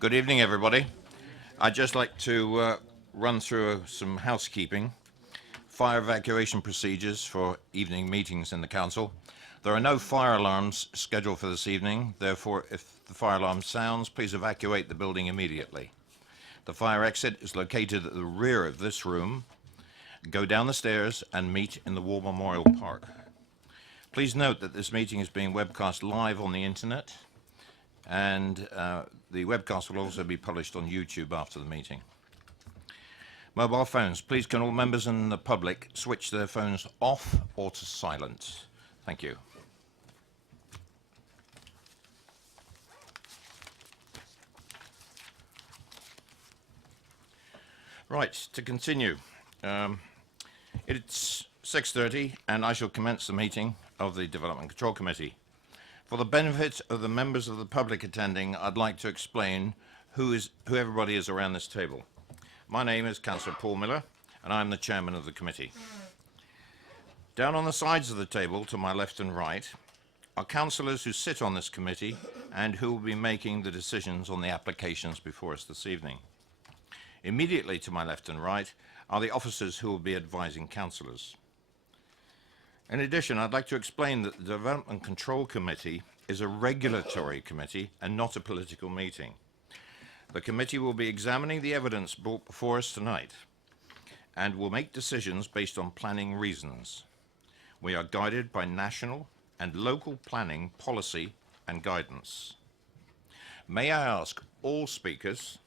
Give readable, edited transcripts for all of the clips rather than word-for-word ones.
Good evening, everybody. I'd just like to run through some housekeeping. Fire evacuation procedures for evening meetings in the Council. There are no fire alarms scheduled for this evening. Therefore, if the fire alarm sounds, please evacuate the building immediately. The fire exit is located at the rear of this room. Go down the stairs and meet in the War Memorial Park. Please note that this meeting is being webcast live on the internet, and the webcast will also be published on YouTube after the meeting. Mobile phones. Please can all members and the public switch their phones off or to silent. Thank you. Right, to continue. It's 6:30 and I shall commence the meeting of the Development Control Committee. For the benefit of the members of the public attending, I'd like to explain who everybody is around this table. My name is Councillor Paul Miller, and I'm the chairman of the committee. Down on the sides of the table, to my left and right, are councillors who sit on this committee and who will be making the decisions on the applications before us this evening. Immediately to my left and right are the officers who will be advising councillors. In addition, I'd like to explain that the Development Control Committee is a regulatory committee and not a political meeting. The committee will be examining the evidence brought before us tonight and will make decisions based on planning reasons. We are guided by national and local planning policy and guidance. May I ask all speakers,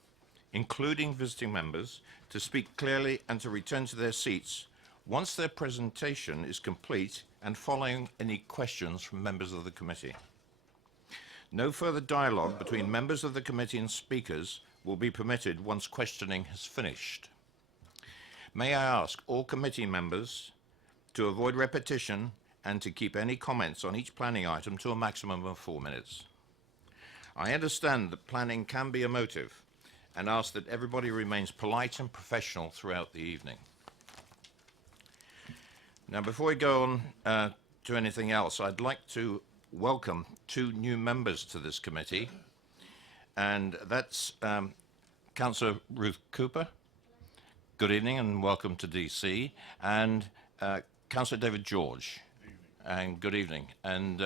including visiting members, to speak clearly and to return to their seats once their presentation is complete and following any questions from members of the committee. No further dialogue between members of the committee and speakers will be permitted once questioning has finished. May I ask all committee members to avoid repetition and to keep any comments on each planning item to a maximum of 4 minutes. I understand that planning can be emotive and ask that everybody remains polite and professional throughout the evening. Now, before we go on to anything else, I'd like to welcome 2 new members to this committee, and that's Councillor Ruth Cooper. Good evening and welcome to DC, and Councillor David George. And good evening. And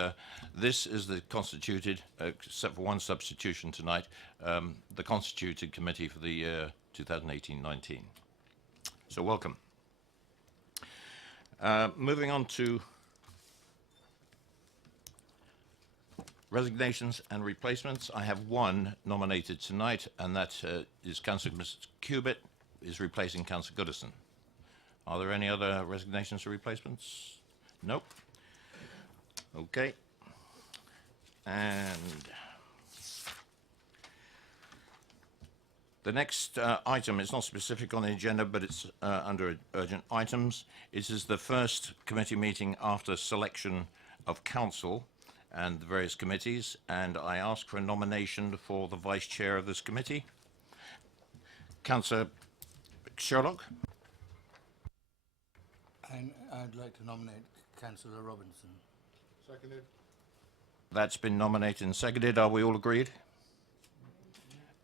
this is the constituted, except for one substitution tonight, the constituted committee for the year 2018-19. So welcome. Moving on to resignations and replacements. I have one nominated tonight, and that is Councillor Cubitt is replacing Councillor Goodison. Are there any other resignations or replacements? Nope. Okay. And the next item is not specific on the agenda, but it's under urgent items. It is the first committee meeting after selection of council and the various committees, and I ask for a nomination for the vice chair of this committee. Councillor Sherlock. And I'd like to nominate Councillor Robinson. Seconded. That's been nominated and seconded. Are we all agreed?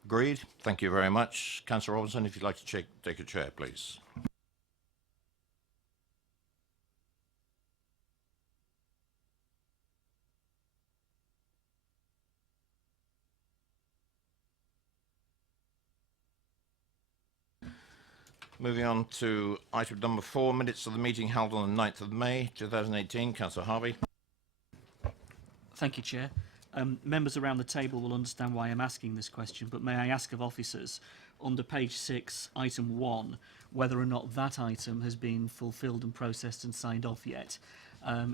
Agreed. Thank you very much. Councillor Robinson, if you'd like to take a chair, please. Moving on to item number 4, minutes of the meeting held on the 9th of May 2018. Councillor Harvey. Thank you, Chair. Members around the table will understand why I'm asking this question, but may I ask of officers, under page 6, item 1, whether or not that item has been fulfilled and processed and signed off yet.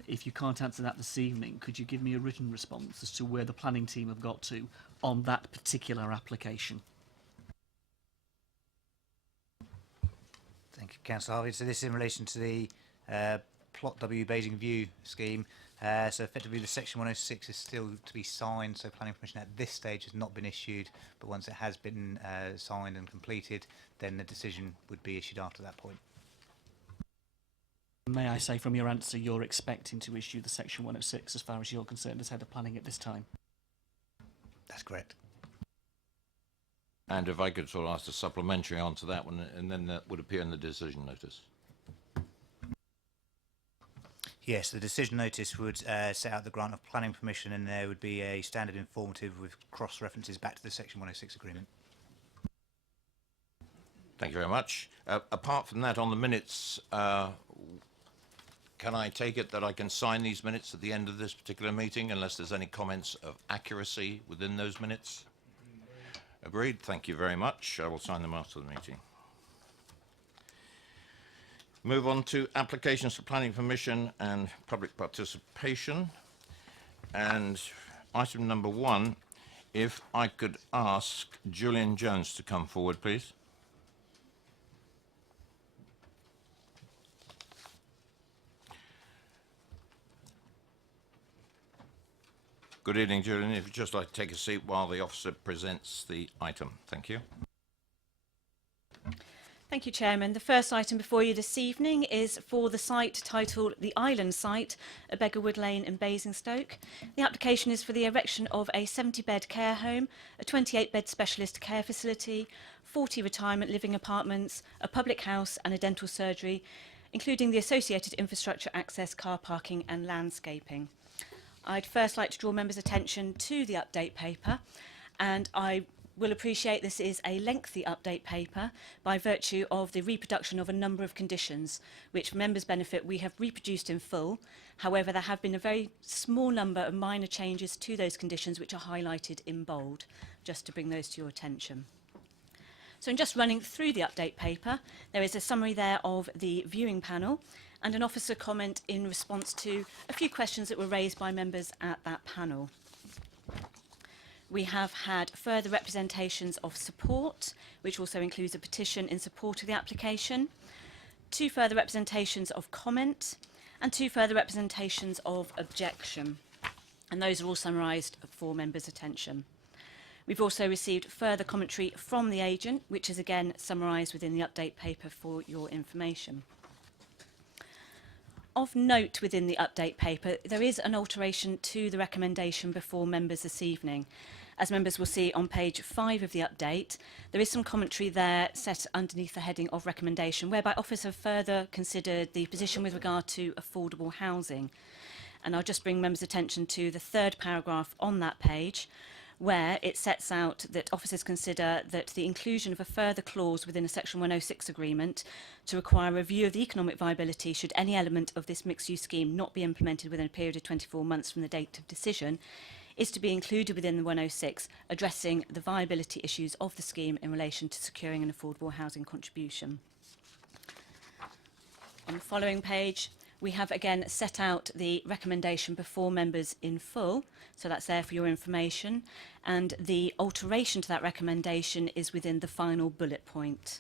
If you can't answer that this evening, could you give me a written response as to where the planning team have got to on that particular application? Thank you, Councillor Harvey. So this is in relation to the Plot W Basing View scheme. So effectively the section 106 is still to be signed, so planning permission at this stage has not been issued, but once it has been signed and completed, then the decision would be issued after that point. May I say from your answer you're expecting to issue the section 106 as far as you're concerned as head of planning at this time? That's correct. And if I could sort of ask a supplementary onto that one, and then that would appear in the decision notice. Yes, the decision notice would set out the grant of planning permission, and there would be a standard informative with cross-references back to the Section 106 agreement. Thank you very much. Apart from that, on the minutes, can I take it that I can sign these minutes at the end of this particular meeting unless there's any comments of accuracy within those minutes? Agreed. Thank you very much. I will sign them after the meeting. Move on to applications for planning permission and public participation. And item number 1, if I could ask Julian Jones to come forward, please. Good evening, Julian. If you'd just like to take a seat while the officer presents the item. Thank you. Thank you, Chairman. The first item before you this evening is for the site titled The Island Site at Beggarwood Lane in Basingstoke. The application is for the erection of a 70-bed care home, a 28-bed specialist care facility, 40 retirement living apartments, a public house and a dental surgery, including the associated infrastructure, access, car parking and landscaping. I'd first like to draw members' attention to the update paper, and I will appreciate this is a lengthy update paper by virtue of the reproduction of a number of conditions, which for members' benefit we have reproduced in full. However, there have been a very small number of minor changes to those conditions which are highlighted in bold, just to bring those to your attention. So in just running through the update paper, there is a summary there of the viewing panel and an officer comment in response to a few questions that were raised by members at that panel. We have had further representations of support, which also includes a petition in support of the application, 2 further representations of comment, and 2 further representations of objection. And those are all summarised for members' attention. We've also received further commentary from the agent, which is again summarised within the update paper for your information. Of note within the update paper, there is an alteration to the recommendation before members this evening. As members will see on page 5 of the update, there is some commentary there set underneath the heading of recommendation, whereby officers have further considered the position with regard to affordable housing. And I'll just bring members' attention to the 3rd paragraph on that page, where it sets out that officers consider that the inclusion of a further clause within a Section 106 agreement to require a review of the economic viability should any element of this mixed-use scheme not be implemented within a period of 24 months from the date of decision is to be included within the 106, addressing the viability issues of the scheme in relation to securing an affordable housing contribution. On the following page, we have again set out the recommendation before members in full, so that's there for your information, and the alteration to that recommendation is within the final bullet point.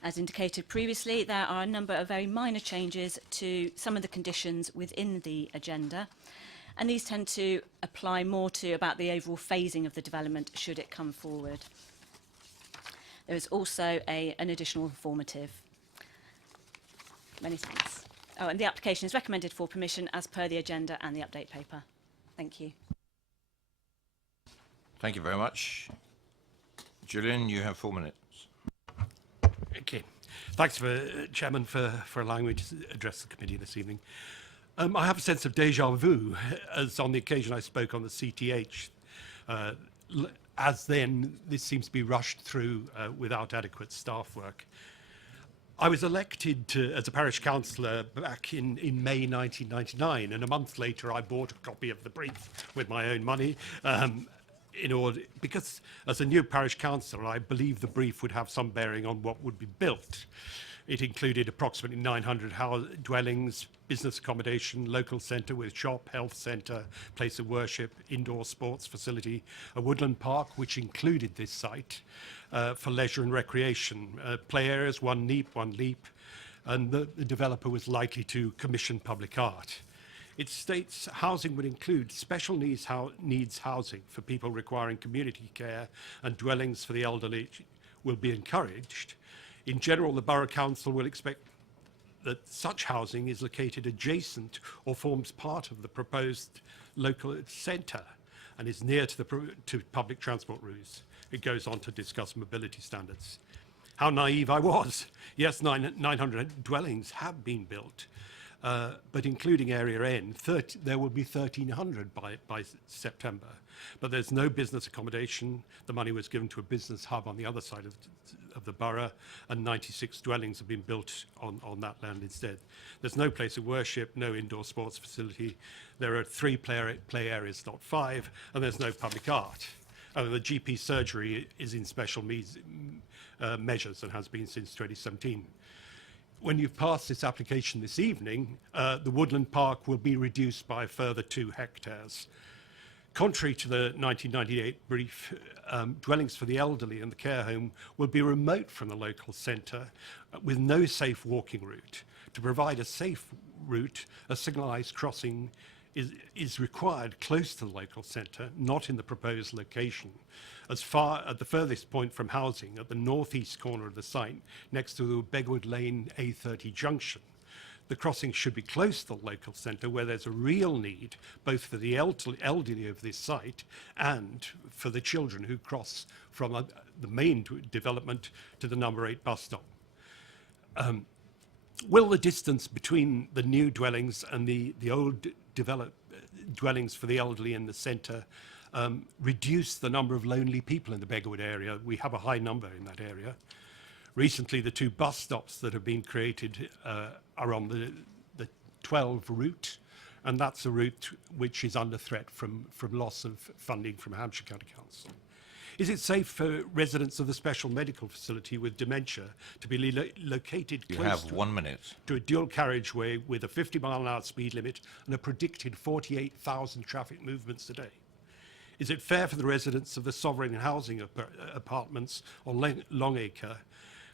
As indicated previously, there are a number of very minor changes to some of the conditions within the agenda, and these tend to apply more to about the overall phasing of the development should it come forward. There is also an additional informative. Many thanks. Oh, and the application is recommended for permission as per the agenda and the update paper. Thank you. Thank you very much. Julian, you have 4 minutes. Okay. Thanks, Chairman, for allowing me to address the committee this evening. I have a sense of deja vu, as on the occasion I spoke on the CTH. As then, this seems to be rushed through without adequate staff work. I was elected as a parish councillor back in May 1999, and a month later I bought a copy of the brief with my own money because as a new parish councillor I believed the brief would have some bearing on what would be built. It included approximately 900 dwellings, business accommodation, local centre with shop, health centre, place of worship, indoor sports facility, a woodland park which included this site for leisure and recreation, play areas, one leap, and the developer was likely to commission public art. It states housing would include special needs housing for people requiring community care, and dwellings for the elderly will be encouraged. In general, the Borough Council will expect that such housing is located adjacent or forms part of the proposed local centre. and is near to to public transport routes. It goes on to discuss mobility standards. How naive I was. Yes, 900 dwellings have been built, but including Area N, there will be 1,300 by September. But there's no business accommodation. The money was given to a business hub on the other side of the borough, and 96 dwellings have been built on that land instead. There's no place of worship, no indoor sports facility. There are 3 play areas, not 5, and there's no public art. The GP surgery is in special measures and has been since 2017. When you've passed this application this evening, the woodland park will be reduced by a further 2 hectares. Contrary to the 1998 brief, dwellings for the elderly and the care home will be remote from the local centre with no safe walking route. To provide a safe route, a signalised crossing is required close to the local centre, not in the proposed location. As far at the furthest point from housing, at the northeast corner of the site, next to the Begwood Lane A30 junction. The crossing should be close to the local centre where there's a real need, both for the elderly of this site and for the children who cross from the main development to the number 8 bus stop. Will the distance between the new dwellings and the old developed dwellings for the elderly in the centre reduce the number of lonely people in the Begwood area? We have a high number in that area. Recently, the 2 bus stops that have been created are on the 12 route, and that's a route which is under threat from loss of funding from Hampshire County Council. Is it safe for residents of the special medical facility with dementia to be located You close have 1 minute. to a dual carriageway with a 50-mile-an-hour speed limit and a predicted 48,000 traffic movements a day? Is it fair for the residents of the sovereign housing apartments on Longacre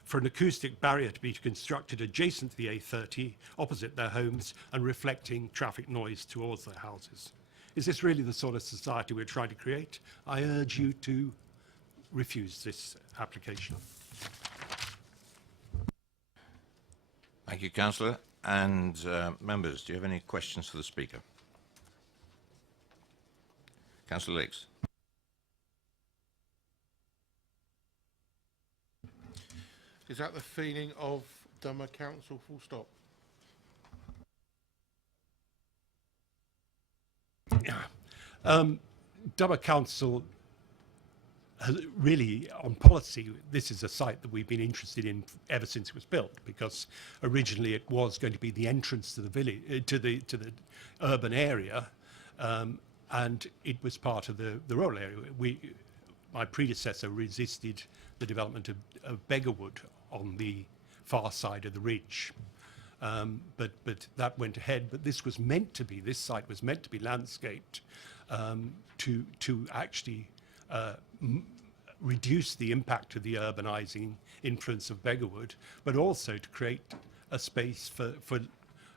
for an acoustic barrier to be constructed adjacent to the A30, opposite their homes, and reflecting traffic noise towards their houses? Is this really the sort of society we're trying to create? I urge you to refuse this application. Thank you, Councillor. And members, do you have any questions for the Speaker? Councillor Leeks. Is that the feeling of Dummer Council, full stop? Dummer Council has really, on policy, this is a site that we've been interested in ever since it was built, because originally it was going to be the entrance to the village, to the urban area, and it was part of the rural area. My predecessor resisted the development of Beggarwood on the far side of the ridge. But that went ahead. But this site was meant to be landscaped to actually reduce the impact of the urbanising influence of Beggarwood, but also to create a space for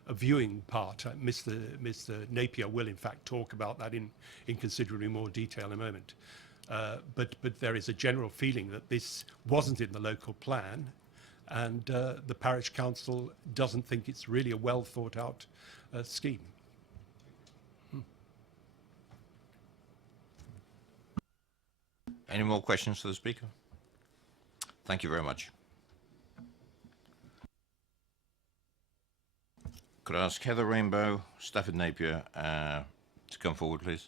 a viewing part. Mr. Napier will in fact talk about that in considerably more detail in a moment. But there is a general feeling that this wasn't in the local plan, and the parish council doesn't think it's really a well thought out scheme. Any more questions for the Speaker? Thank you very much. Could I ask Heather Rainbow, Stafford Napier to come forward, please?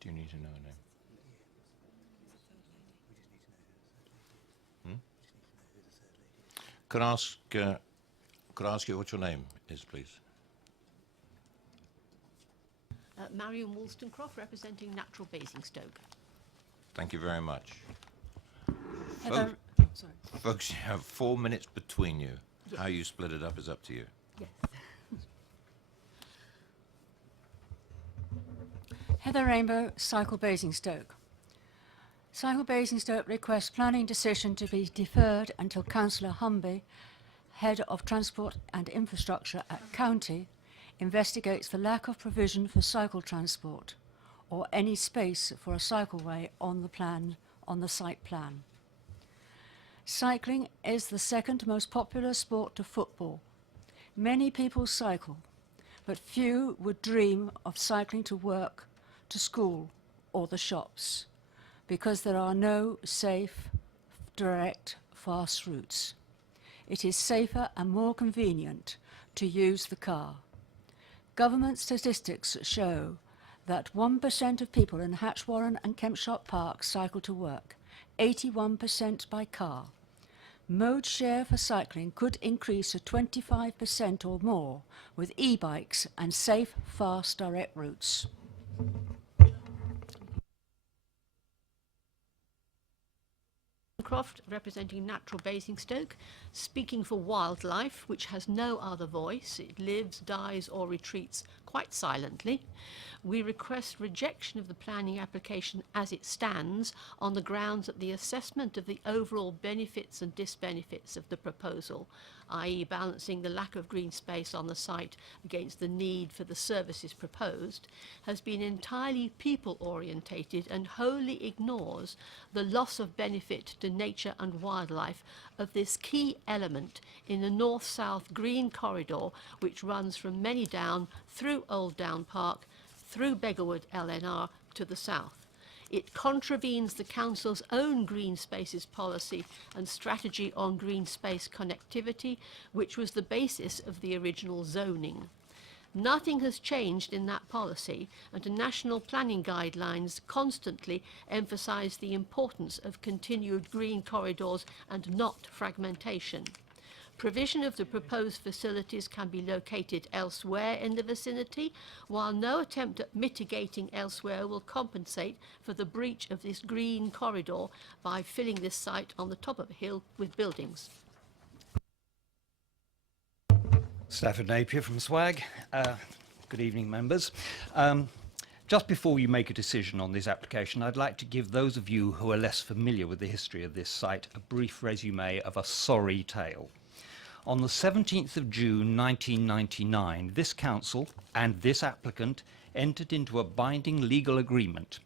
Do you need to know her name? Could I ask you what your name is, please? Marion Wollstonecroft, representing Natural Basingstoke. Thank you very much. Heather, sorry. Folks, you have 4 minutes between you. Yes. How you split it up is up to you. Yes. Heather Rainbow, Cycle Basingstoke. Cycle Basingstoke requests planning decision to be deferred until Councillor Humby, Head of Transport and Infrastructure at County, investigates the lack of provision for cycle transport, or any space for a cycleway on the site plan. Cycling is the second most popular sport to football. Many people cycle, but few would dream of cycling to work, to school, or the shops, because there are no safe, direct, fast routes. It is safer and more convenient to use the car. Government statistics show that 1% of people in Hatchwarren and Kempshott Park cycle to work, 81% by car. Mode share for cycling could increase to 25% or more with e-bikes and safe, fast, direct routes. Croft, representing Natural Basingstoke, speaking for wildlife, which has no other voice. It lives, dies or retreats quite silently. We request rejection of the planning application as it stands on the grounds that the assessment of the overall benefits and disbenefits of the proposal, i.e. balancing the lack of green space on the site against the need for the services proposed, has been entirely people-orientated and wholly ignores the loss of benefit to nature and wildlife of this key element in the north-south green corridor which runs from Manydown through Old Down Park, through Beggarwood LNR to the south. It contravenes the Council's own green spaces policy and strategy on green space connectivity, which was the basis of the original zoning. Nothing has changed in that policy, and the national planning guidelines constantly emphasise the importance of continued green corridors and not fragmentation. Provision of the proposed facilities can be located elsewhere in the vicinity, while no attempt at mitigating elsewhere will compensate for the breach of this green corridor by filling this site on the top of a hill with buildings. Stafford Napier from SWAG. Good evening, members. Just before you make a decision on this application, I'd like to give those of you who are less familiar with the history of this site a brief resume of a sorry tale. On the 17th of June 1999, this council and this applicant entered into a binding legal agreement.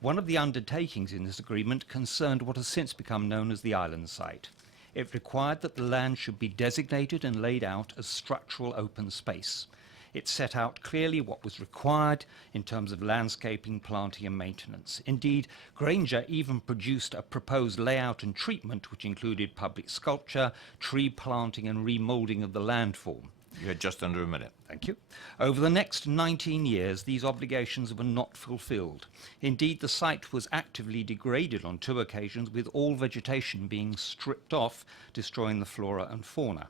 One of the undertakings in this agreement concerned what has since become known as the island site. It required that the land should be designated and laid out as structural open space. It set out clearly what was required in terms of landscaping, planting and maintenance. Indeed, Granger even produced a proposed layout and treatment which included public sculpture, tree planting and remoulding of the landform. You had just under a minute. Thank you. Over the next 19 years, these obligations were not fulfilled. Indeed, the site was actively degraded on 2 occasions, with all vegetation being stripped off, destroying the flora and fauna.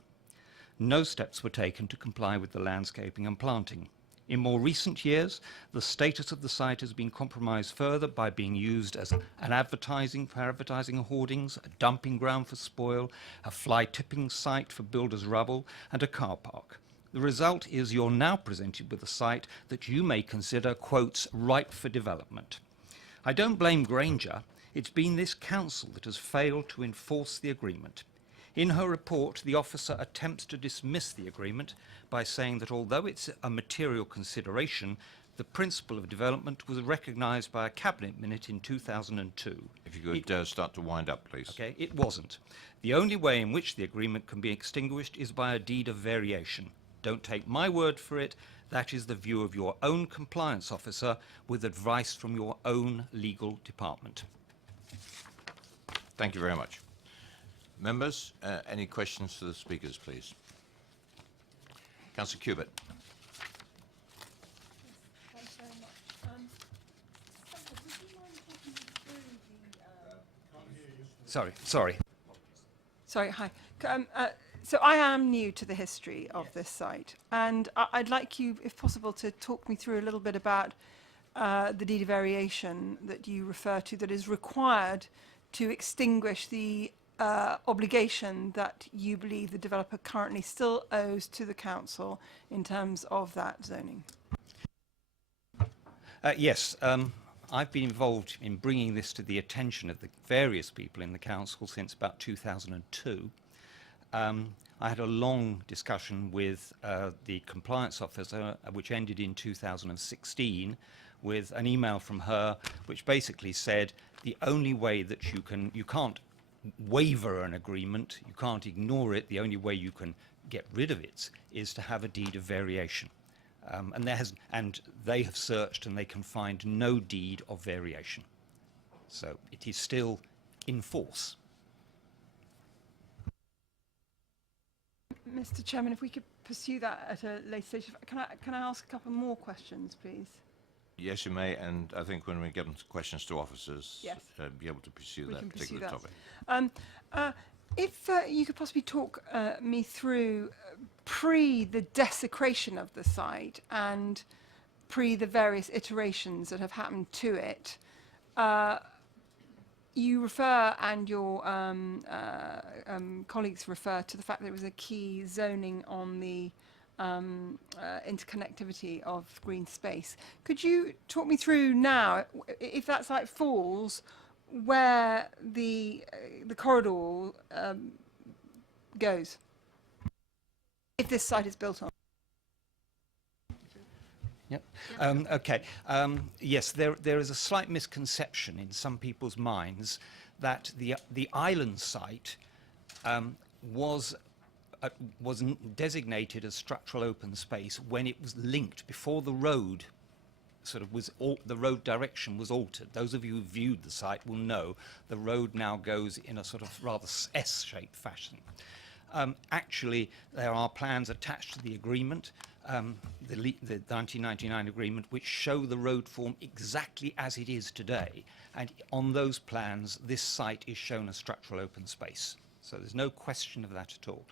No steps were taken to comply with the landscaping and planting. In more recent years, the status of the site has been compromised further by being used as an advertising hoardings, a dumping ground for spoil, a fly tipping site for builders' rubble, and a car park. The result is you're now presented with a site that you may consider, quotes, ripe for development. I don't blame Granger. It's been this council that has failed to enforce the agreement. In her report, the officer attempts to dismiss the agreement by saying that although it's a material consideration, the principle of development was recognised by a cabinet minute in 2002. If you could start to wind up, please. Okay, it wasn't. The only way in which the agreement can be extinguished is by a deed of variation. Don't take my word for it. That is the view of your own compliance officer with advice from your own legal department. Thank you very much. Members, any questions for the speakers, please? Councillor Cubitt. Thanks very much. Would you mind talking me through the... Sorry. Hi. So I am new to the history of this site, and I'd like you, if possible, to talk me through a little bit about the deed of variation that you refer to that is required to extinguish the obligation that you believe the developer currently still owes to the council in terms of that zoning. Yes, I've been involved in bringing this to the attention of the various people in the council since about 2002. I had a long discussion with the compliance officer, which ended in 2016, with an email from her which basically said the only way that you can't waiver an agreement, you can't ignore it, the only way you can get rid of it is to have a deed of variation. And they have searched and they can find no deed of variation. So it is still in force. Mr. Chairman, if we could pursue that at a later stage, can I ask a couple more questions, please? Yes, you may, and I think when we get into questions to officers, Yes. be able to pursue We that can pursue particular that. topic. If you could possibly talk me through pre the desecration of the site and pre the various iterations that have happened to it, you refer, and your colleagues refer, to the fact that it was a key zoning on the interconnectivity of green space. Could you talk me through now, if that site falls, where the corridor goes, if this site is built on? Yep. Okay. Yes, there is a slight misconception in some people's minds that the island site was designated as structural open space when it was linked before the road the road direction was altered. Those of you who viewed the site will know the road now goes in a sort of rather S-shaped fashion. Actually, there are plans attached to the agreement, the 1999 agreement, which show the road form exactly as it is today. And on those plans, this site is shown as structural open space. So there's no question of that at all.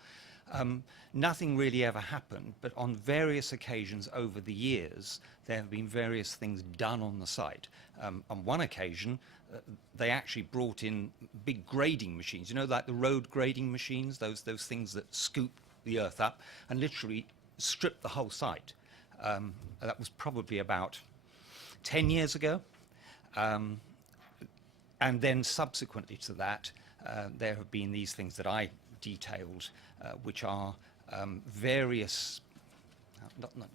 Nothing really ever happened, but on various occasions over the years, there have been various things done on the site. On one occasion, they actually brought in big grading machines, you know, like the road grading machines, those things that scoop the earth up and literally strip the whole site. That was probably about 10 years ago. And then subsequently to that, there have been these things that I detailed, which are various,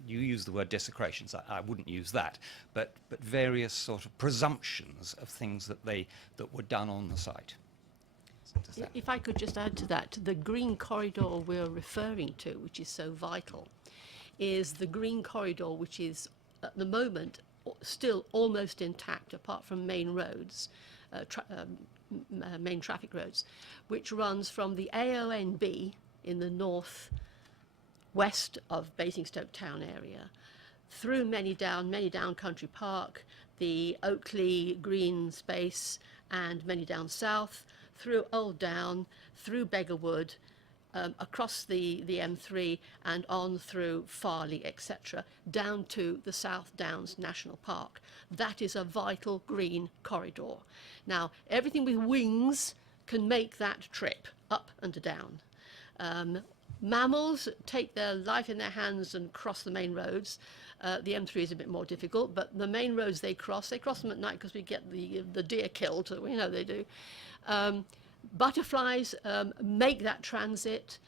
you use the word desecrations, I wouldn't use that, but various sort of presumptions of things that were done on the site. If I could just add to that, the green corridor we're referring to, which is so vital, is the green corridor which is at the moment still almost intact apart from main roads, main traffic roads, which runs from the AONB in the north west of Basingstoke town area, through many down Country Park, the Oakley green space, and many down south, through Old Down, through Beggarwood, across the M3 and on through Farley, etc., down to the South Downs National Park. That is a vital green corridor. Now, everything with wings can make that trip up and down. Mammals take their life in their hands and cross the main roads. The M3 is a bit more difficult, but the main roads they cross them at night because we get the deer killed, so we know they do. Butterflies make that transit.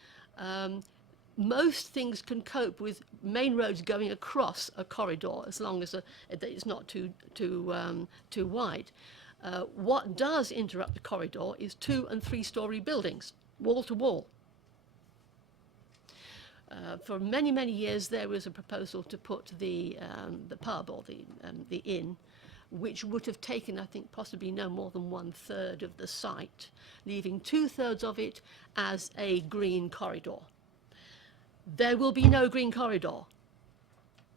Most things can cope with main roads going across a corridor as long as it's not too wide. What does interrupt the corridor is 2- and 3-story buildings, wall to wall. For many, many years, there was a proposal to put the pub or the inn, which would have taken, I think, possibly no more than 1/3 of the site, leaving 2/3 of it as a green corridor. There will be no green corridor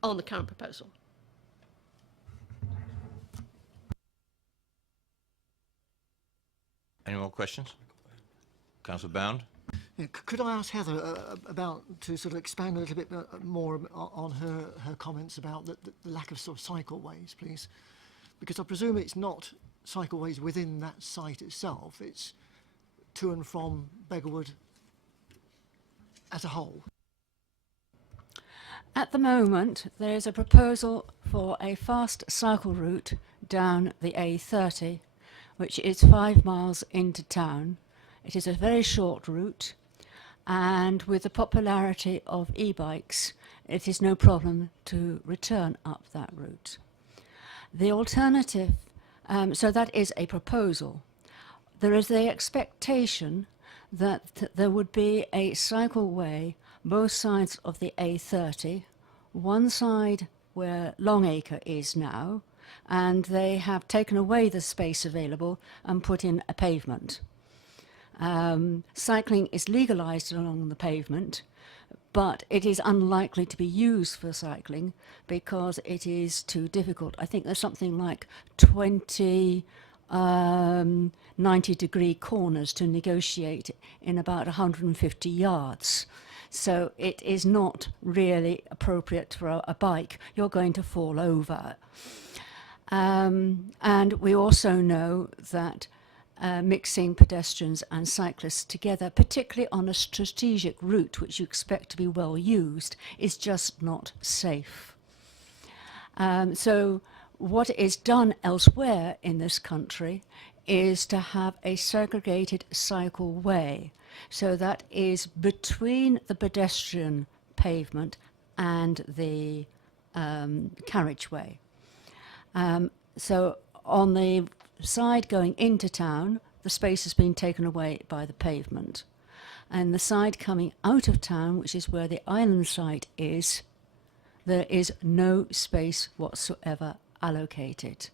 on the current proposal. Any more questions? Councillor Bound? Yeah, could I ask Heather to sort of expand a little bit more on her comments about the lack of sort of cycleways, please? Because I presume it's not cycleways within that site itself, it's to and from Beggarwood as a whole. At the moment, there is a proposal for a fast cycle route down the A30, which is 5 miles into town. It is a very short route, and with the popularity of e-bikes, it is no problem to return up that route. The alternative, so that is a proposal. There is the expectation that there would be a cycleway both sides of the A30, one side where Longacre is now, and they have taken away the space available and put in a pavement. Cycling is legalised along the pavement, but it is unlikely to be used for cycling because it is too difficult. I think there's something like 20 90-degree corners to negotiate in about 150 yards. So it is not really appropriate for a bike. You're going to fall over. And we also know that mixing pedestrians and cyclists together, particularly on a strategic route which you expect to be well used, is just not safe. So what is done elsewhere in this country is to have a segregated cycleway. So that is between the pedestrian pavement and the carriageway. So on the side going into town, the space has been taken away by the pavement. And the side coming out of town, which is where the island site is, there is no space whatsoever allocated.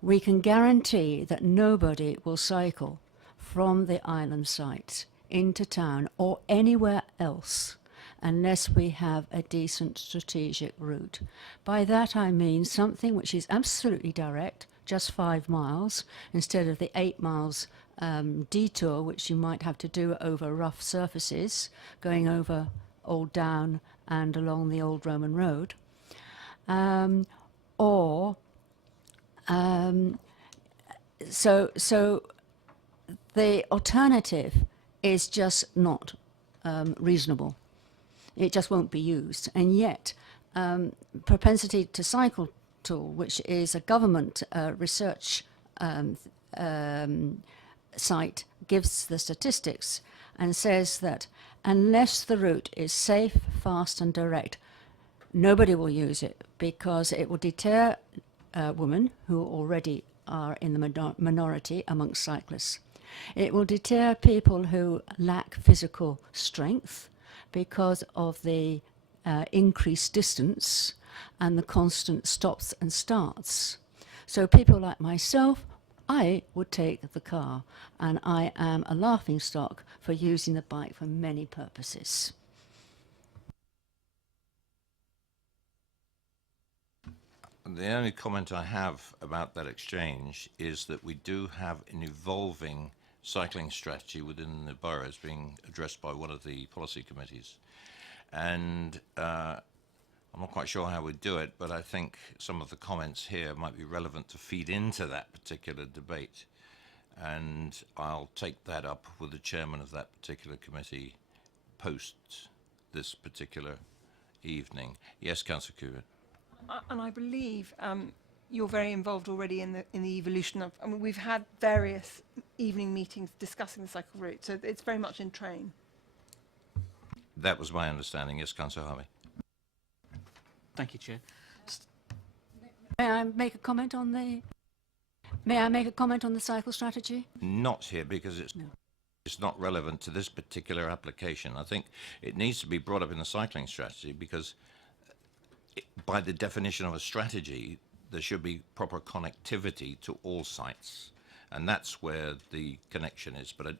We can guarantee that nobody will cycle from the island site into town or anywhere else unless we have a decent strategic route. By that I mean something which is absolutely direct, just 5 miles, instead of the 8 miles detour which you might have to do over rough surfaces, going over Old Down and along the Old Roman Road. So the alternative is just not reasonable. It just won't be used. And yet, Propensity to Cycle tool, which is a government research site, gives the statistics and says that unless the route is safe, fast and direct, nobody will use it because it will deter women who already are in the minority amongst cyclists. It will deter people who lack physical strength because of the increased distance and the constant stops and starts. So people like myself, I would take the car, and I am a laughingstock for using the bike for many purposes. The only comment I have about that exchange is that we do have an evolving cycling strategy within the boroughs being addressed by one of the policy committees. And I'm not quite sure how we do it, but I think some of the comments here might be relevant to feed into that particular debate. And I'll take that up with the chairman of that particular committee post this particular evening. Yes, Councillor Kubit. And I believe you're very involved already in the evolution of. I mean, we've had various evening meetings discussing the cycle route, so it's very much in train. That was my understanding. Yes, Councillor Harvey. Thank you, Chair. May I make a comment on the? May I make a comment on the cycle strategy? Not here because it's not relevant to this particular application. I think it needs to be brought up in the cycling strategy because by the definition of a strategy, there should be proper connectivity to all sites. And that's where the connection is. But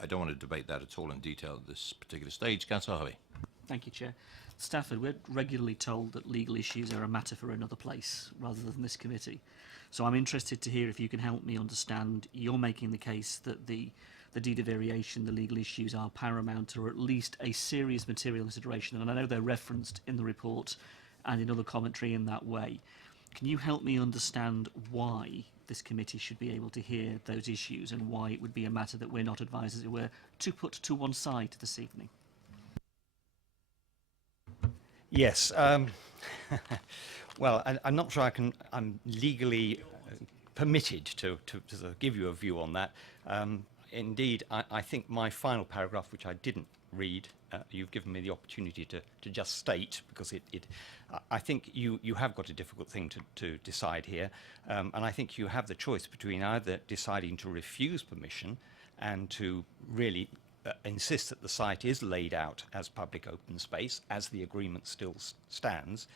I don't want to debate that at all in detail at this particular stage. Councillor Harvey. Thank you, Chair. Stafford, we're regularly told that legal issues are a matter for another place rather than this committee. So I'm interested to hear if you can help me understand. You're making the case that the deed of variation, the legal issues are paramount, or at least a serious material consideration. And I know they're referenced in the report and in other commentary in that way. Can you help me understand why this committee should be able to hear those issues and why it would be a matter that we're not advised, as it were, to put to one side this evening? Yes. Well, I'm not sure I'm legally permitted to sort of give you a view on that. Indeed, I think my final paragraph, which I didn't read. You've given me the opportunity to just state, because I think you have got a difficult thing to decide here, and I think you have the choice between either deciding to refuse permission and to really insist that the site is laid out as public open space, as the agreement still stands.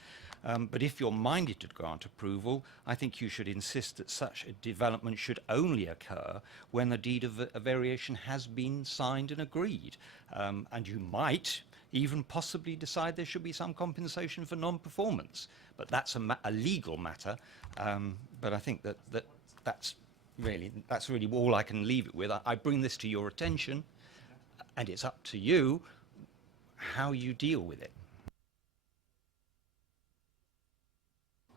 But if you're minded to grant approval, I think you should insist that such a development should only occur when the deed of variation has been signed and agreed. And you might even possibly decide there should be some compensation for non-performance. But that's a legal matter. But I think that's really all I can leave it with. I bring this to your attention, and it's up to you how you deal with it.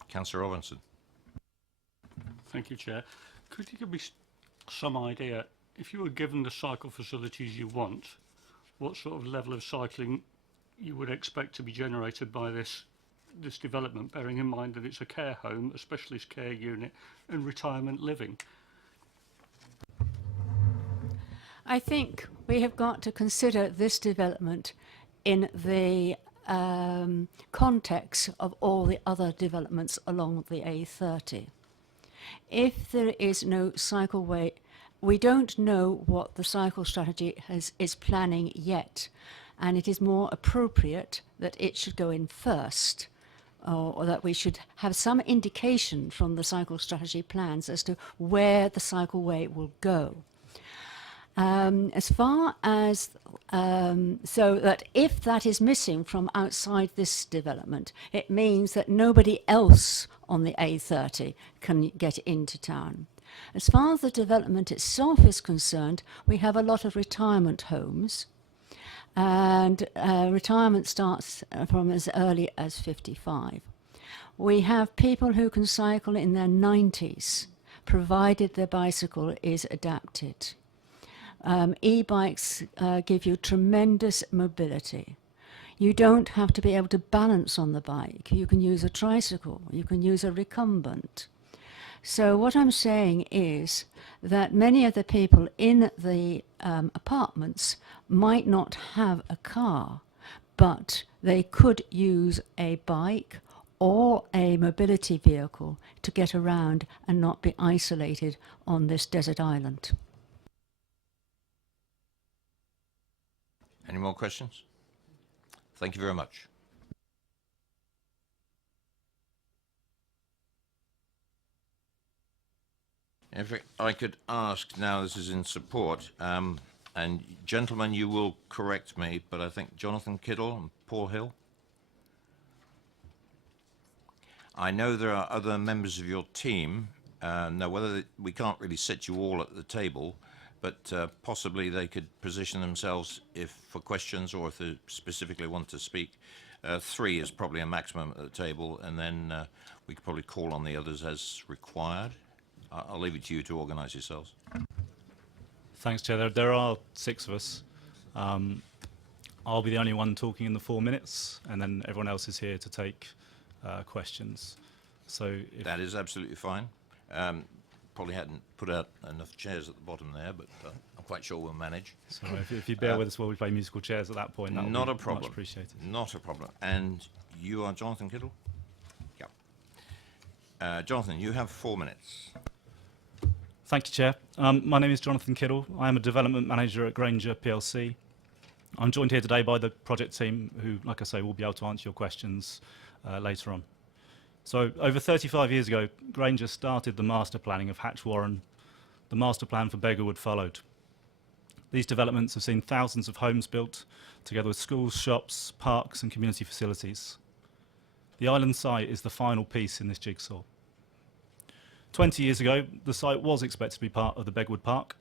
Councillor Robinson. Thank you, Chair. Could you give me some idea, if you were given the cycle facilities you want, what sort of level of cycling you would expect to be generated by this development, bearing in mind that it's a care home, a specialist care unit, and retirement living? I think we have got to consider this development in the context of all the other developments along the A30. If there is no cycleway, we don't know what the cycle strategy is planning yet, and it is more appropriate that it should go in first, or that we should have some indication from the cycle strategy plans as to where the cycleway will go. As far as so that if that is missing from outside this development, it means that nobody else on the A30 can get into town. As far as the development itself is concerned, we have a lot of retirement homes, and retirement starts from as early as 55. We have people who can cycle in their 90s, provided their bicycle is adapted. E-bikes give you tremendous mobility. You don't have to be able to balance on the bike. You can use a tricycle, you can use a recumbent. So what I'm saying is that many of the people in the apartments might not have a car, but they could use a bike or a mobility vehicle to get around and not be isolated on this desert island. Any more questions? Thank you very much. If I could ask now, this is in support, and gentlemen, you will correct me, but I think Jonathan Kittle and Paul Hill. I know there are other members of your team. Now, whether we can't really sit you all at the table, but possibly they could position themselves for questions, or if they specifically want to speak. 3 is probably a maximum at the table, and then we could probably call on the others as required. I'll leave it to you to organise yourselves. Thanks, Chair. There are 6 of us. I'll be the only one talking in the 4 minutes, and then everyone else is here to take questions. So that is absolutely fine. Probably hadn't put out enough chairs at the bottom there, but I'm quite sure we'll manage. So if you bear with us while we play musical chairs at that point, that would be much appreciated. Not a problem. And you are Jonathan Kittle? Yeah. Jonathan, you have 4 minutes. Thank you, Chair. My name is Jonathan Kittle. I am a development manager at Granger PLC. I'm joined here today by the project team who, like I say, will be able to answer your questions later on. So over 35 years ago, Granger started the master planning of Hatch Warren. The master plan for Beggarwood followed. These developments have seen thousands of homes built, together with schools, shops, parks and community facilities. The island site is the final piece in this jigsaw. 20 years ago, the site was expected to be part of the Beggarwood Park.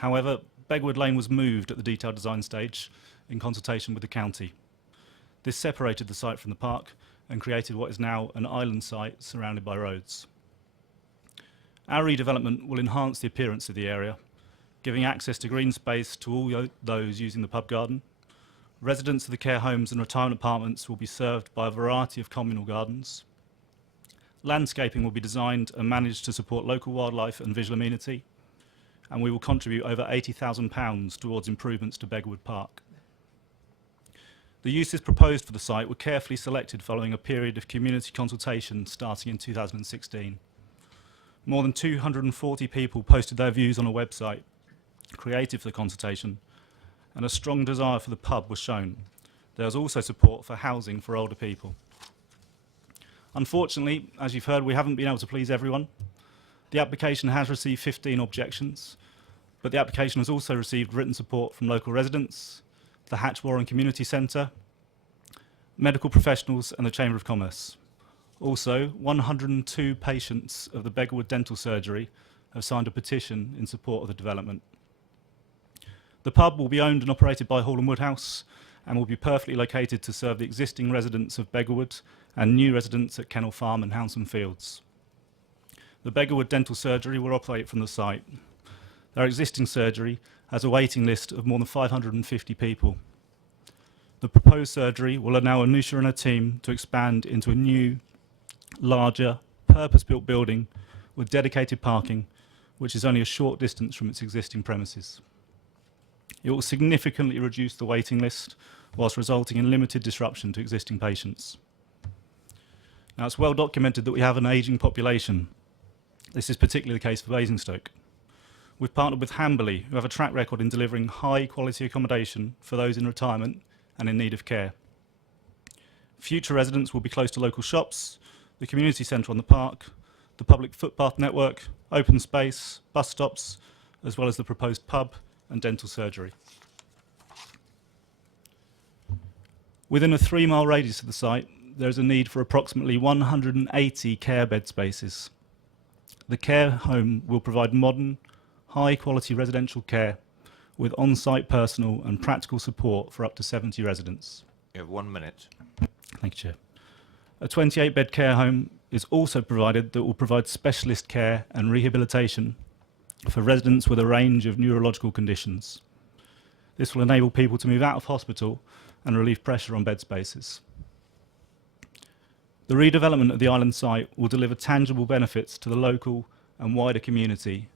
However, Beggarwood Lane was moved at the detailed design stage in consultation with the county. This separated the site from the park and created what is now an island site surrounded by roads. Our redevelopment will enhance the appearance of the area, giving access to green space to all those using the pub garden. Residents of the care homes and retirement apartments will be served by a variety of communal gardens. Landscaping will be designed and managed to support local wildlife and visual amenity, and we will contribute over £80,000 towards improvements to Beggarwood Park. The uses proposed for the site were carefully selected following a period of community consultation starting in 2016. More than 240 people posted their views on a website created for the consultation, and a strong desire for the pub was shown. There was also support for housing for older people. Unfortunately, as you've heard, we haven't been able to please everyone. The application has received 15 objections, but the application has also received written support from local residents, the Hatch Warren Community Centre, medical professionals and the Chamber of Commerce. Also, 102 patients of the Beggarwood Dental Surgery have signed a petition in support of the development. The pub will be owned and operated by Hall & Woodhouse and will be perfectly located to serve the existing residents of Beggarwood and new residents at Kennel Farm and Hounsome Fields. The Beggarwood Dental Surgery will operate from the site. Their existing surgery has a waiting list of more than 550 people. The proposed surgery will allow Anusha and her team to expand into a new, larger, purpose-built building with dedicated parking, which is only a short distance from its existing premises. It will significantly reduce the waiting list whilst resulting in limited disruption to existing patients. Now, it's well documented that we have an ageing population. This is particularly the case for Basingstoke. We've partnered with Hamberley, who have a track record in delivering high-quality accommodation for those in retirement and in need of care. Future residents will be close to local shops, the community centre on the park, the public footpath network, open space, bus stops, as well as the proposed pub and dental surgery. Within a 3-mile radius of the site, there is a need for approximately 180 care bed spaces. The care home will provide modern, high-quality residential care with on-site personal and practical support for up to 70 residents. You have 1 minute. Thank you, Chair. A 28-bed care home is also provided that will provide specialist care and rehabilitation for residents with a range of neurological conditions. This will enable people to move out of hospital and relieve pressure on bed spaces. The redevelopment of the island site will deliver tangible benefits to the local and wider community,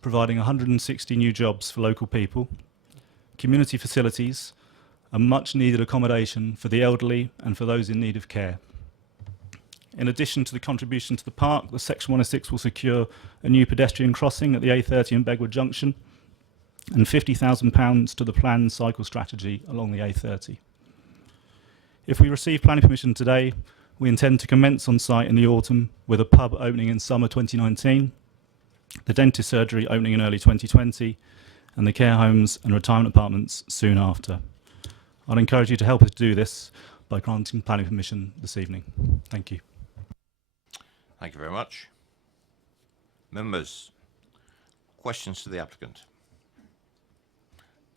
providing 160 new jobs for local people, community facilities, and much needed accommodation for the elderly and for those in need of care. In addition to the contribution to the park, the Section 106 will secure a new pedestrian crossing at the A30 and Begwood Junction and £50,000 to the planned cycle strategy along the A30. If we receive planning permission today, we intend to commence on site in the autumn with a pub opening in summer 2019, the dentist surgery opening in early 2020, and the care homes and retirement apartments soon after. I'd encourage you to help us do this by granting planning permission this evening. Thank you. Thank you very much. Members, questions to the applicant?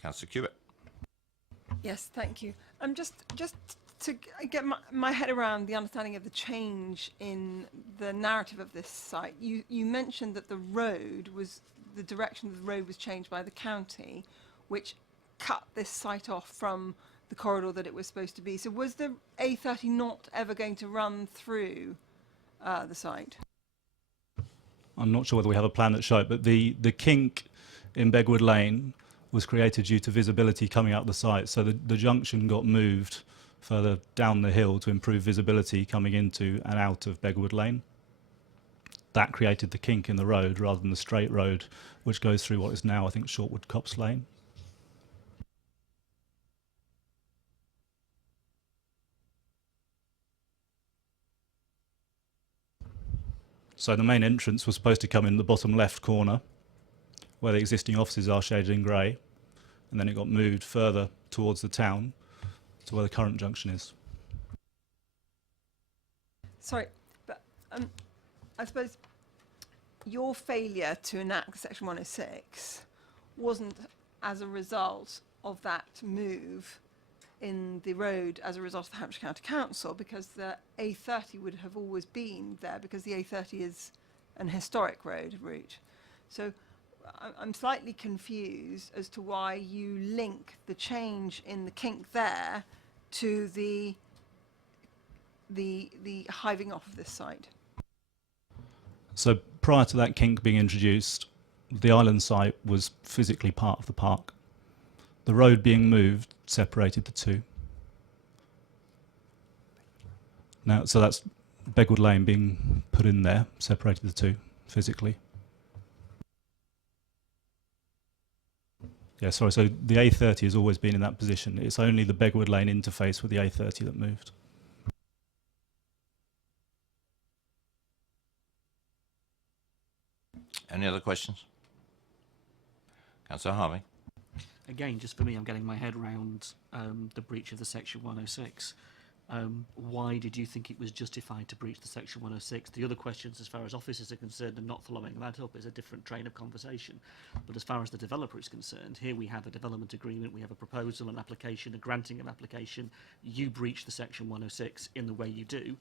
Councillor Cubitt. Yes, thank you. Just to get my head around the understanding of the change in the narrative of this site, you mentioned that the direction of the road was changed by the county, which cut this site off from the corridor that it was supposed to be. So was the A30 not ever going to run through the site? I'm not sure whether we have a plan that show it, but the kink in Begwood Lane was created due to visibility coming out the site. So the junction got moved further down the hill to improve visibility coming into and out of Begwood Lane. That created the kink in the road rather than the straight road, which goes through what is now, I think, Shortwood Copse Lane. So the main entrance was supposed to come in the bottom left corner, where the existing offices are shaded in grey, and then it got moved further towards the town to where the current junction is. Sorry, but I suppose your failure to enact Section 106 wasn't as a result of that move in the road as a result of the Hampshire County Council, because the A30 would have always been there, because the A30 is an historic route. So I'm slightly confused as to why you link the change in the kink there to the hiving off of this site. So prior to that kink being introduced, the island site was physically part of the park. The road being moved separated the two. Now, so that's Begwood Lane being put in there, separated the two physically. Yeah, sorry, so the A30 has always been in that position. It's only the Begwood Lane interface with the A30 that moved. Any other questions? Councillor Harvey. Again, just for me, I'm getting my head around the breach of the Section 106. Why did you think it was justified to breach the Section 106? The other questions, as far as officers are concerned, and not following that up, is a different train of conversation. But as far as the developer is concerned, here we have a development agreement, we have a proposal, an application, a granting of application. You breach the Section 106 in the way you do,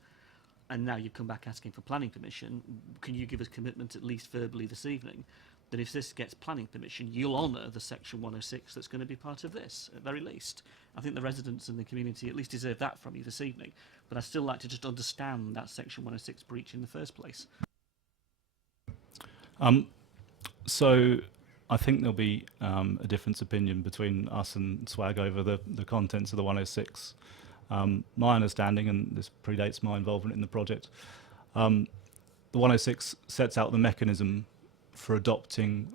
and now you come back asking for planning permission. Can you give us commitment, at least verbally this evening, that if this gets planning permission, you'll honour the Section 106 that's going to be part of this, at very least? I think the residents and the community at least deserve that from you this evening. But I'd still like to just understand that Section 106 breach in the first place. So I think there'll be a difference opinion between us and SWAG over the contents of the 106. My understanding, and this predates my involvement in the project, the 106 sets out the mechanism for adopting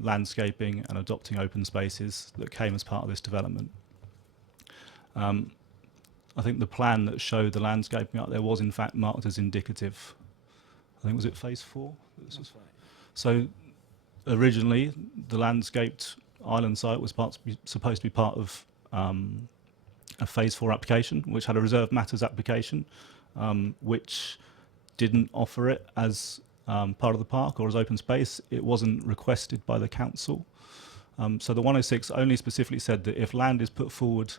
landscaping and adopting open spaces that came as part of this development. I think the plan that showed the landscaping up there was in fact marked as indicative. I think, was it phase 4? This was, so originally the landscaped island site was supposed to be part of a phase 4 application, which had a reserved matters application, which didn't offer it as part of the park or as open space. It wasn't requested by the council. So the 106 only specifically said that if land is put forward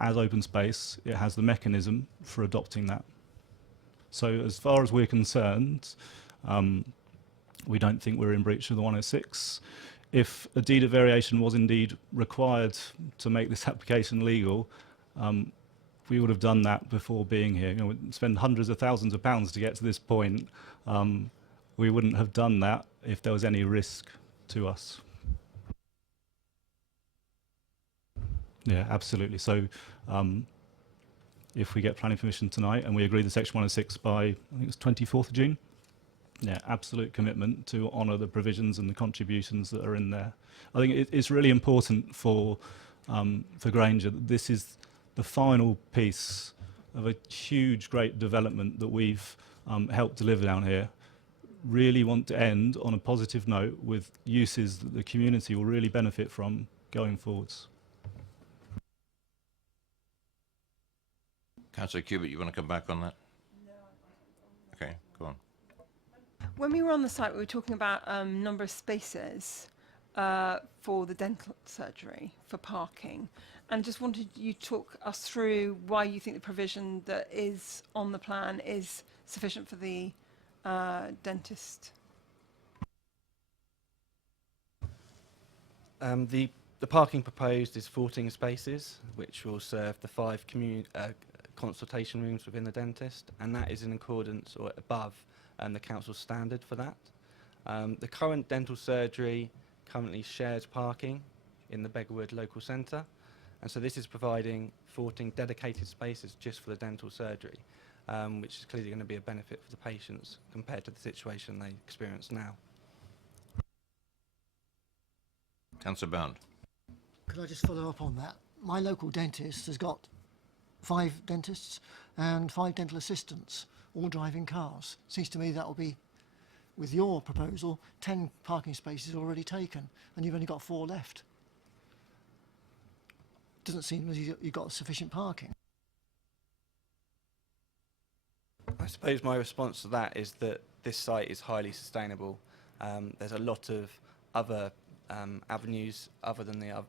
as open space, it has the mechanism for adopting that. So as far as we're concerned, we don't think we're in breach of the 106. If a deed of variation was indeed required to make this application legal, we would have done that before being here. You know, we'd spend hundreds of thousands of pounds to get to this point. We wouldn't have done that if there was any risk to us. Yeah, absolutely. So if we get planning permission tonight and we agree the Section 106 by, I think it's 24th of June, yeah, absolute commitment to honour the provisions and the contributions that are in there. I think it's really important for Granger that this is the final piece of a huge, great development that we've helped deliver down here. Really want to end on a positive note with uses that the community will really benefit from going forwards. Councillor Cubitt, you want to come back on that? No. Okay, go on. When we were on the site, we were talking about number of spaces for the dental surgery, for parking. And just wanted you to talk us through why you think the provision that is on the plan is sufficient for the dentist. The parking proposed is 14 spaces, which will serve the 5 consultation rooms within the dentist, and that is in accordance or above the council standard for that. The current dental surgery currently shares parking in the Begwood local centre, and so this is providing 14 dedicated spaces just for the dental surgery, which is clearly going to be a benefit for the patients compared to the situation they experience now. Councillor Bound. Could I just follow up on that? My local dentist has got 5 dentists and 5 dental assistants, all driving cars. Seems to me that will be, with your proposal, 10 parking spaces already taken, and you've only got 4 left. Doesn't seem as you've got sufficient parking. I suppose my response to that is that this site is highly sustainable. There's a lot of other avenues other than the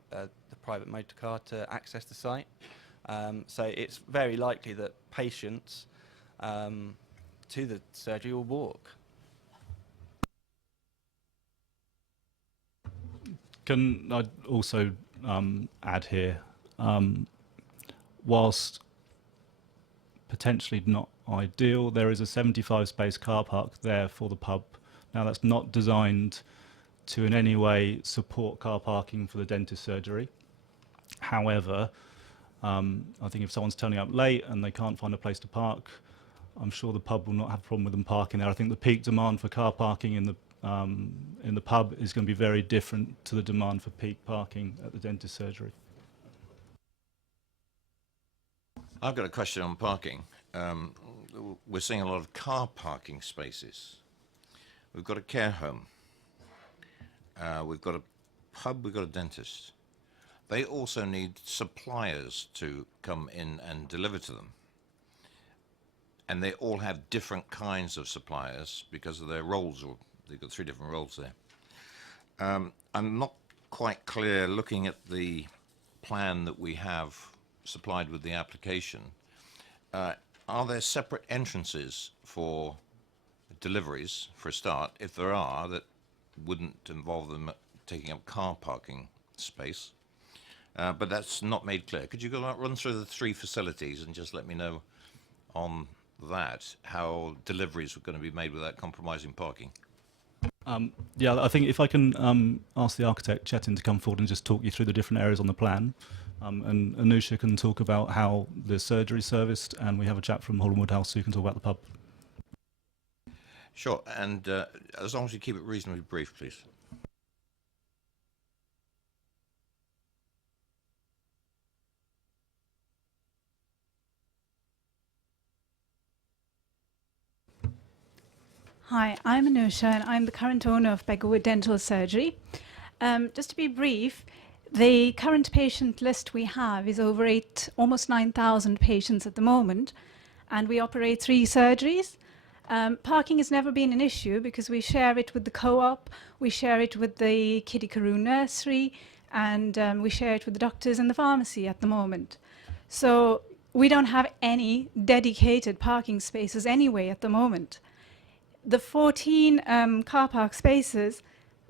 private motor car to access the site. So it's very likely that patients to the surgery will walk. Can I also add here, whilst potentially not ideal, there is a 75 space car park there for the pub. Now that's not designed to in any way support car parking for the dentist surgery. However, I think if someone's turning up late and they can't find a place to park, I'm sure the pub will not have a problem with them parking there. I think the peak demand for car parking in the pub is going to be very different to the demand for peak parking at the dentist surgery. I've got a question on parking. We're seeing a lot of car parking spaces. We've got a care home. We've got a pub, we've got a dentist. They also need suppliers to come in and deliver to them. And they all have different kinds of suppliers because of their roles, or they've got 3 different roles there. I'm not quite clear, looking at the plan that we have supplied with the application, are there separate entrances for deliveries, for a start? If there are, that wouldn't involve them taking up car parking space. But that's not made clear. Could you run through the 3 facilities and just let me know on that, how deliveries were going to be made without compromising parking? Yeah, I think if I can ask the architect, Chetan, to come forward and just talk you through the different areas on the plan. And Anusha can talk about how the surgery is serviced, and we have a chap from Hollandwood House who can talk about the pub. Sure, and as long as you keep it reasonably brief, please. Hi, I'm Anusha and I'm the current owner of Beggarwood Dental Surgery. Just to be brief, the current patient list we have is over almost 9,000 patients at the moment, and we operate 3 surgeries. Parking has never been an issue because we share it with the co-op, we share it with the Kiddie Karoo nursery, and we share it with the doctors and the pharmacy at the moment. So we don't have any dedicated parking spaces anyway at the moment. The 14 car park spaces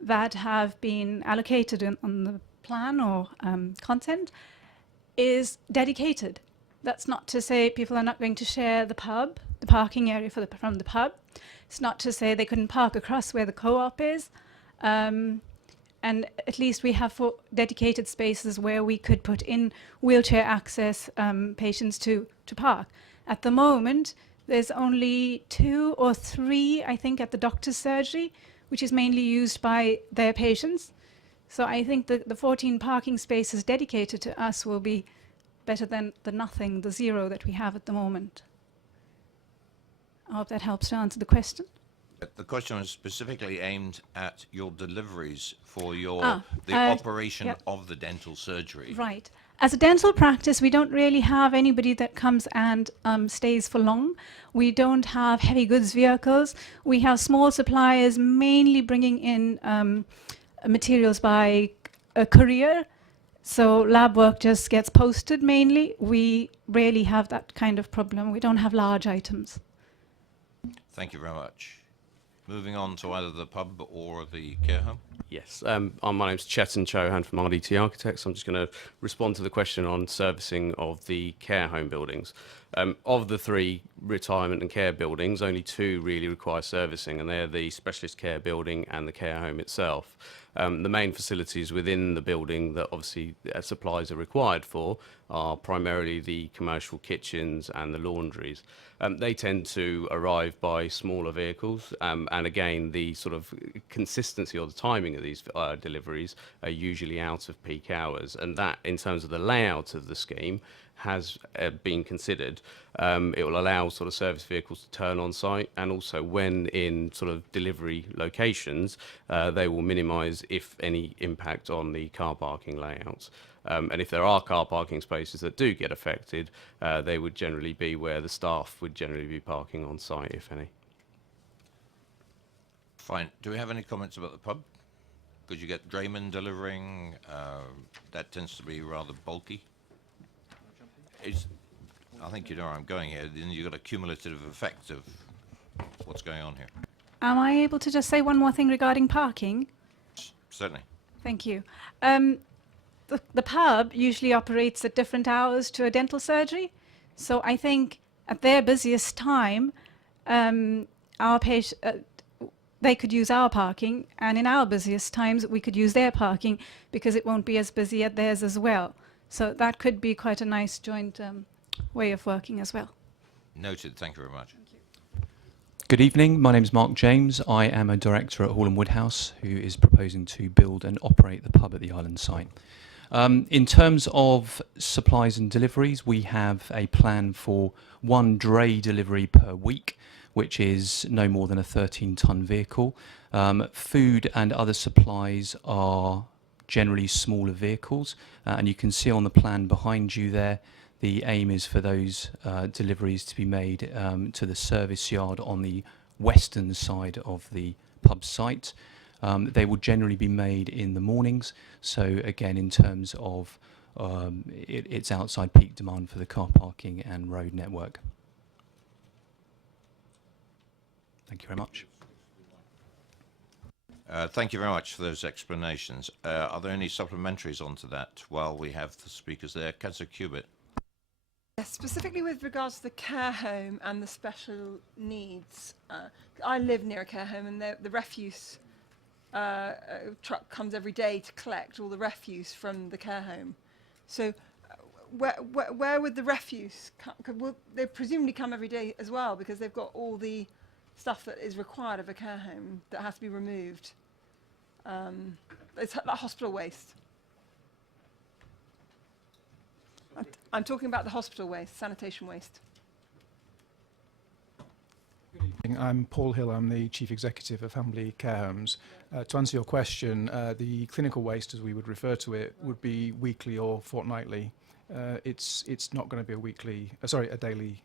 that have been allocated on the plan or content is dedicated. That's not to say people are not going to share the pub, the parking area from the pub. It's not to say they couldn't park across where the co-op is. And at least we have 4 dedicated spaces where we could put in wheelchair access patients to park. At the moment, there's only 2 or 3, I think, at the doctor's surgery, which is mainly used by their patients. So I think the 14 parking spaces dedicated to us will be better than the nothing, the 0 that we have at the moment. I hope that helps to answer the question. The question was specifically aimed at your deliveries for the operation yep. of the dental surgery. Right. As a dental practice, we don't really have anybody that comes and stays for long. We don't have heavy goods vehicles. We have small suppliers mainly bringing in materials by a courier. So lab work just gets posted mainly. We rarely have that kind of problem. We don't have large items. Thank you very much. Moving on to either the pub or the care home. Yes, my name's Chetan Chauhan from RDT Architects. I'm just going to respond to the question on servicing of the care home buildings. Of the 3 retirement and care buildings, only 2 really require servicing, and they're the specialist care building and the care home itself. The main facilities within the building that obviously supplies are required for are primarily the commercial kitchens and the laundries. They tend to arrive by smaller vehicles, and again, the sort of consistency or the timing of these deliveries are usually out of peak hours, and that, in terms of the layout of the scheme, has been considered. It will allow sort of service vehicles to turn on site, and also when in sort of delivery locations, they will minimise, if any, impact on the car parking layouts. And if there are car parking spaces that do get affected, they would generally be where the staff would generally be parking on site, if any. Fine. Do we have any comments about the pub? Could you get draymen delivering? That tends to be rather bulky. I think you know where I'm going here. Then you've got a cumulative effect of what's going on here. Am I able to just say one more thing regarding parking? Certainly. Thank you. The pub usually operates at different hours to a dental surgery. So I think at their busiest time, they could use our parking, and in our busiest times, we could use their parking because it won't be as busy at theirs as well. So that could be quite a nice joint way of working as well. Noted. Thank you very much. Good evening. My name is Mark James. I am a director at Hall & Woodhouse who is proposing to build and operate the pub at the island site. In terms of supplies and deliveries, we have a plan for 1 dray delivery per week, which is no more than a 13-ton vehicle. Food and other supplies are generally smaller vehicles, and you can see on the plan behind you there, the aim is for those deliveries to be made to the service yard on the western side of the pub site. They will generally be made in the mornings, so again in terms of it's outside peak demand for the car parking and road network. Thank you very much. Thank you very much for those explanations. Are there any supplementaries onto that while we have the speakers there? Councillor Cubitt. Yes, specifically with regards to the care home and the special needs. I live near a care home, and the refuse truck comes every day to collect all the refuse from the care home. So where would the refuse come? Will they presumably come every day as well, because they've got all the stuff that is required of a care home that has to be removed? It's like hospital waste. I'm talking about the hospital waste, sanitation waste. I'm Paul Hill. I'm the Chief Executive of Hambley Care Homes. To answer your question, the clinical waste, as we would refer to it, would be weekly or fortnightly. It's not going to be a daily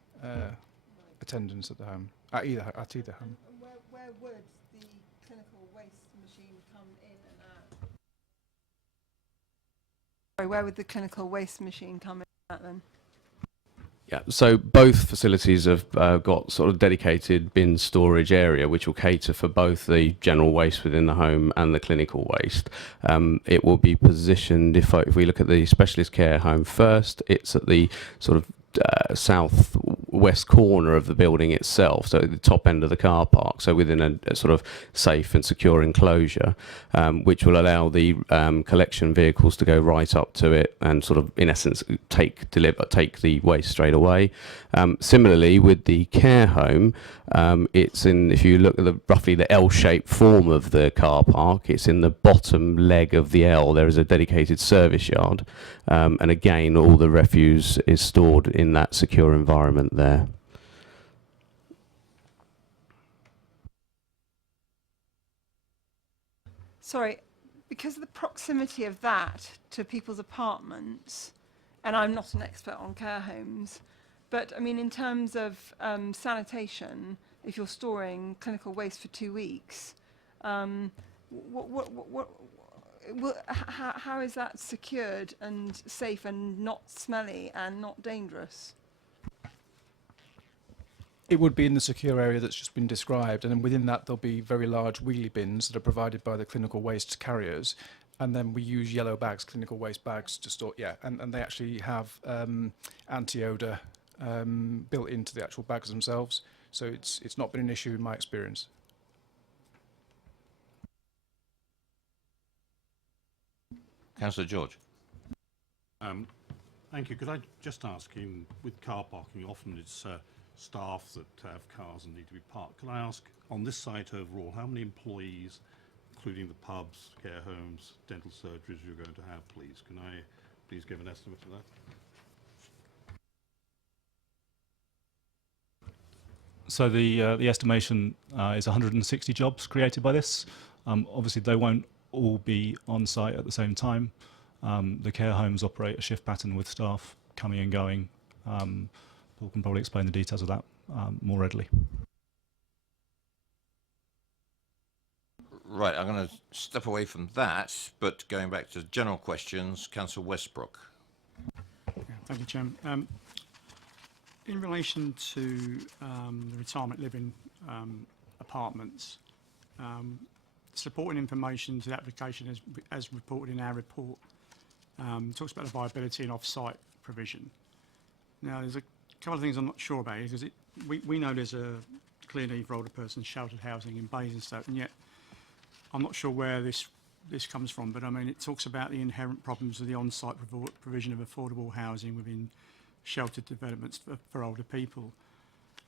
attendance at the home, at either home. Where would the clinical waste machine come in and out? Sorry, where would the clinical waste machine come in and out then? Yeah, so both facilities have got sort of dedicated bin storage area which will cater for both the general waste within the home and the clinical waste. It will be positioned, if we look at the specialist care home first, it's at the sort of south-west corner of the building itself, so at the top end of the car park, so within a sort of safe and secure enclosure, which will allow the collection vehicles to go right up to it and sort of, in essence, take the waste straight away. Similarly, with the care home, it's in, if you look at roughly the L-shaped form of the car park, it's in the bottom leg of the L. There is a dedicated service yard, and again, all the refuse is stored in that secure environment there. Sorry, because of the proximity of that to people's apartments, and I'm not an expert on care homes, but I mean in terms of sanitation, if you're storing clinical waste for 2 weeks, how is that secured and safe and not smelly and not dangerous? It would be in the secure area that's just been described, and then within that there'll be very large wheelie bins that are provided by the clinical waste carriers, and then we use yellow bags, clinical waste bags, to store. Yeah, and they actually have anti-odour built into the actual bags themselves, so it's not been an issue in my experience. Councillor George. Thank you. Could I just ask, with car parking, often it's staff that have cars and need to be parked. Can I ask, on this site overall, how many employees, including the pubs, care homes, dental surgeries, you're going to have, please? Can I please give an estimate of that? So the estimation is 160 jobs created by this. Obviously, they won't all be on site at the same time. The care homes operate a shift pattern with staff coming and going. Paul can probably explain the details of that more readily. Right, I'm going to step away from that, but going back to general questions, Councillor Westbrook. Thank you, Chairman. In relation to the retirement living apartments, supporting information to the application as reported in our report talks about the viability and off-site provision. Now, there's a couple of things I'm not sure about, because we know there's a clear need for older persons sheltered housing in Basingstoke, and yet I'm not sure where this this comes from, but I mean, it talks about the inherent problems of the on-site provision of affordable housing within sheltered developments for older people.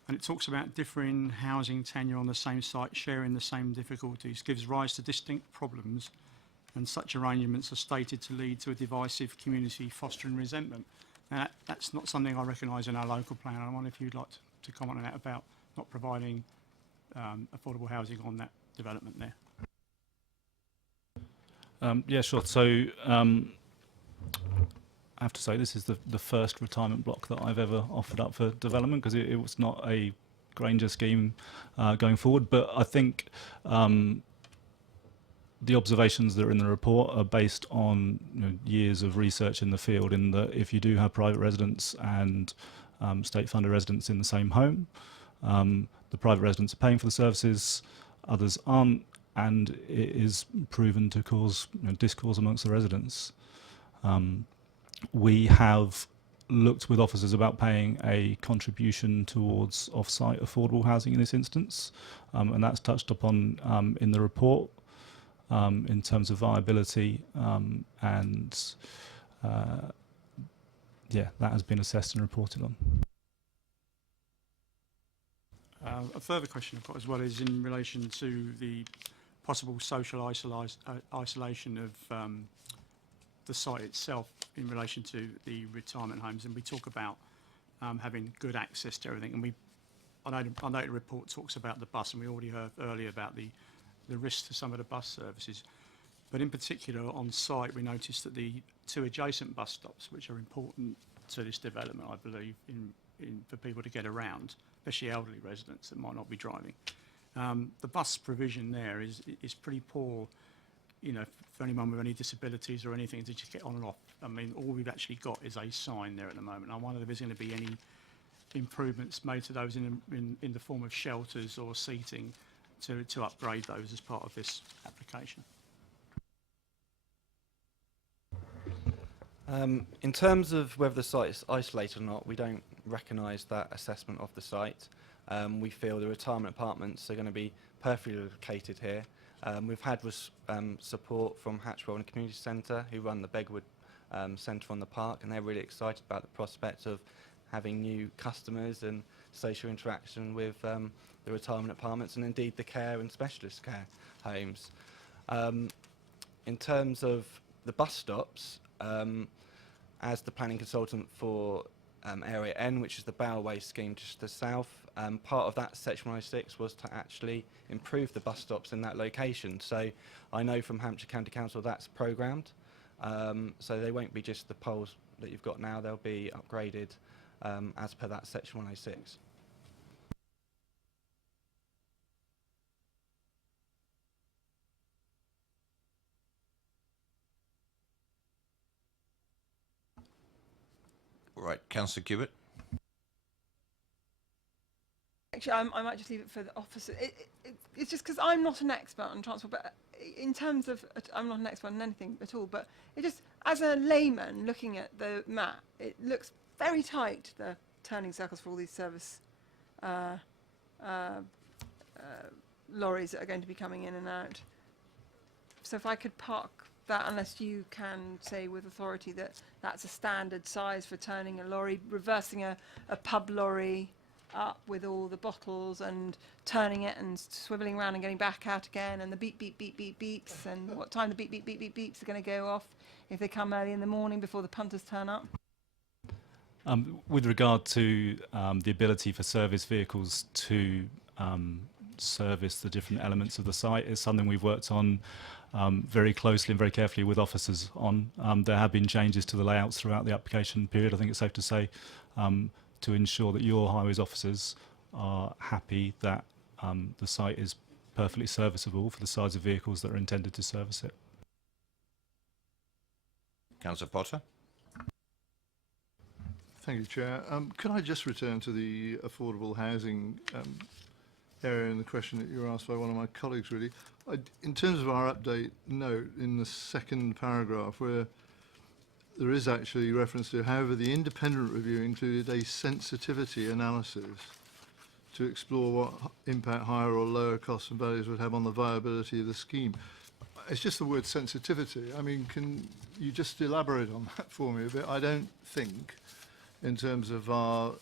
And it talks about differing housing tenure on the same site, sharing the same difficulties, gives rise to distinct problems, and such arrangements are stated to lead to a divisive community fostering resentment. Now, that's not something I recognise in our local plan. I wonder if you'd like to comment on that about not providing affordable housing on that development there. Yeah, sure. So I have to say this is the first retirement block that I've ever offered up for development, because it was not a Granger scheme going forward. But I think the observations that are in the report are based on years of research in the field, in that if you do have private residents and state-funded residents in the same home, the private residents are paying for the services, others aren't, and it is proven to cause discourse amongst the residents. We have looked with officers about paying a contribution towards off-site affordable housing in this instance, and that's touched upon in the report in terms of viability, and yeah, that has been assessed and reported on. A further question I've got as well is in relation to the possible social isolation of the site itself in relation to the retirement homes, and we talk about having good access to everything. And I know the report talks about the bus, and we already heard earlier about the risks to some of the bus services. But in particular, on site, we noticed that the two adjacent bus stops, which are important to this development, I believe, for people to get around, especially elderly residents that might not be driving. The bus provision there is pretty poor, for anyone with any disabilities or anything to just get on and off. I mean, all we've actually got is a sign there at the moment. I wonder if there's going to be any improvements made to those in the form of shelters or seating to upgrade those as part of this application. In terms of whether the site is isolated or not, we don't recognise that assessment of the site. We feel the retirement apartments are going to be perfectly located here. We've had support from Hatchwell and Community Centre, who run the Begwood Centre on the park, and they're really excited about the prospect of having new customers and social interaction with the retirement apartments, and indeed the care and specialist care homes. In terms of the bus stops, as the planning consultant for Area N, which is the Bowway scheme just to the south, part of that Section 106 was to actually improve the bus stops in that location. So I know from Hampshire County Council that's programmed. So they won't be just the poles that you've got now, they'll be upgraded as per that Section 106. Right, Councillor Cubitt. Actually, I might just leave it for the officer. It's just because I'm not an expert on transport, but in terms of, I'm not an expert on anything at all, but it just, as a layman looking at the map, it looks very tight, the turning circles for all these service lorries that are going to be coming in and out. So if I could park that, unless you can say with authority that that's a standard size for turning a lorry, reversing a pub lorry up with all the bottles and turning it and swiveling around and getting back out again, and the beep, beep, beep, beep, beeps, and what time the beep, beep, beep, beep, beeps are going to go off if they come early in the morning before the punters turn up. With regard to the ability for service vehicles to service the different elements of the site, is something we've worked on very closely and very carefully with officers on. There have been changes to the layouts throughout the application period, I think it's safe to say, to ensure that your highways officers are happy that the site is perfectly serviceable for the size of vehicles that are intended to service it. Councillor Potter. Thank you, Chair. Could I just return to the affordable housing area and the question that you were asked by one of my colleagues, really? In terms of our update note in the second paragraph, where there is actually reference to, however, the independent review included a sensitivity analysis to explore what impact higher or lower costs and values would have on the viability of the scheme. It's just the word sensitivity. I mean, can you just elaborate on that for me a bit? I don't think, in terms of our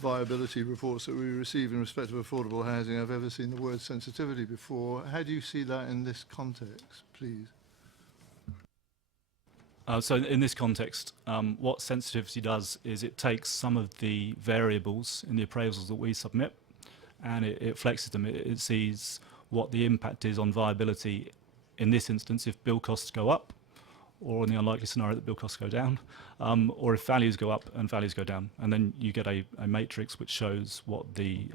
viability reports that we receive in respect of affordable housing, I've ever seen the word sensitivity before. How do you see that in this context, please? So in this context, what sensitivity does is it takes some of the variables in the appraisals that we submit and it flexes them. It sees what the impact is on viability in this instance if bill costs go up, or in the unlikely scenario that bill costs go down, or if values go up and values go down. And then you get a matrix which shows what the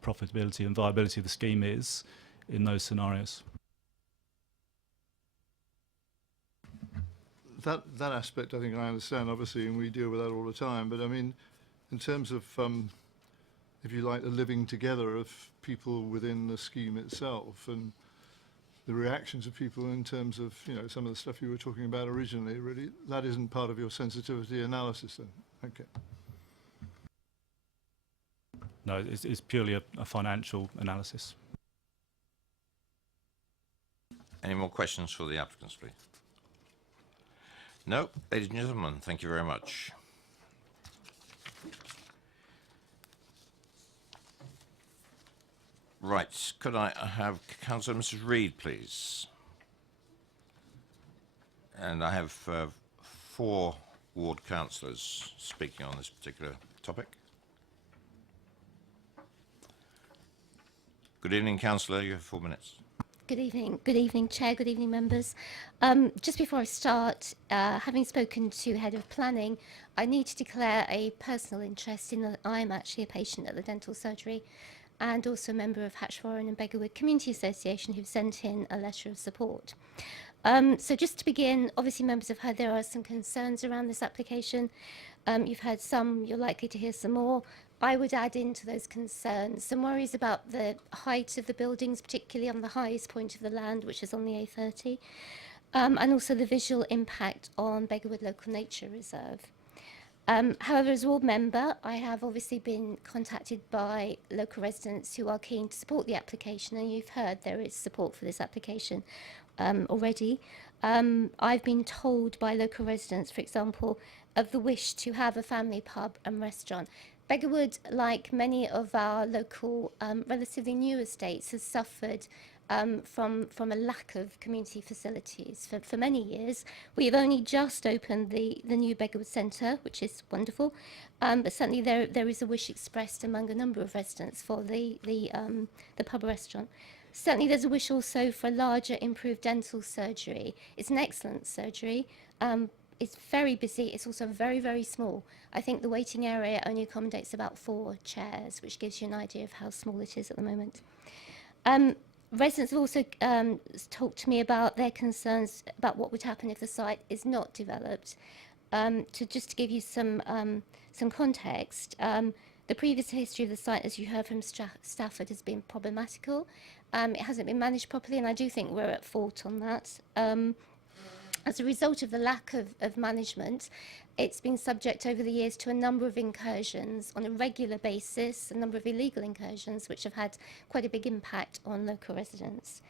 profitability and viability of the scheme is in those scenarios. That aspect, I think I understand, obviously, and we deal with that all the time. But I mean, in terms of, if you like, the living together of people within the scheme itself and the reactions of people in terms of, you know, some of the stuff you were talking about originally, really, that isn't part of your sensitivity analysis then? Okay. No, it's purely a financial analysis. Any more questions for the applicants, please? No, ladies and gentlemen, thank you very much. Right, could I have Councillor Mrs. Reid, please? And I have 4 ward councillors speaking on this particular topic. Good evening, councillor. You have 4 minutes. Good evening, Chair, good evening, members. Just before I start, having spoken to Head of Planning, I need to declare a personal interest in that I'm actually a patient at the dental surgery and also a member of Hatch Warren and Beggarwood Community Association who've sent in a letter of support. So just to begin, obviously members have heard there are some concerns around this application. You've heard some, you're likely to hear some more. I would add into those concerns some worries about the height of the buildings, particularly on the highest point of the land, which is on the A30, and also the visual impact on Beggarwood Local Nature Reserve. However, as a ward member, I have obviously been contacted by local residents who are keen to support the application, and you've heard there is support for this application already. I've been told by local residents, for example, of the wish to have a family pub and restaurant. Beggarwood, like many of our local relatively new estates, has suffered from a lack of community facilities for many years. We have only just opened the new Beggarwood Centre, which is wonderful, but certainly there is a wish expressed among a number of residents for the pub restaurant. Certainly there's a wish also for a larger improved dental surgery. It's an excellent surgery. It's very busy. It's also very, very small. I think the waiting area only accommodates about 4 chairs, which gives you an idea of how small it is at the moment. Residents have also talked to me about their concerns about what would happen if the site is not developed. Just to give you some context, the previous history of the site, as you heard from Stafford, has been problematical. It hasn't been managed properly, and I do think we're at fault on that. As a result of the lack of management, it's been subject over the years to a number of incursions on a regular basis, a number of illegal incursions, which have had quite a big impact on local residents.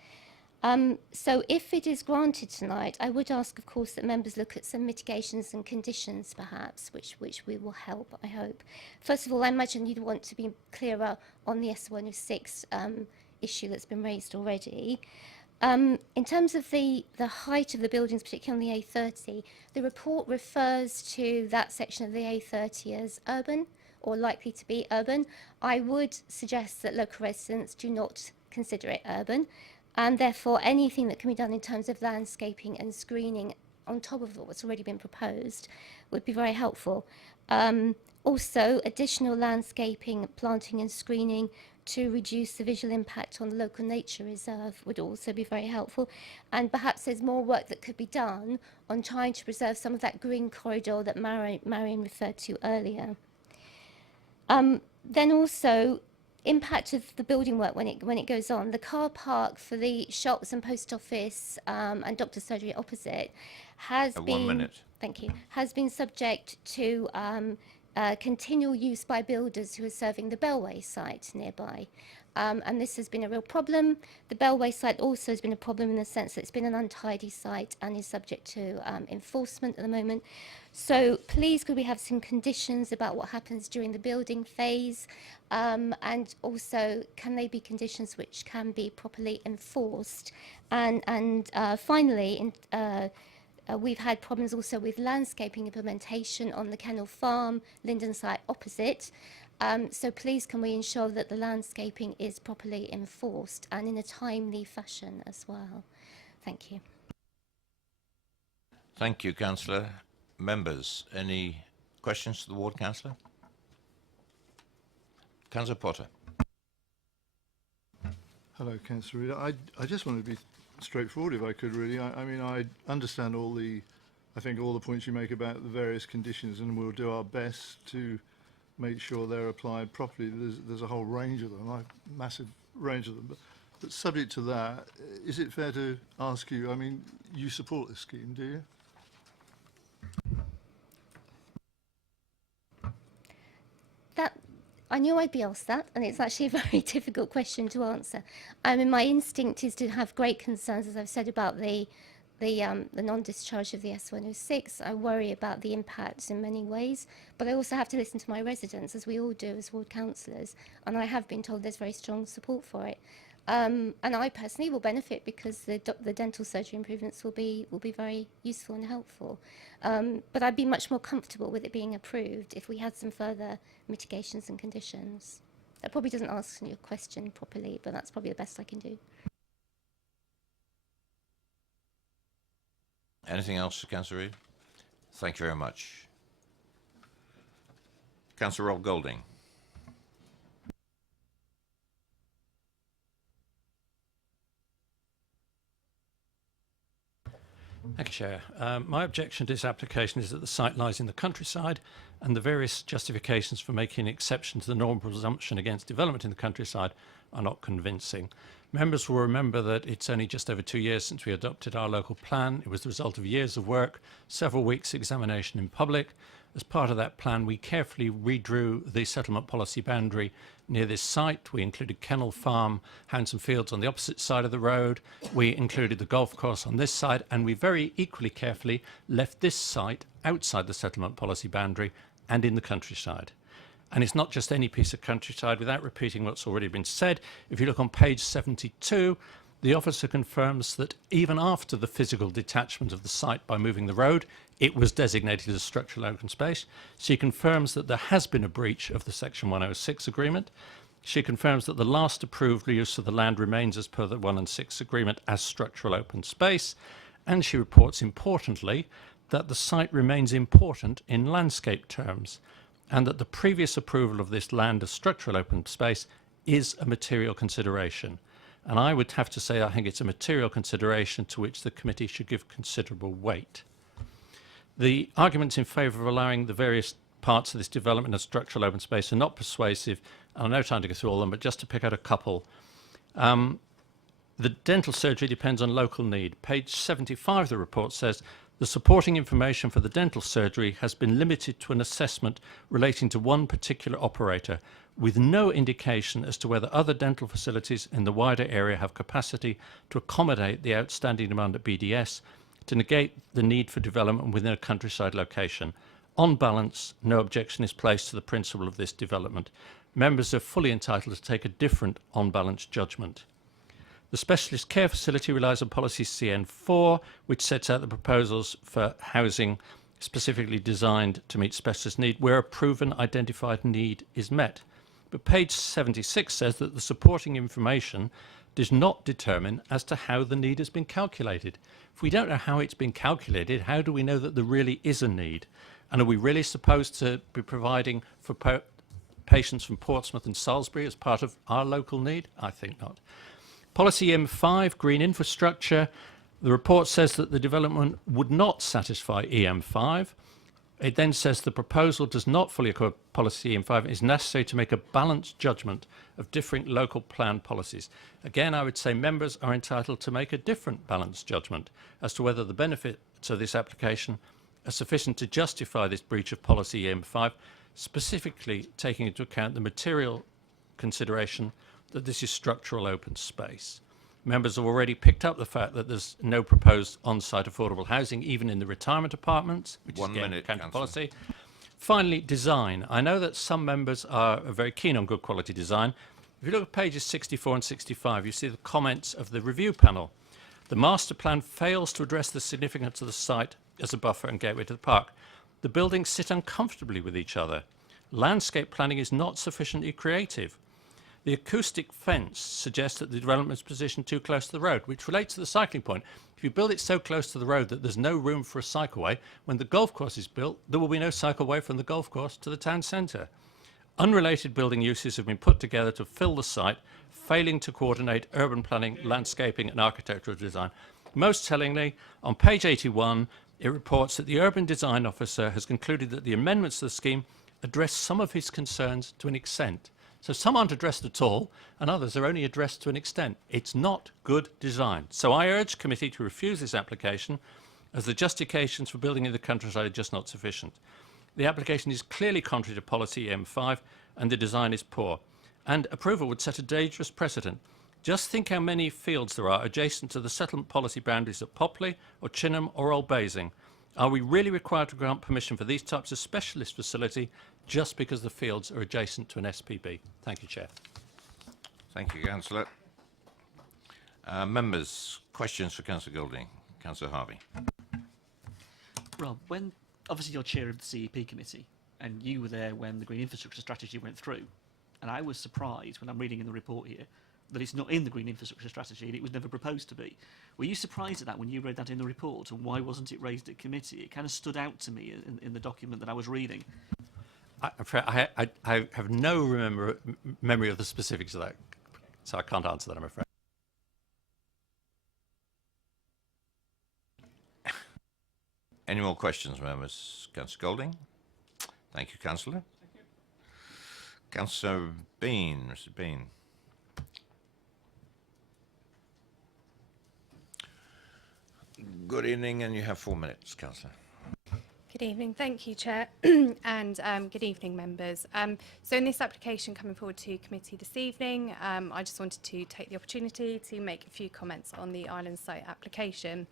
So if it is granted tonight, I would ask, of course, that members look at some mitigations and conditions, perhaps, which we will help, I hope. First of all, I imagine you'd want to be clearer on the S106 issue that's been raised already. In terms of the height of the buildings, particularly on the A30, the report refers to that section of the A30 as urban or likely to be urban. I would suggest that local residents do not consider it urban, and therefore anything that can be done in terms of landscaping and screening on top of what's already been proposed would be very helpful. Also, additional landscaping, planting and screening to reduce the visual impact on the local nature reserve would also be very helpful. And perhaps there's more work that could be done on trying to preserve some of that green corridor that Marion referred to earlier. Then also, impact of the building work when it goes on. The car park for the shops and post office and doctor's surgery opposite has been... 1 minute. Thank you. Has been subject to continual use by builders who are serving the Bellway site nearby. and this has been a real problem. The Bellway site also has been a problem in the sense that it's been an untidy site and is subject to enforcement at the moment. So please could we have some conditions about what happens during the building phase, and also can they be conditions which can be properly enforced? And finally, we've had problems also with landscaping implementation on the Kennel Farm, Linden site opposite. So please can we ensure that the landscaping is properly enforced and in a timely fashion as well? Thank you. Thank you, Councillor. Members, any questions to the Ward Councillor? Councillor Potter. Hello, Councillor Reader. I just want to be straightforward if I could, really. I mean, I understand I think all the points you make about the various conditions, and we'll do our best to make sure they're applied properly. There's a whole range of them, a massive range of them. But subject to that, is it fair to ask you, I mean, you support this scheme, do you? I knew I'd be asked that, and it's actually a very difficult question to answer. I mean, my instinct is to have great concerns, as I've said, about the non-discharge of the S106. I worry about the impacts in many ways, but I also have to listen to my residents, as we all do as ward councillors, and I have been told there's very strong support for it. And I personally will benefit because the dental surgery improvements will be very useful and helpful. But I'd be much more comfortable with it being approved if we had some further mitigations and conditions. That probably doesn't answer your question properly, but that's probably the best I can do. Anything else, Councillor Reid? Thank you very much. Councillor Rob Golding. Thank you, Chair. My objection to this application is that the site lies in the countryside, and the various justifications for making an exception to the normal presumption against development in the countryside are not convincing. Members will remember that it's only just over 2 years since we adopted our local plan. It was the result of years of work, several weeks examination in public. As part of that plan, we carefully redrew the settlement policy boundary near this site. We included Kennel Farm, Hounsome Fields on the opposite side of the road. We included the golf course on this side, and we very equally carefully left this site outside the settlement policy boundary and in the countryside. And it's not just any piece of countryside. Without repeating what's already been said, if you look on page 72, the officer confirms that even after the physical detachment of the site by moving the road, it was designated as structural open space. She confirms that there has been a breach of the Section 106 agreement. She confirms that the last approved use of the land remains as per the 106 agreement as structural open space. And she reports importantly that the site remains important in landscape terms, and that the previous approval of this land as structural open space is a material consideration. And I would have to say I think it's a material consideration to which the committee should give considerable weight. The arguments in favour of allowing the various parts of this development as structural open space are not persuasive, and I've no time to go through all of them, but just to pick out a couple. The dental surgery depends on local need. Page 75 of the report says, the supporting information for the dental surgery has been limited to an assessment relating to one particular operator, with no indication as to whether other dental facilities in the wider area have capacity to accommodate the outstanding demand at BDS, to negate the need for development within a countryside location. On balance, no objection is placed to the principle of this development. Members are fully entitled to take a different on-balance judgment. The specialist care facility relies on policy CN4, which sets out the proposals for housing specifically designed to meet specialist need where a proven identified need is met. But page 76 says that the supporting information does not determine as to how the need has been calculated. If we don't know how it's been calculated, how do we know that there really is a need? And are we really supposed to be providing for patients from Portsmouth and Salisbury as part of our local need? I think not. Policy M5, green infrastructure, the report says that the development would not satisfy EM5. It then says the proposal does not fully accord policy EM5 and is necessary to make a balanced judgment of different local plan policies. Again, I would say members are entitled to make a different balanced judgment as to whether the benefits of this application are sufficient to justify this breach of policy EM5, specifically taking into account the material consideration that this is structural open space. Members have already picked up the fact that there's no proposed on-site affordable housing, even in the retirement apartments, which One is again minute, counter Councillor. policy. Finally, design. I know that some members are very keen on good quality design. If you look at pages 64 and 65, you see the comments of the review panel. The master plan fails to address the significance of the site as a buffer and gateway to the park. The buildings sit uncomfortably with each other. Landscape planning is not sufficiently creative. The acoustic fence suggests that the development is positioned too close to the road, which relates to the cycling point. If you build it so close to the road that there's no room for a cycleway, when the golf course is built, there will be no cycleway from the golf course to the town centre. Unrelated building uses have been put together to fill the site, failing to coordinate urban planning, landscaping and architectural design. Most tellingly, on page 81, it reports that the urban design officer has concluded that the amendments to the scheme address some of his concerns to an extent. So some aren't addressed at all, and others are only addressed to an extent. It's not good design. So I urge committee to refuse this application, as the justifications for building in the countryside are just not sufficient. The application is clearly contrary to policy M5, and the design is poor. And approval would set a dangerous precedent. Just think how many fields there are adjacent to the settlement policy boundaries at Popley or Chinham or Old Basing. Are we really required to grant permission for these types of specialist facility just because the fields are adjacent to an SPB? Thank you, Chair. Thank you, Councillor. Members, questions for Councillor Golding. Councillor Harvey. Rob, when obviously you're chair of the CEP committee, and you were there when the Green Infrastructure Strategy went through, and I was surprised when I'm reading in the report here that it's not in the Green Infrastructure Strategy and it was never proposed to be. Were you surprised at that when you read that in the report, and why wasn't it raised at committee? It kind of stood out to me in the document that I was reading. I have no memory of the specifics of that, so I can't answer that, I'm afraid. Any more questions, members? Councillor Golding. Thank you, Councillor. Councillor Bean, Mr. Bean. Good evening, and you have 4 minutes, Councillor. Good evening. Thank you, Chair, and good evening, members. So in this application coming forward to committee this evening, I just wanted to take the opportunity to make a few comments on the island site application.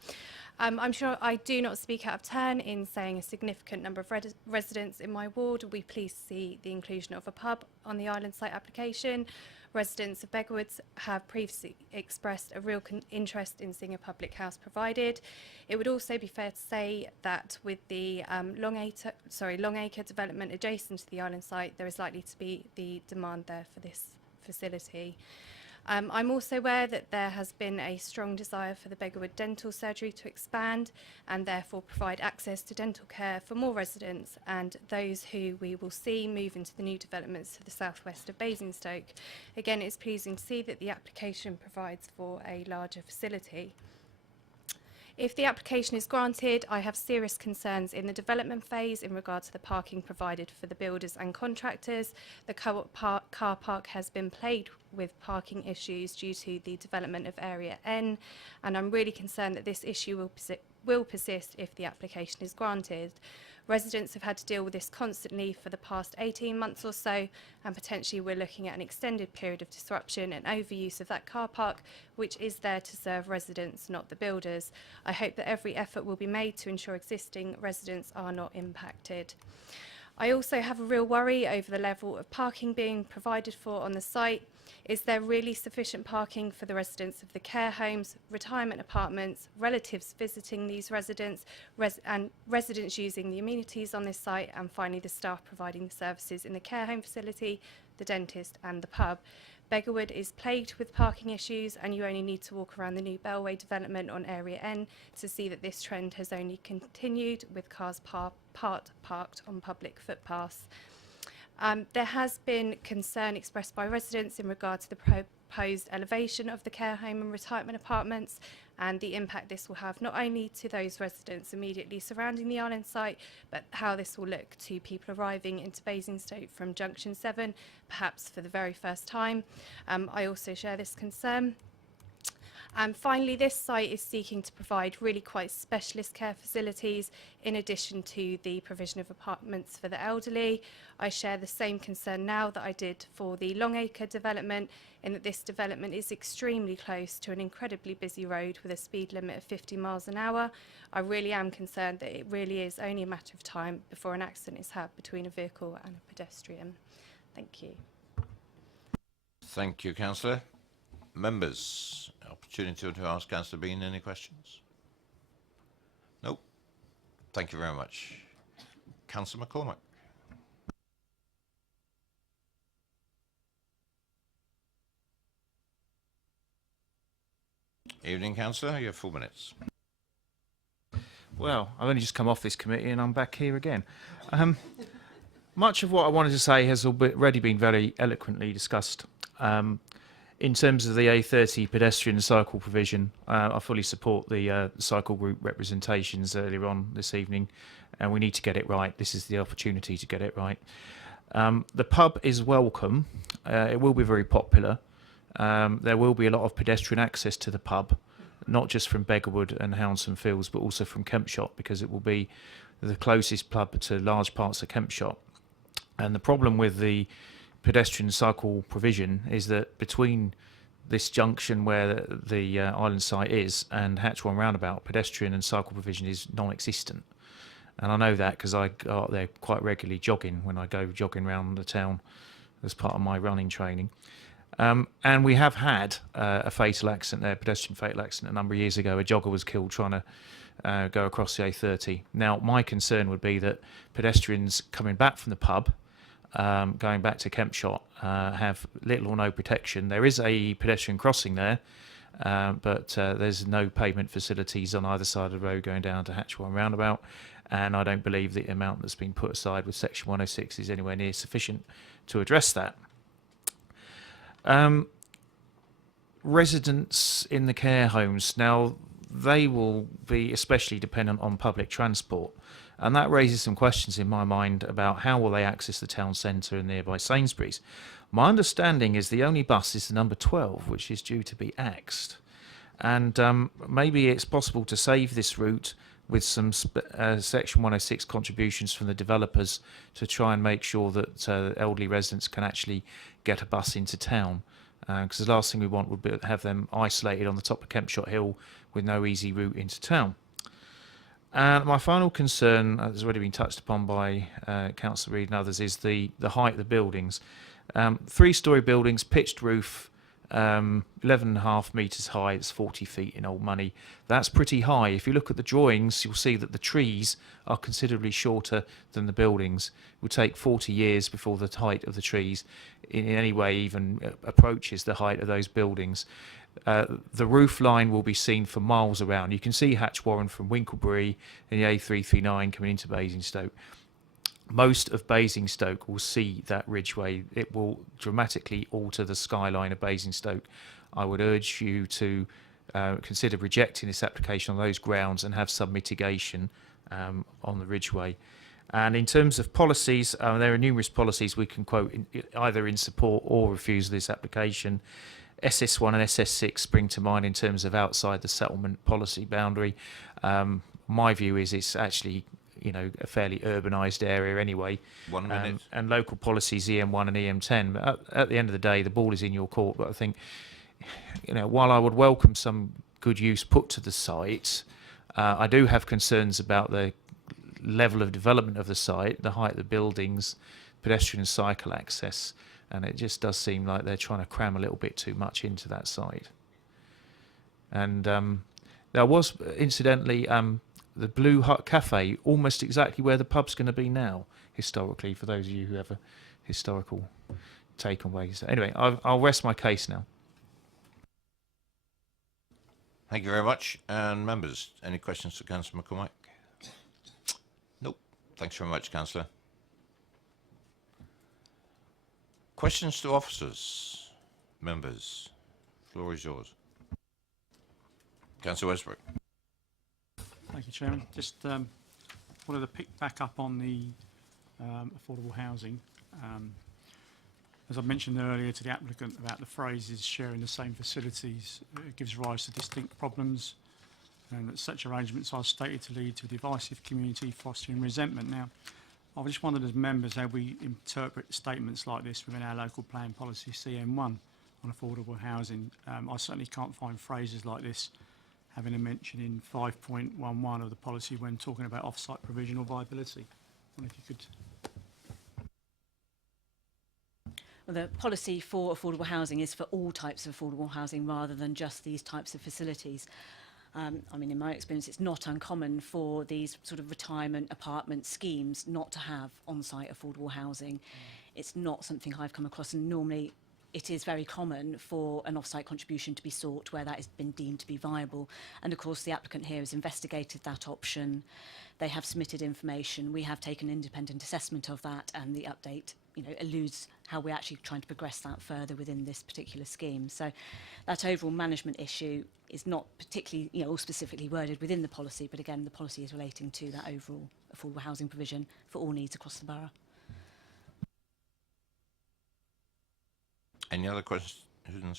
I'm sure I do not speak out of turn in saying a significant number of residents in my ward will be pleased to see the inclusion of a pub on the island site application. Residents of Beggarwoods have previously expressed a real interest in seeing a public house provided. It would also be fair to say that with the Longacre development adjacent to the island site, there is likely to be the demand there for this facility. I'm also aware that there has been a strong desire for the Beggarwood Dental Surgery to expand and therefore provide access to dental care for more residents and those who we will see move into the new developments to the southwest of Basingstoke. Again, it's pleasing to see that the application provides for a larger facility. If the application is granted, I have serious concerns in the development phase in regard to the parking provided for the builders and contractors. The co-op car park has been plagued with parking issues due to the development of Area N, and I'm really concerned that this issue will persist if the application is granted. Residents have had to deal with this constantly for the past 18 months or so, and potentially we're looking at an extended period of disruption and overuse of that car park, which is there to serve residents, not the builders. I hope that every effort will be made to ensure existing residents are not impacted. I also have a real worry over the level of parking being provided for on the site. Is there really sufficient parking for the residents of the care homes, retirement apartments, relatives visiting these residents, and residents using the amenities on this site, and finally the staff providing the services in the care home facility, the dentist and the pub? Beggarwood is plagued with parking issues, and you only need to walk around the new Bellway development on Area N to see that this trend has only continued, with cars parked on public footpaths. There has been concern expressed by residents in regard to the proposed elevation of the care home and retirement apartments and the impact this will have not only to those residents immediately surrounding the island site, but how this will look to people arriving into Basingstoke from Junction 7, perhaps for the very first time. I also share this concern. And finally, this site is seeking to provide really quite specialist care facilities in addition to the provision of apartments for the elderly. I share the same concern now that I did for the Longacre development, in that this development is extremely close to an incredibly busy road with a speed limit of 50 miles an hour. I really am concerned that it really is only a matter of time before an accident is had between a vehicle and a pedestrian. Thank you. Thank you, Councillor. Members, opportunity to ask Councillor Bean any questions? Nope. Thank you very much. Councillor McCormack. Evening, Councillor. You have 4 minutes. Well, I've only just come off this committee and I'm back here again. Much of what I wanted to say has already been very eloquently discussed. In terms of the A30 pedestrian and cycle provision, I fully support the cycle group representations earlier on this evening, and we need to get it right. This is the opportunity to get it right. The pub is welcome. It will be very popular. There will be a lot of pedestrian access to the pub, not just from Beggarwood and Hounsdon Fields, but also from Kempshot, because it will be the closest pub to large parts of Kempshot. And the problem with the pedestrian cycle provision is that between this junction where the island site is and Hatchwan roundabout, pedestrian and cycle provision is non-existent. And I know that because I go up there quite regularly jogging when I go jogging around the town as part of my running training. And we have had a fatal accident there, pedestrian fatal accident a number of years ago. A jogger was killed trying to go across the A30. Now, my concern would be that pedestrians coming back from the pub, going back to Kempshot, have little or no protection. There is a pedestrian crossing there, but there's no pavement facilities on either side of the road going down to Hatchwan roundabout, and I don't believe the amount that's been put aside with Section 106 is anywhere near sufficient to address that. Residents in the care homes, now they will be especially dependent on public transport, and that raises some questions in my mind about how will they access the town centre and nearby Sainsbury's. My understanding is the only bus is the number 12, which is due to be axed, and maybe it's possible to save this route with some Section 106 contributions from the developers to try and make sure that elderly residents can actually get a bus into town. Because the last thing we want would be to have them isolated on the top of Kempshot Hill with no easy route into town. And my final concern, has already been touched upon by Councillor Reid and others, is the height of the buildings. 3-storey buildings, pitched roof, 11.5 metres high, it's 40 feet in old money. That's pretty high. If you look at the drawings, you'll see that the trees are considerably shorter than the buildings. It will take 40 years before the height of the trees in any way even approaches the height of those buildings. The roof line will be seen for miles around. You can see Hatchwarren from Winklebury and the A339 coming into Basingstoke. Most of Basingstoke will see that ridgeway. It will dramatically alter the skyline of Basingstoke. I would urge you to consider rejecting this application on those grounds and have some mitigation on the ridgeway. And in terms of policies, there are numerous policies we can quote either in support or refuse this application. SS1 and SS6 spring to mind in terms of outside the settlement policy boundary. My view is it's actually a fairly urbanised area anyway. 1 minute. And local policies, EM1 and EM10. But at the end of the day, the ball is in your court. But I think, while I would welcome some good use put to the site, I do have concerns about the level of development of the site, the height of the buildings, pedestrian and cycle access, and it just does seem like they're trying to cram a little bit too much into that site. And there was, incidentally, the Blue Hut Cafe, almost exactly where the pub's going to be now, historically, for those of you who have a historical take on ways. Anyway, I'll rest my case now. Thank you very much. And members, any questions for Councillor McCormack? Nope. Thanks very much, Councillor. Questions to officers? Members, floor is yours. Councillor Westbrook. Thank you, Chairman. Just wanted to pick back up on the affordable housing. As I mentioned earlier to the applicant about the phrases sharing the same facilities, it gives rise to distinct problems, and that such arrangements are stated to lead to a divisive community fostering resentment. Now, I just wondered as members how we interpret statements like this within our local plan policy CM1 on affordable housing. I certainly can't find phrases like this having a mention in 5.11 of the policy when talking about off-site provision or viability. I wonder if you could. Well, the policy for affordable housing is for all types of affordable housing rather than just these types of facilities. I mean, in my experience, it's not uncommon for these sort of retirement apartment schemes not to have on-site affordable housing. It's not something I've come across, and normally it is very common for an off-site contribution to be sought where that has been deemed to be viable. And of course, the applicant here has investigated that option. They have submitted information. We have taken an independent assessment of that, and the update, alludes how we're actually trying to progress that further within this particular scheme. So that overall management issue is not particularly, or specifically worded within the policy, but again, the policy is relating to that overall affordable housing provision for all needs across the borough. Any other questions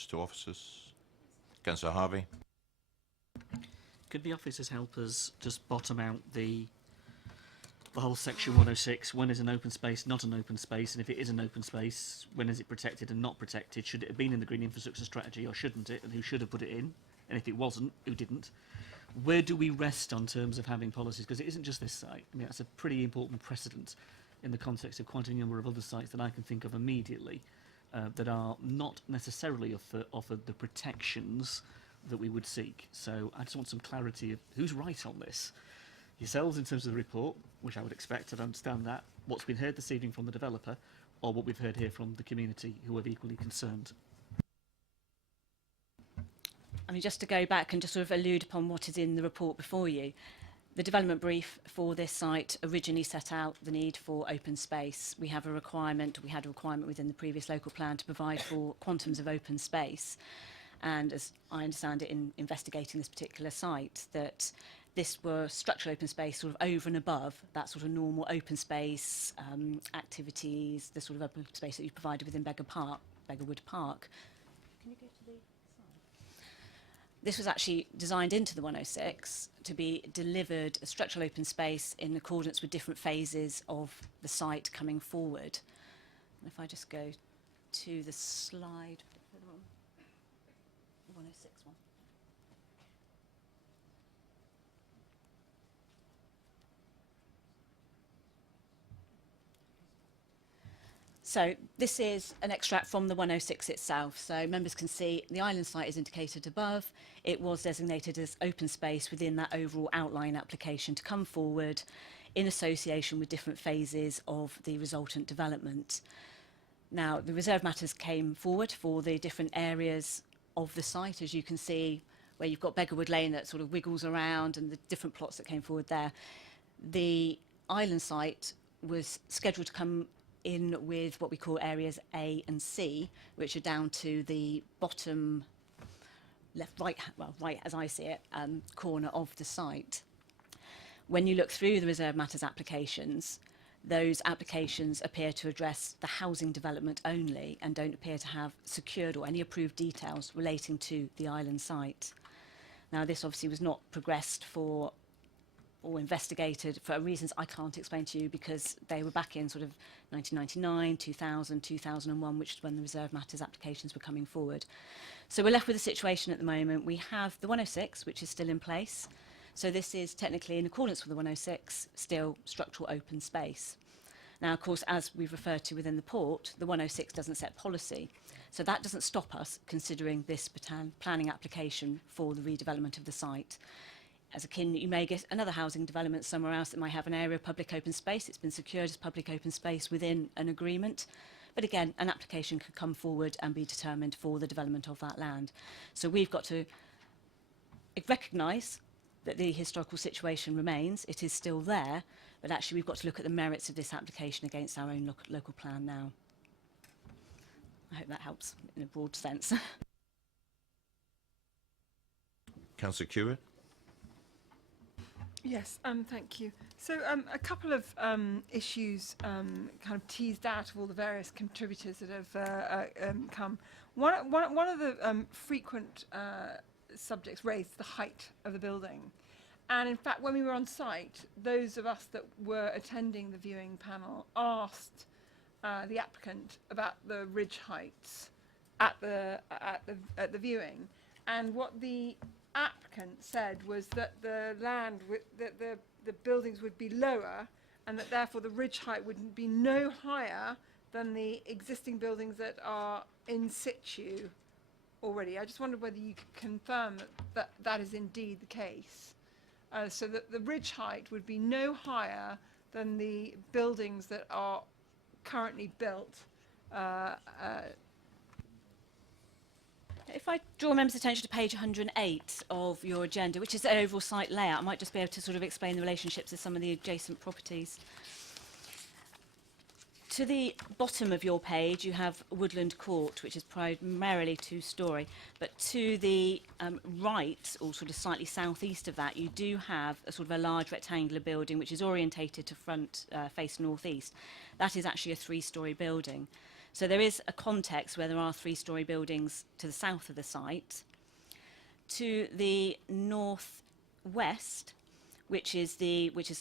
to officers? Councillor Harvey? Could the officers help us just bottom out the whole section 106? When is an open space not an open space? And if it is an open space, when is it protected and not protected? Should it have been in the Green Infrastructure Strategy or shouldn't it? And who should have put it in? And if it wasn't, who didn't? Where do we rest on terms of having policies? Because it isn't just this site. I mean, that's a pretty important precedent in the context of quite a number of other sites that I can think of immediately that are not necessarily offered the protections that we would seek. So I just want some clarity of who's right on this. Yourselves in terms of the report, which I would expect and understand that, what's been heard this evening from the developer, or what we've heard here from the community who are equally concerned. I mean, just to go back and just sort of allude upon what is in the report before you, the development brief for this site originally set out the need for open space. We had a requirement within the previous local plan to provide for quantums of open space. And as I understand it in investigating this particular site, that this were structural open space sort of over and above that sort of normal open space activities, the sort of open space that you provided within Beggarwood Park. Can you go to the slide? This was actually designed into the 106 to be delivered as structural open space in accordance with different phases of the site coming forward. And if I just go to the slide, 106 one. So this is an extract from the 106 itself. So members can see the island site is indicated above. It was designated as open space within that overall outline application to come forward in association with different phases of the resultant development. Now, the reserve matters came forward for the different areas of the site, as you can see, where you've got Beggarwood Lane that sort of wiggles around and the different plots that came forward there. The island site was scheduled to come in with what we call areas A and C, which are down to the bottom right as I see it, corner of the site. When you look through the reserve matters applications, those applications appear to address the housing development only and don't appear to have secured or any approved details relating to the island site. Now, this obviously was not progressed for or investigated for reasons I can't explain to you, because they were back in sort of 1999, 2000, 2001, which is when the reserve matters applications were coming forward. So we're left with a situation at the moment. We have the 106, which is still in place. So this is technically in accordance with the 106, still structural open space. Now, of course, as we've referred to within the port, the 106 doesn't set policy. So that doesn't stop us considering this planning application for the redevelopment of the site. As akin, you may get another housing development somewhere else that might have an area of public open space. It's been secured as public open space within an agreement. But again, an application could come forward and be determined for the development of that land. So we've got to recognise that the historical situation remains. It is still there, but actually we've got to look at the merits of this application against our own local plan now. I hope that helps in a broad sense. Councillor Hewitt? Yes, thank you. So a couple of issues kind of teased out of all the various contributors that have come. One of the frequent subjects raised the height of the building. And in fact, when we were on site, those of us that were attending the viewing panel asked the applicant about the ridge heights at the viewing, and what the applicant said was that the the buildings would be lower, and that therefore the ridge height would be no higher than the existing buildings that are in situ already. I just wondered whether you could confirm that is indeed the case. So that the ridge height would be no higher than the buildings that are currently built. If I draw members' attention to page 108 of your agenda, which is the overall site layout, I might just be able to sort of explain the relationships of some of the adjacent properties. To the bottom of your page, you have Woodland Court, which is primarily two-storey. But to the right, or sort of slightly southeast of that, you do have a sort of a large rectangular building, which is orientated to front face northeast. That is actually a three-storey building. So there is a context where there are three-storey buildings to the south of the site. To the northwest, which is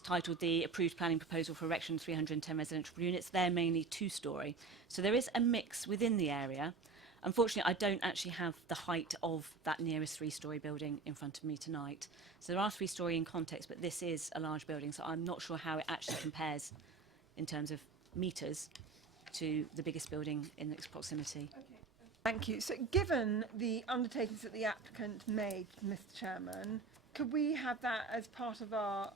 titled the Approved Planning Proposal for Erection of 310 Residential Units, they're mainly two-storey. So there is a mix within the area. Unfortunately, I don't actually have the height of that nearest three-storey building in front of me tonight. So there are three-storey in context, but this is a large building, so I'm not sure how it actually compares in terms of metres to the biggest building in its proximity. Okay. Thank you. So given the undertakings that the applicant made, Mr. Chairman, could we have that as part of our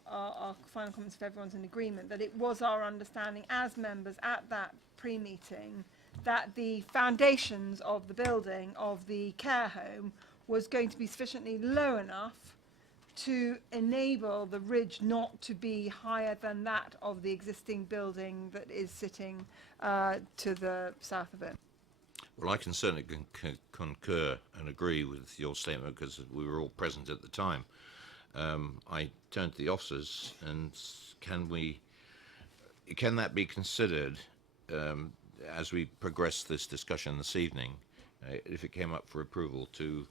final comments if everyone's in agreement, that it was our understanding as members at that pre-meeting that the foundations of the building of the care home was going to be sufficiently low enough to enable the ridge not to be higher than that of the existing building that is sitting to the south of it? Well, I can certainly concur and agree with your statement because we were all present at the time. I turned to the officers and can that be considered as we progress this discussion this evening, if it came up for approval, to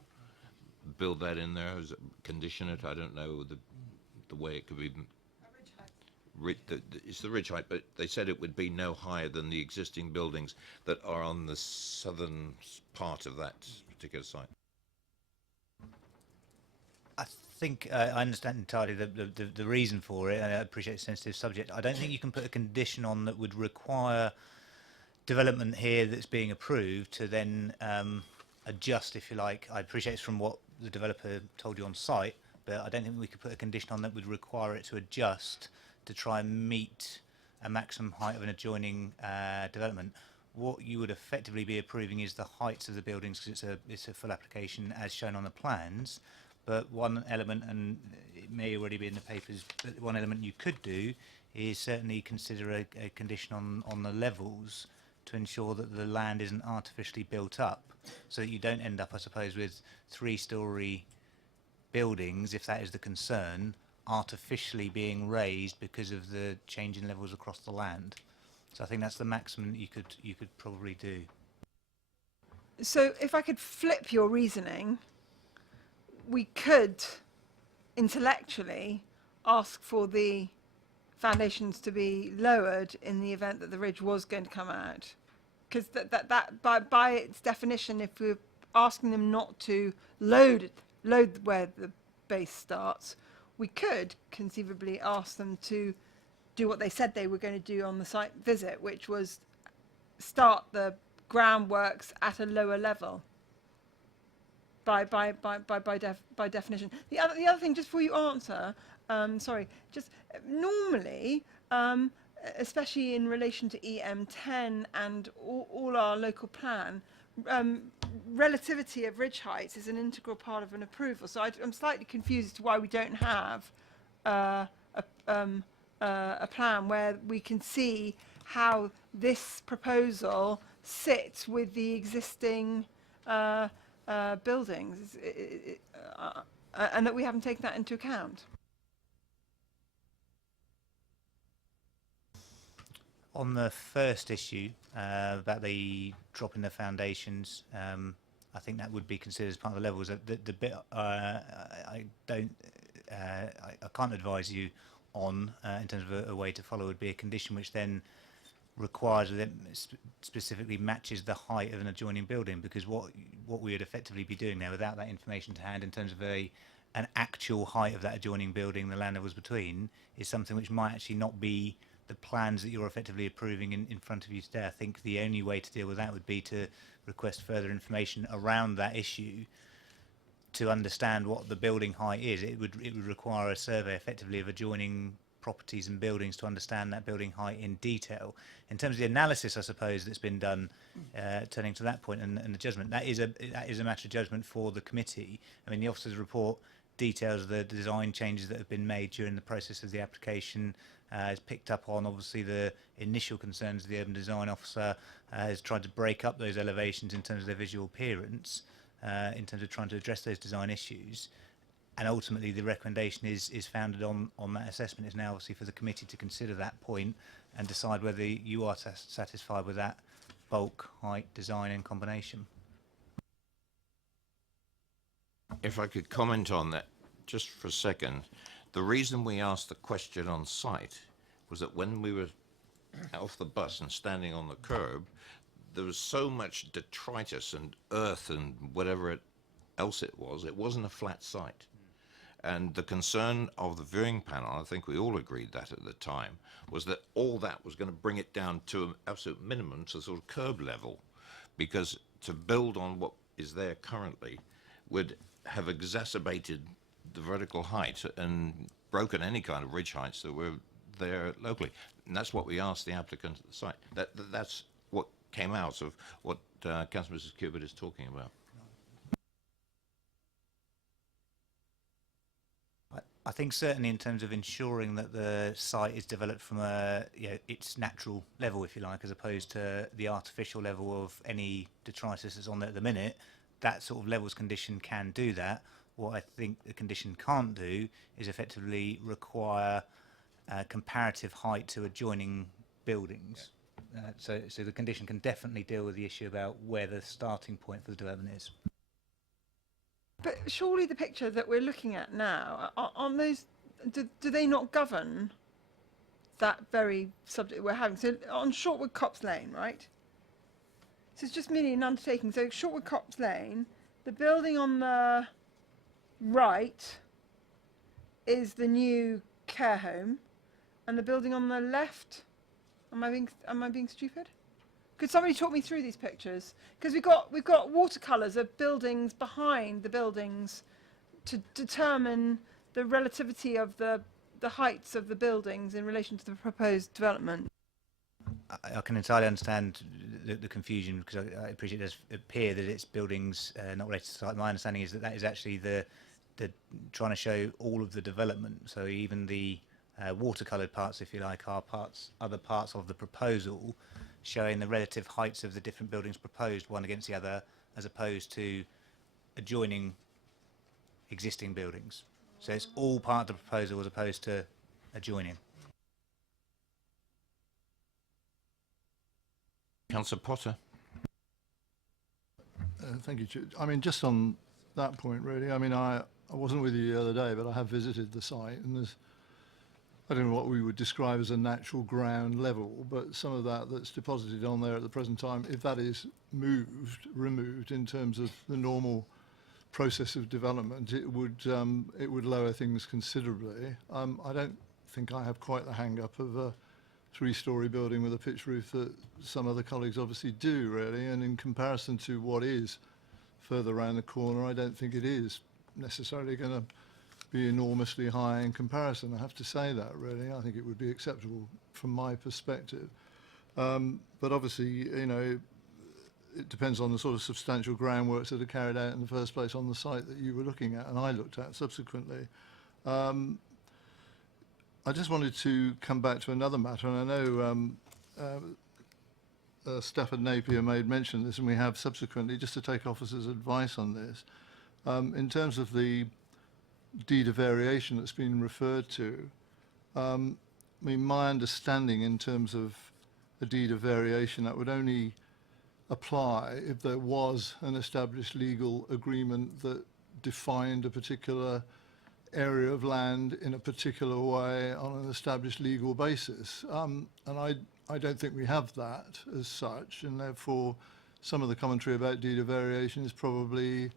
build that in there, condition it? I don't know the way it could be. It's the ridge height, but they said it would be no higher than the existing buildings that are on the southern part of that particular site. I think I understand entirely the reason for it, and I appreciate it's a sensitive subject. I don't think you can put a condition on that would require development here that's being approved to then adjust, if you like. I appreciate it's from what the developer told you on site, but I don't think we could put a condition on that would require it to adjust to try and meet a maximum height of an adjoining development. What you would effectively be approving is the heights of the buildings, because it's a full application as shown on the plans. But one element, and it may already be in the papers, but one element you could do is certainly consider a condition on the levels to ensure that the land isn't artificially built up, so that you don't end up, I suppose, with three-storey buildings, if that is the concern, artificially being raised because of the change in levels across the land. So I think that's the maximum that you could probably do. So if I could flip your reasoning, we could intellectually ask for the foundations to be lowered in the event that the ridge was going to come out, because that by its definition, if we're asking them not to load where the base starts, we could conceivably ask them to do what they said they were going to do on the site visit, which was start the groundworks at a lower level. By definition. The other thing, just before you answer, sorry, just normally, especially in relation to EM10 and all our local plan, relativity of ridge heights is an integral part of an approval. So I'm slightly confused as to why we don't have a plan where we can see how this proposal sits with the existing buildings, and that we haven't taken that into account. On the first issue about the drop in the foundations, I think that would be considered as part of the levels. The bit I can't advise you on in terms of a way to follow would be a condition which then requires that it specifically matches the height of an adjoining building, because what we would effectively be doing there without that information to hand in terms of an actual height of that adjoining building, the land levels between, is something which might actually not be the plans that you're effectively approving in front of you today. I think the only way to deal with that would be to request further information around that issue to understand what the building height is. It would require a survey effectively of adjoining properties and buildings to understand that building height in detail. In terms of the analysis, I suppose, that's been done, turning to that point and the judgment, that is a matter of judgment for the committee. I mean, the officer's report details the design changes that have been made during the process of the application, has picked up on obviously the initial concerns of the urban design officer, has tried to break up those elevations in terms of their visual appearance, in terms of trying to address those design issues. And ultimately the recommendation is founded on that assessment. It's now obviously for the committee to consider that point and decide whether you are satisfied with that bulk, height, design and combination. If I could comment on that just for a second. The reason we asked the question on site was that when we were off the bus and standing on the curb, there was so much detritus and earth and whatever else it wasn't a flat site. And the concern of the viewing panel, I think we all agreed that at the time, was that all that was going to bring it down to an absolute minimum to sort of curb level, because to build on what is there currently would have exacerbated the vertical height and broken any kind of ridge heights that were there locally. And that's what we asked the applicant at the site. That's what came out of what Councillor Mrs. Cubitt is talking about. I think certainly in terms of ensuring that the site is developed from its natural level, if you like, as opposed to the artificial level of any detritus that's on there at the minute, that sort of levels condition can do that. What I think the condition can't do is effectively require comparative height to adjoining buildings. So the condition can definitely deal with the issue about where the starting point for the development is. But surely the picture that we're looking at now, on those, do they not govern that very subject we're having? So on Shortwood Copse Lane, right? So it's just merely an undertaking. So Shortwood Copse Lane, the building on the right is the new care home, and the building on the left, am I being stupid? Could somebody talk me through these pictures? Because we've got watercolours of buildings behind the buildings to determine the relativity of the heights of the buildings in relation to the proposed development. I can entirely understand the confusion, because I appreciate it does appear that it's buildings not related to site. My understanding is that is actually the trying to show all of the development. So even the watercoloured parts, if you like, are other parts of the proposal, showing the relative heights of the different buildings proposed one against the other, as opposed to adjoining existing buildings. So it's all part of the proposal as opposed to adjoining. Councillor Potter. Thank you, Chair. I mean, just on that point, really, I mean, I wasn't with you the other day, but I have visited the site, and there's, I don't know what we would describe as a natural ground level, but some of that's deposited on there at the present time, if that is removed in terms of the normal process of development, it would lower things considerably. I don't think I have quite the hang-up of a three-storey building with a pitch roof that some other colleagues obviously do, really, and in comparison to what is further around the corner, I don't think it is necessarily going to be enormously high in comparison. I have to say that, really. I think it would be acceptable from my perspective. But obviously, you know, it depends on the sort of substantial groundworks that are carried out in the first place on the site that you were looking at and I looked at subsequently. I just wanted to come back to another matter, and I know Stafford Napier made mention of this, and we have subsequently, just to take officers' advice on this. In terms of the deed of variation that's been referred to, I mean, my understanding in terms of a deed of variation. That would only apply if there was an established legal agreement that defined a particular area of land in a particular way on an established legal basis. And I don't think we have that as such, and therefore some of the commentary about deed of variation is probably,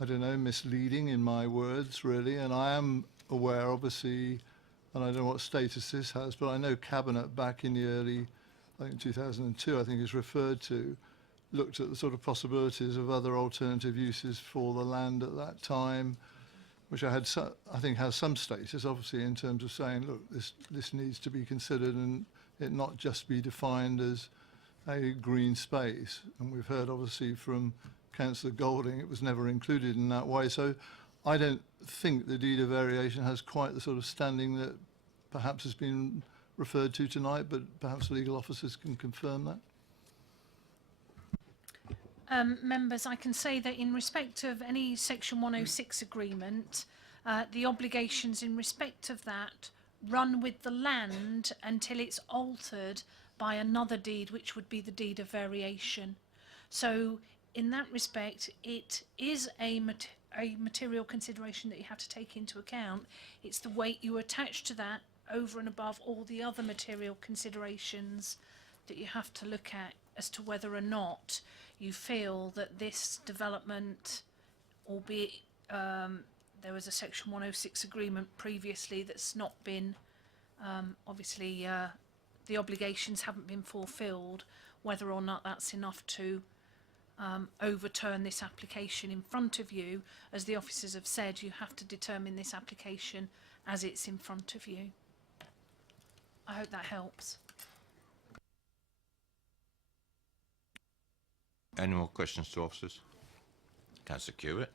I don't know, misleading in my words, really. And I am aware, obviously, and I don't know what status this has, but I know Cabinet back in the early, I think 2002, I think is referred to, looked at the sort of possibilities of other alternative uses for the land at that time, which I think has some status, obviously, in terms of saying, look, this needs to be considered and it not just be defined as a green space. And we've heard, obviously, from Councillor Golding, it was never included in that way. So I don't think the deed of variation has quite the sort of standing that perhaps has been referred to tonight, but perhaps legal officers can confirm that. Members, I can say that in respect of any Section 106 agreement, the obligations in respect of that run with the land until it's altered by another deed, which would be the deed of variation. So in that respect, it is a material consideration that you have to take into account. It's the weight you attach to that over and above all the other material considerations that you have to look at as to whether or not you feel that this development, albeit there was a Section 106 agreement previously that's not been, obviously the obligations haven't been fulfilled, whether or not that's enough to overturn this application in front of you. As the officers have said, you have to determine this application as it's in front of you. I hope that helps. Any more questions to officers? Councillor Hewitt.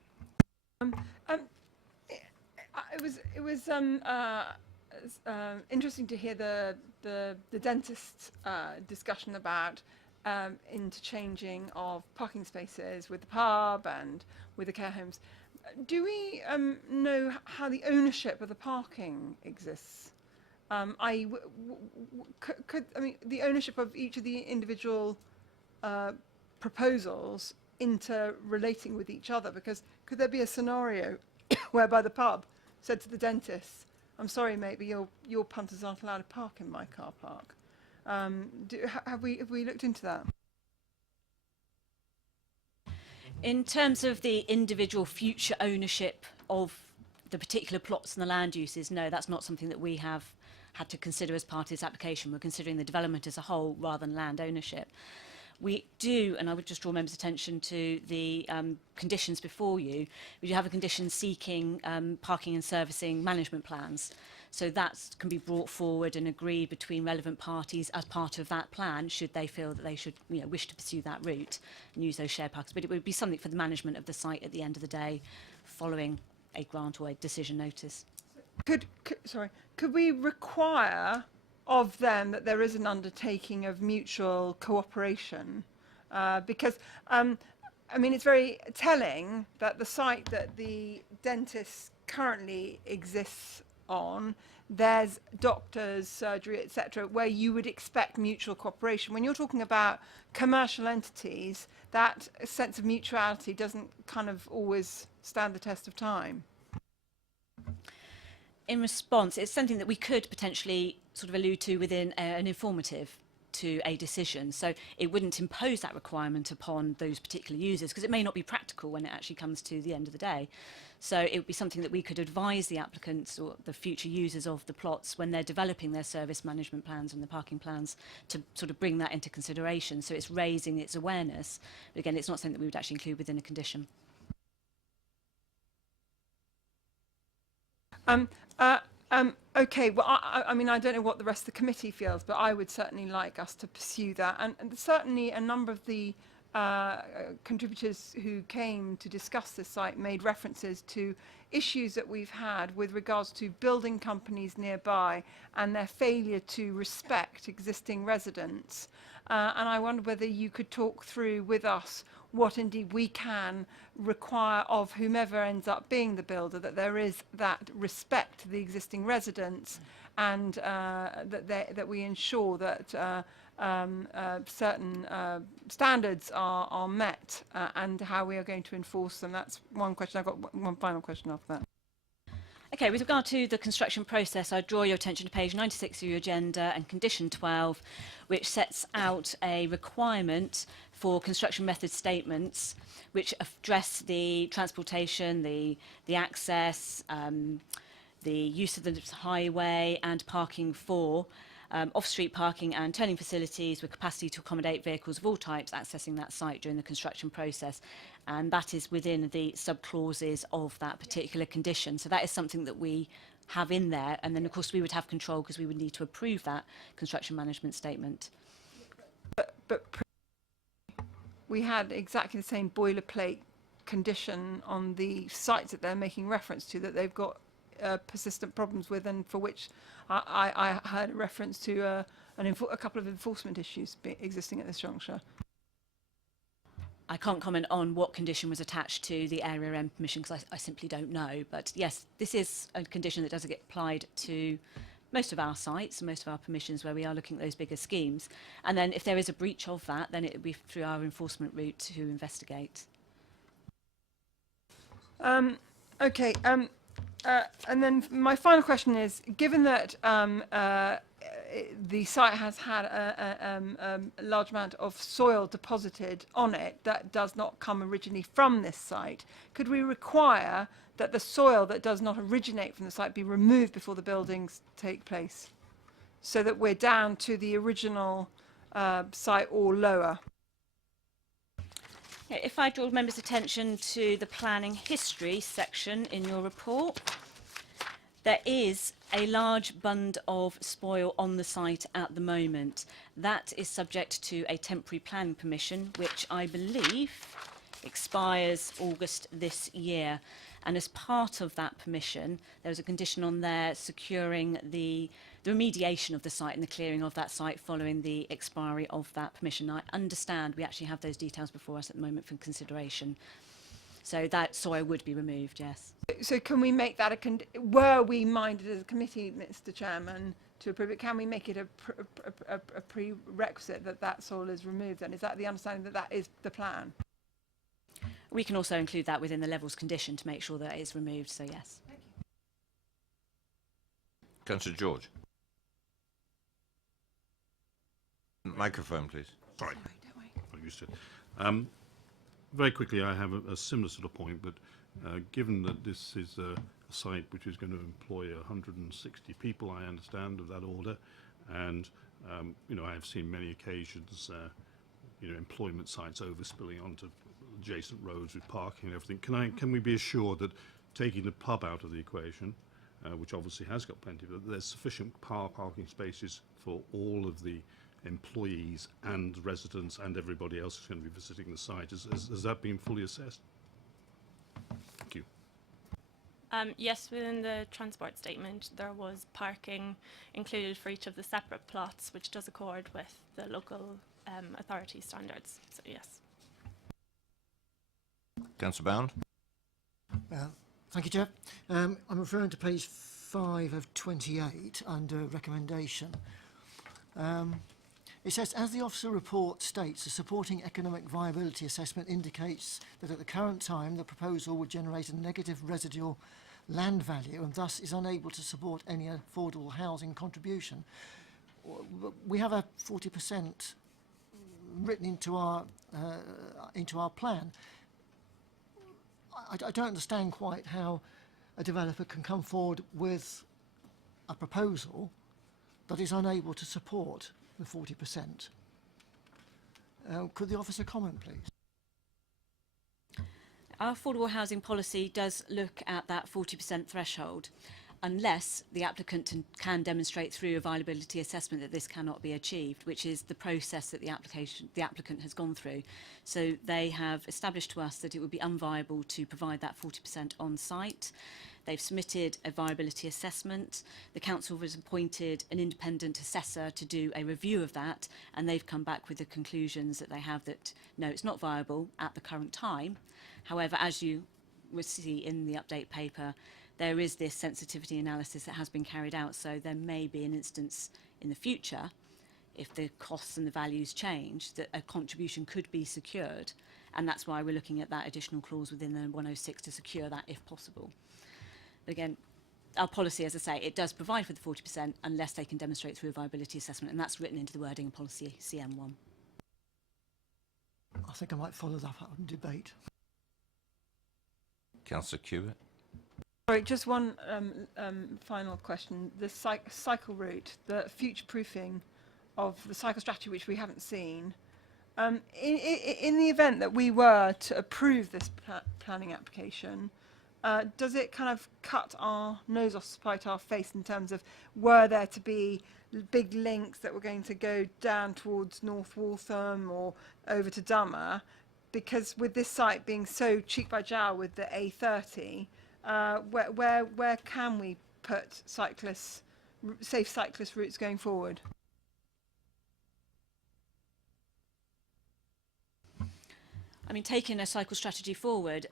It was interesting to hear the dentist discussion about interchanging of parking spaces with the pub and with the care homes. Do we know how the ownership of the parking exists? I mean, the ownership of each of the individual proposals interrelating with each other, because could there be a scenario whereby the pub said to the dentist, I'm sorry mate, but your punters aren't allowed to park in my car park? Have we looked into that? In terms of the individual future ownership of the particular plots and the land uses, no, that's not something that we have had to consider as part of this application. We're considering the development as a whole rather than land ownership. We do, and I would just draw members' attention to the conditions before you, we do have a condition seeking parking and servicing management plans. So that can be brought forward and agreed between relevant parties as part of that plan, should they feel that they should, wish to pursue that route and use those shared parks. But it would be something for the management of the site at the end of the day, following a grant or a decision notice. Could we require of them that there is an undertaking of mutual cooperation? Because, I mean, it's very telling that the site that the dentist currently exists on, there's doctors, surgery, etc., where you would expect mutual cooperation. When you're talking about commercial entities, that sense of mutuality doesn't kind of always stand the test of time. In response, it's something that we could potentially sort of allude to within an informative to a decision. So it wouldn't impose that requirement upon those particular users, because it may not be practical when it actually comes to the end of the day. So it would be something that we could advise the applicants or the future users of the plots when they're developing their service management plans and the parking plans to sort of bring that into consideration. So it's raising its awareness. But again, it's not something that we would actually include within a condition. Okay, well, I mean, I don't know what the rest of the committee feels, but I would certainly like us to pursue that. And certainly a number of the contributors who came to discuss this site made references to issues that we've had with regards to building companies nearby and their failure to respect existing residents. And I wonder whether you could talk through with us what indeed we can require of whomever ends up being the builder, that there is that respect to the existing residents, and that we ensure that certain standards are met, and how we are going to enforce them. That's one question. I've got one final question after that. Okay, with regard to the construction process, I draw your attention to page 96 of your agenda and condition 12, which sets out a requirement for construction method statements which address the transportation, the access, the use of the highway and parking for off-street parking and turning facilities with capacity to accommodate vehicles of all types accessing that site during the construction process. And that is within the sub-clauses of that particular condition. So that is something that we have in there. And then, of course, we would have control because we would need to approve that construction management statement. But we had exactly the same boilerplate condition on the sites that they're making reference to, that they've got persistent problems with, and for which I heard a reference to a couple of enforcement issues existing at this juncture. I can't comment on what condition was attached to the Area M permission because I simply don't know. But yes, this is a condition that does get applied to most of our sites, most of our permissions where we are looking at those bigger schemes. And then if there is a breach of that, then it would be through our enforcement route to investigate. Okay. And then my final question is, given that the site has had a large amount of soil deposited on it that does not come originally from this site, could we require that the soil that does not originate from the site be removed before the buildings take place, so that we're down to the original site or lower? If I draw members' attention to the planning history section in your report, there is a large bund of spoil on the site at the moment. That is subject to a temporary planning permission, which I believe expires August this year. And as part of that permission, there was a condition on there securing the remediation of the site and the clearing of that site following the expiry of that permission. I understand we actually have those details before us at the moment for consideration. So that soil would be removed, yes. So can we make that were we minded as a committee, Mr. Chairman, to approve it, can we make it a prerequisite that that soil is removed then? Is that the understanding that that is the plan? We can also include that within the levels condition to make sure that it is removed, so yes. Thank you. Councillor George. Microphone, please. Sorry. I'm used to it. Very quickly, I have a similar sort of point, but given that this is a site which is going to employ 160 people, I understand, of that order, and you know, I have seen many occasions, you know, employment sites overspilling onto adjacent roads with parking and everything. Can we be assured that taking the pub out of the equation, which obviously has got plenty, but there's sufficient parking spaces for all of the employees and residents and everybody else who's going to be visiting the site? Has that been fully assessed? Thank you. Yes, within the transport statement there was parking included for each of the separate plots, which does accord with the local authority standards, so yes. Councillor Bound. Thank you, Chair. I'm referring to page 5 of 28 under recommendation. It says, as the officer report states, the supporting economic viability assessment indicates that at the current time the proposal would generate a negative residual land value and thus is unable to support any affordable housing contribution. We have a 40% written into our plan. I don't understand quite how a developer can come forward with a proposal that is unable to support the 40%. Could the officer comment, please? Our affordable housing policy does look at that 40% threshold, unless the applicant can demonstrate through a viability assessment that this cannot be achieved, which is the process that the applicant has gone through. So they have established to us that it would be unviable to provide that 40% on site. They've submitted a viability assessment. The council has appointed an independent assessor to do a review of that, and they've come back with the conclusions that they have that, no, it's not viable at the current time. However, as you will see in the update paper, there is this sensitivity analysis that has been carried out, so there may be an instance in the future, if the costs and the values change, that a contribution could be secured, and that's why we're looking at that additional clause within the 106 to secure that if possible. Again, our policy, as I say, it does provide for the 40% unless they can demonstrate through a viability assessment, and that's written into the wording of policy CM1. I think I might follow that up in debate. Councillor Cubitt. Sorry, just one final question. The cycle route, the future-proofing of the cycle strategy, which we haven't seen, in the event that we were to approve this planning application, does it kind of cut our nose off spite our face in terms of were there to be big links that were going to go down towards North Waltham or over to Dummer? Because with this site being so cheek by jowl with the A30, where can we put safe cyclist routes going forward? I mean, taking a cycle strategy forward,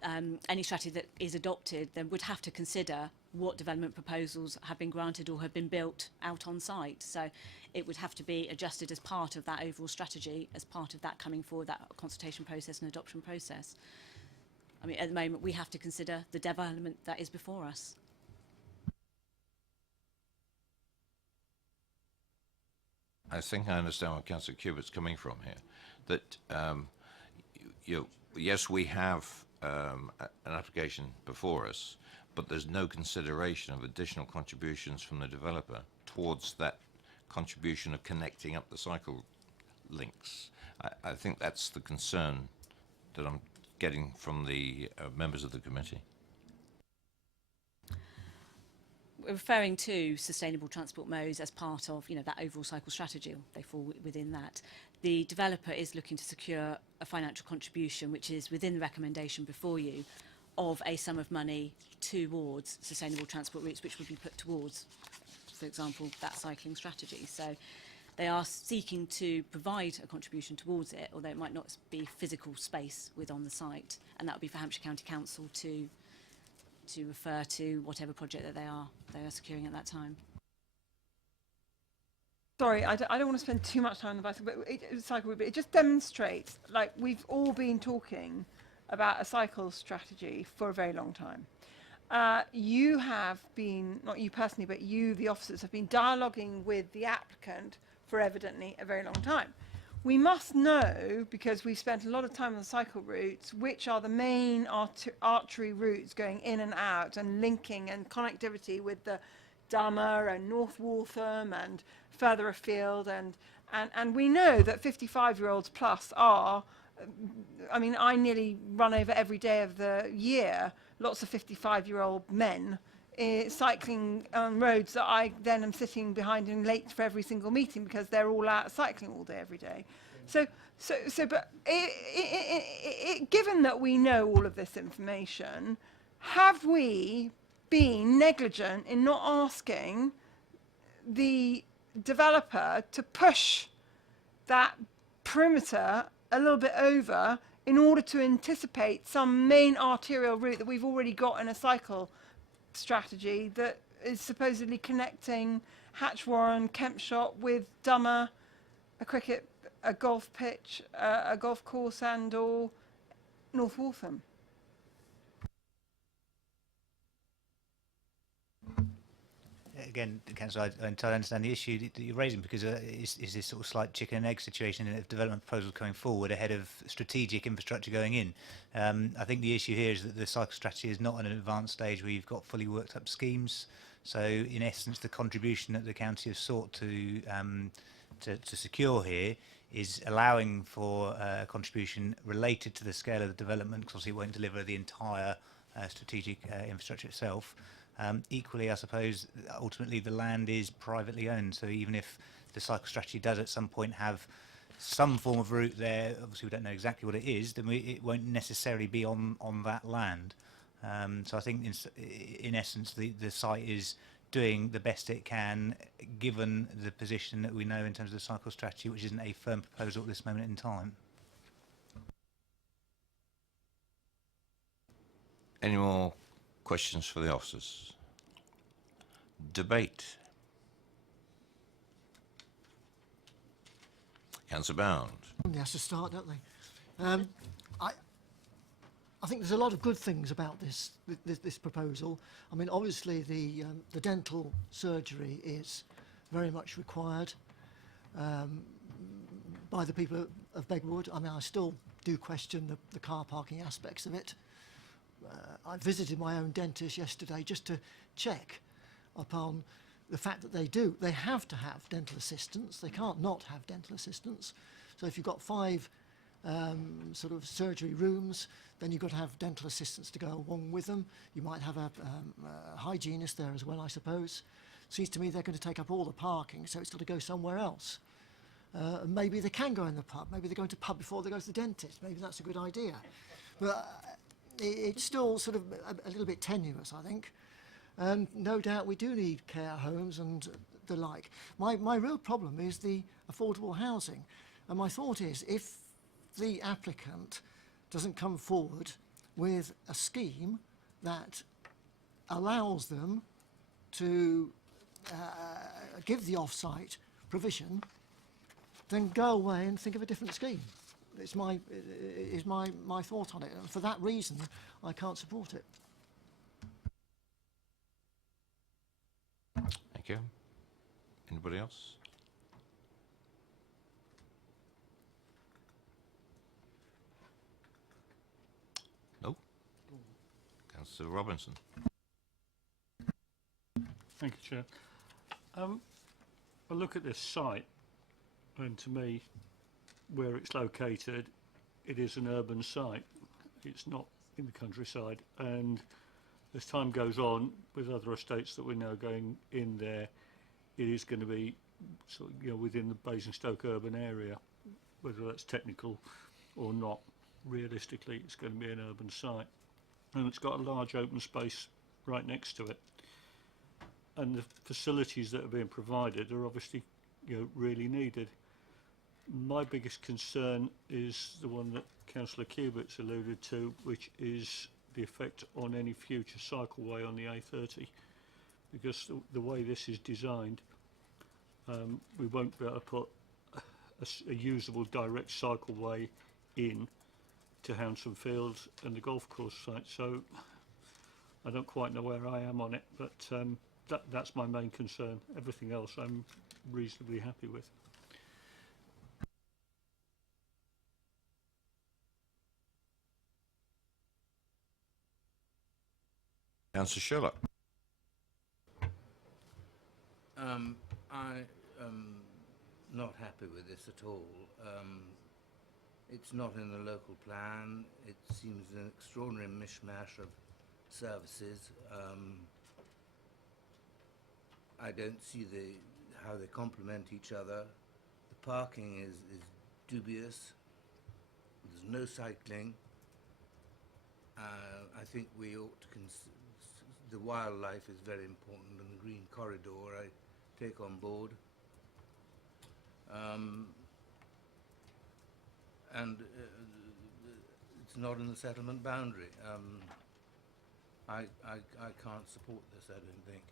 any strategy that is adopted then would have to consider what development proposals have been granted or have been built out on site. So it would have to be adjusted as part of that overall strategy, as part of that coming forward, that consultation process and adoption process. I mean, at the moment, we have to consider the development that is before us. I think I understand where Councillor Cubitt's coming from here. That yes, we have an application before us, but there's no consideration of additional contributions from the developer towards that contribution of connecting up the cycle links. I think that's the concern that I'm getting from the members of the committee. We're referring to sustainable transport modes as part of, that overall cycle strategy. They fall within that. The developer is looking to secure a financial contribution, which is within the recommendation before you, of a sum of money towards sustainable transport routes, which would be put towards, for example, that cycling strategy. So they are seeking to provide a contribution towards it, although it might not be physical space on the site, and that would be for Hampshire County Council to refer to whatever project that they are securing at that time. Sorry, I don't want to spend too much time on the bicycle, but it just demonstrates, like, we've all been talking about a cycle strategy for a very long time. You have been, not you personally, but you, the officers, have been dialoguing with the applicant for evidently a very long time. We must know, because we've spent a lot of time on the cycle routes, which are the main artery routes going in and out and linking and connectivity with the Dummer and North Waltham and further afield, and we know that 55-year-olds plus are, I mean, I nearly run over every day of the year lots of 55-year-old men cycling on roads that I then am sitting behind and late for every single meeting because they're all out cycling all day every day. But given that we know all of this information, have we been negligent in not asking the developer to push that perimeter a little bit over in order to anticipate some main arterial route that we've already got in a cycle strategy that is supposedly connecting Hatchwarren, Kempshot with Dummer, a golf pitch, a golf course, and or North Waltham? Again, Councillor, I entirely understand the issue that you're raising, because is this sort of slight chicken and egg situation of development proposals coming forward ahead of strategic infrastructure going in. I think the issue here is that the cycle strategy is not at an advanced stage where you've got fully worked up schemes. So in essence, the contribution that the county has sought to secure here is allowing for a contribution related to the scale of the development, because obviously it won't deliver the entire strategic infrastructure itself. Equally, I suppose, ultimately the land is privately owned, so even if the cycle strategy does at some point have some form of route there, obviously we don't know exactly what it is, then it won't necessarily be on that land. So I think in essence the site is doing the best it can given the position that we know in terms of the cycle strategy, which isn't a firm proposal at this moment in time. Any more questions for the officers? Debate. Councillor Bound. Somebody has to start, don't they? I think there's a lot of good things about this proposal. I mean, obviously the dental surgery is very much required by the people of Begwood. I mean, I still do question the car parking aspects of it. I visited my own dentist yesterday just to check upon the fact that they have to have dental assistants. They can't not have dental assistants. So if you've got 5 sort of surgery rooms, then you've got to have dental assistants to go along with them. You might have a hygienist there as well, I suppose. Seems to me they're going to take up all the parking, so it's got to go somewhere else. Maybe they can go in the pub. Maybe they go into the pub before they go to the dentist. Maybe that's a good idea. But it's still sort of a little bit tenuous, I think. And no doubt we do need care homes and the like. My real problem is the affordable housing. And my thought is, if the applicant doesn't come forward with a scheme that allows them to give the off-site provision, then go away and think of a different scheme. It's my thought on it. And for that reason, I can't support it. Thank you. Anybody else? No? Councillor Robinson. Thank you, Chair. I look at this site, and to me, where it's located, it is an urban site. It's not in the countryside, and as time goes on, with other estates that we're now going in there, it is going to be sort of, within the Basingstoke urban area, whether that's technical or not. Realistically, it's going to be an urban site, and it's got a large open space right next to it. And the facilities that are being provided are obviously, really needed. My biggest concern is the one that Councillor Cubitt's alluded to, which is the effect on any future cycleway on the A30, because the way this is designed, we won't be able to put a usable direct cycleway in to Hounsome Fields and the golf course site. So I don't quite know where I am on it, but that's my main concern. Everything else I'm reasonably happy with. Councillor Sherlock. I am not happy with this at all. It's not in the local plan. It seems an extraordinary mishmash of services. I don't see how they complement each other. The parking is dubious. There's no cycling. I think we ought to the wildlife is very important, and the green corridor I take on board. And it's not in the settlement boundary. I can't support this, I don't think.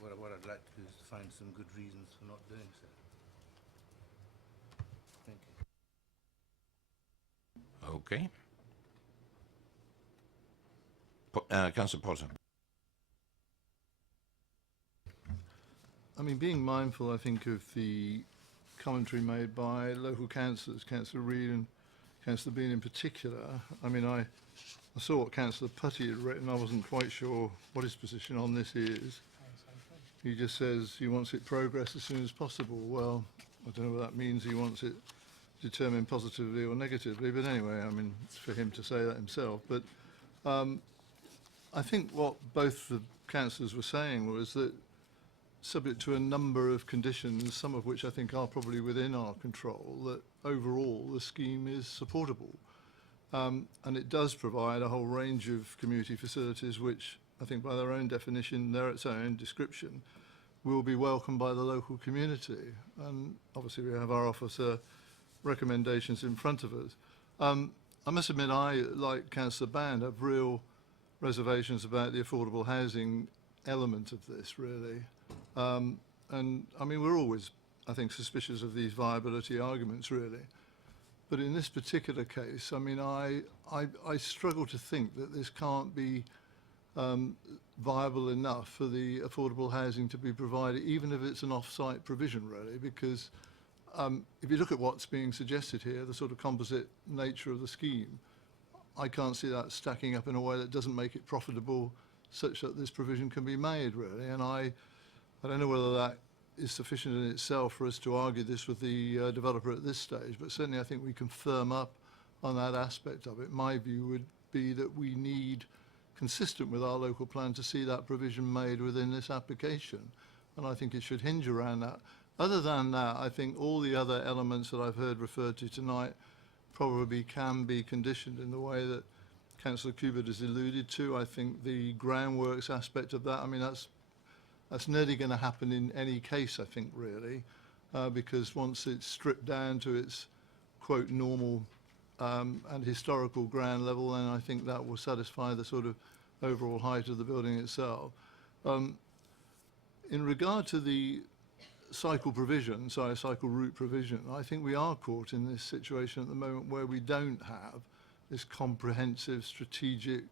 What I'd like to do is find some good reasons for not doing so. Thank you. Okay. Councillor Potter. I mean, being mindful, I think, of the commentary made by local councillors, Councillor Reid and Councillor Bean in particular. I mean, I saw what Councillor Putty had written. I wasn't quite sure what his position on this is. He just says he wants it progress as soon as possible. Well, I don't know what that means. He wants it determined positively or negatively. But anyway, I mean, it's for him to say that himself. But I think what both the councillors were saying was that, subject to a number of conditions, some of which I think are probably within our control, that overall the scheme is supportable. And it does provide a whole range of community facilities which, I think by their own definition, its own description, will be welcomed by the local community. And obviously we have our officer recommendations in front of us. I must admit, I, like Councillor Band, have real reservations about the affordable housing element of this, really. And I mean, we're always, I think, suspicious of these viability arguments, really. But in this particular case, I mean, I struggle to think that this can't be viable enough for the affordable housing to be provided, even if it's an off-site provision, really, because if you look at what's being suggested here, the sort of composite nature of the scheme, I can't see that stacking up in a way that doesn't make it profitable such that this provision can be made, really. And I don't know whether that is sufficient in itself for us to argue this with the developer at this stage, but certainly I think we can firm up on that aspect of it. My view would be that we need, consistent with our local plan, to see that provision made within this application, and I think it should hinge around that. Other than that, I think all the other elements that I've heard referred to tonight probably can be conditioned in the way that Councillor Kubert has alluded to. I think the groundworks aspect of that, I mean, that's nearly going to happen in any case, I think, really, because once it's stripped down to its, quote, normal and historical ground level, then I think that will satisfy the sort of overall height of the building itself. In regard to the cycle route provision, I think we are caught in this situation at the moment where we don't have this comprehensive strategic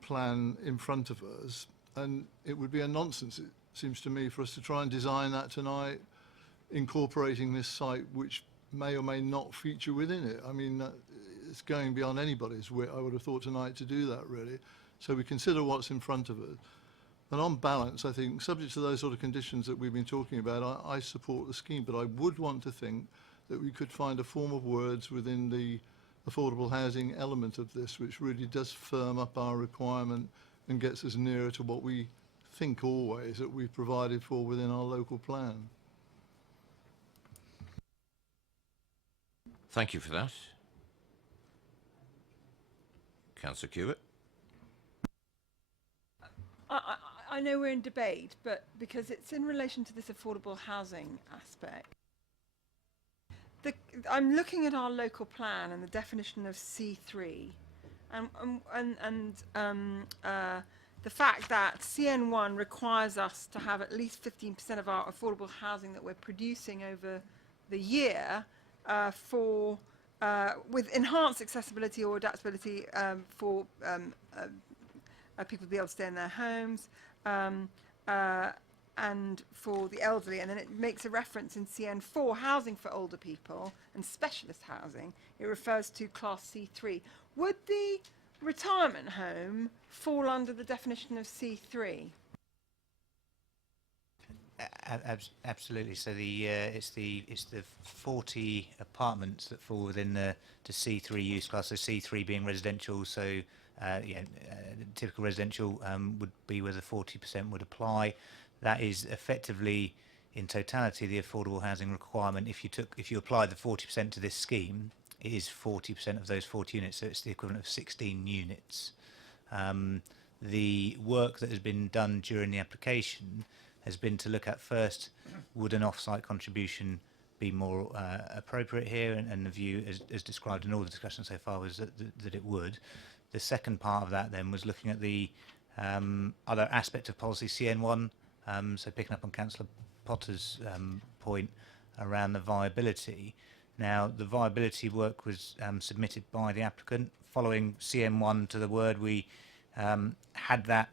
plan in front of us, and it would be a nonsense, it seems to me, for us to try and design that tonight, incorporating this site which may or may not feature within it. I mean, it's going beyond anybody's wit, I would have thought, tonight to do that, really. So we consider what's in front of us. And on balance, I think, subject to those sort of conditions that we've been talking about, I support the scheme, but I would want to think that we could find a form of words within the affordable housing element of this, which really does firm up our requirement and gets us nearer to what we think always that we've provided for within our local plan. Thank you for that. Councillor Kubert. I know we're in debate, but because it's in relation to this affordable housing aspect, I'm looking at our local plan and the definition of C3, and the fact that CN1 requires us to have at least 15% of our affordable housing that we're producing over the year with enhanced accessibility or adaptability for people to be able to stay in their homes, and for the elderly. And then it makes a reference in CN4, housing for older people and specialist housing. It refers to class C3. Would the retirement home fall under the definition of C3? Absolutely. So it's the 40 apartments that fall within the C3 use class. So C3 being residential. So typical residential would be where the 40% would apply. That is effectively, in totality, the affordable housing requirement. If you apply the 40% to this scheme, it is 40% of those 40 units. So it's the equivalent of 16 units. The work that has been done during the application has been to look at first, would an off-site contribution be more appropriate here? And the view, as described in all the discussion so far, was that it would. The second part of that then was looking at the other aspect of policy, CN1, so picking up on Councillor Potter's point around the viability. Now, the viability work was submitted by the applicant. Following CN1 to the word, we had that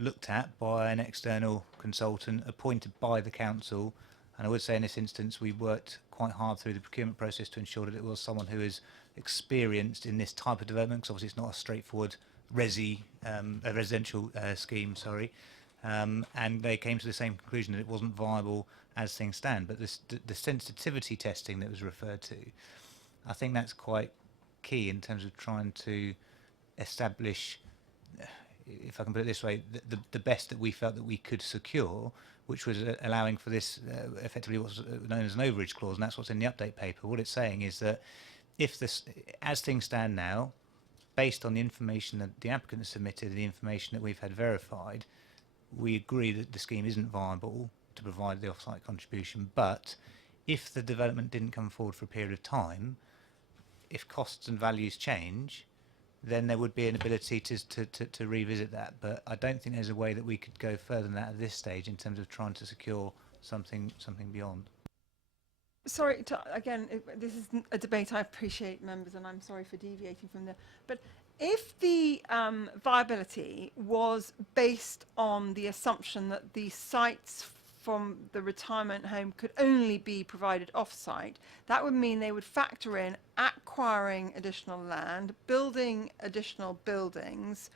looked at by an external consultant appointed by the council, and I would say in this instance we worked quite hard through the procurement process to ensure that it was someone who is experienced in this type of development, because obviously it's not a straightforward residential scheme, and they came to the same conclusion that it wasn't viable as things stand. But the sensitivity testing that was referred to, I think that's quite key in terms of trying to establish, if I can put it this way, the best that we felt that we could secure, which was allowing for this effectively what's known as an overage clause, and that's what's in the update paper. What it's saying is that if this, as things stand now, based on the information that the applicant has submitted and the information that we've had verified, we agree that the scheme isn't viable to provide the off-site contribution. But if the development didn't come forward for a period of time, if costs and values change, then there would be an ability to revisit that. But I don't think there's a way that we could go further than that at this stage in terms of trying to secure something beyond. Sorry, again, this is a debate I appreciate, members, and I'm sorry for deviating from there. But if the viability was based on the assumption that the sites from the retirement home could only be provided off-site, that would mean they would factor in acquiring additional land, building additional buildings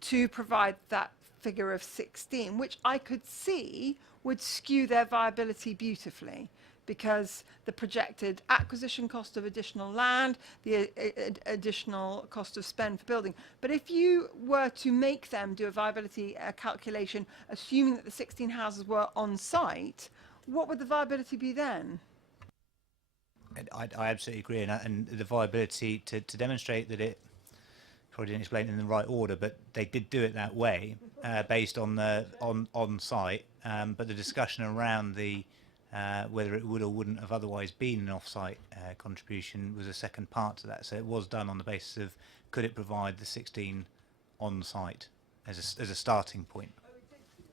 to provide that figure of 16, which I could see would skew their viability beautifully, because the projected acquisition cost of additional land, the additional cost of spend for building. But if you were to make them do a viability calculation, assuming that the 16 houses were on site, what would the viability be then? I absolutely agree, and the viability to demonstrate that it, probably didn't explain it in the right order, but they did do it that way, based on the on site. But the discussion around the whether it would or wouldn't have otherwise been an off-site contribution was a second part to that. So it was done on the basis of could it provide the 16 on-site as a starting point.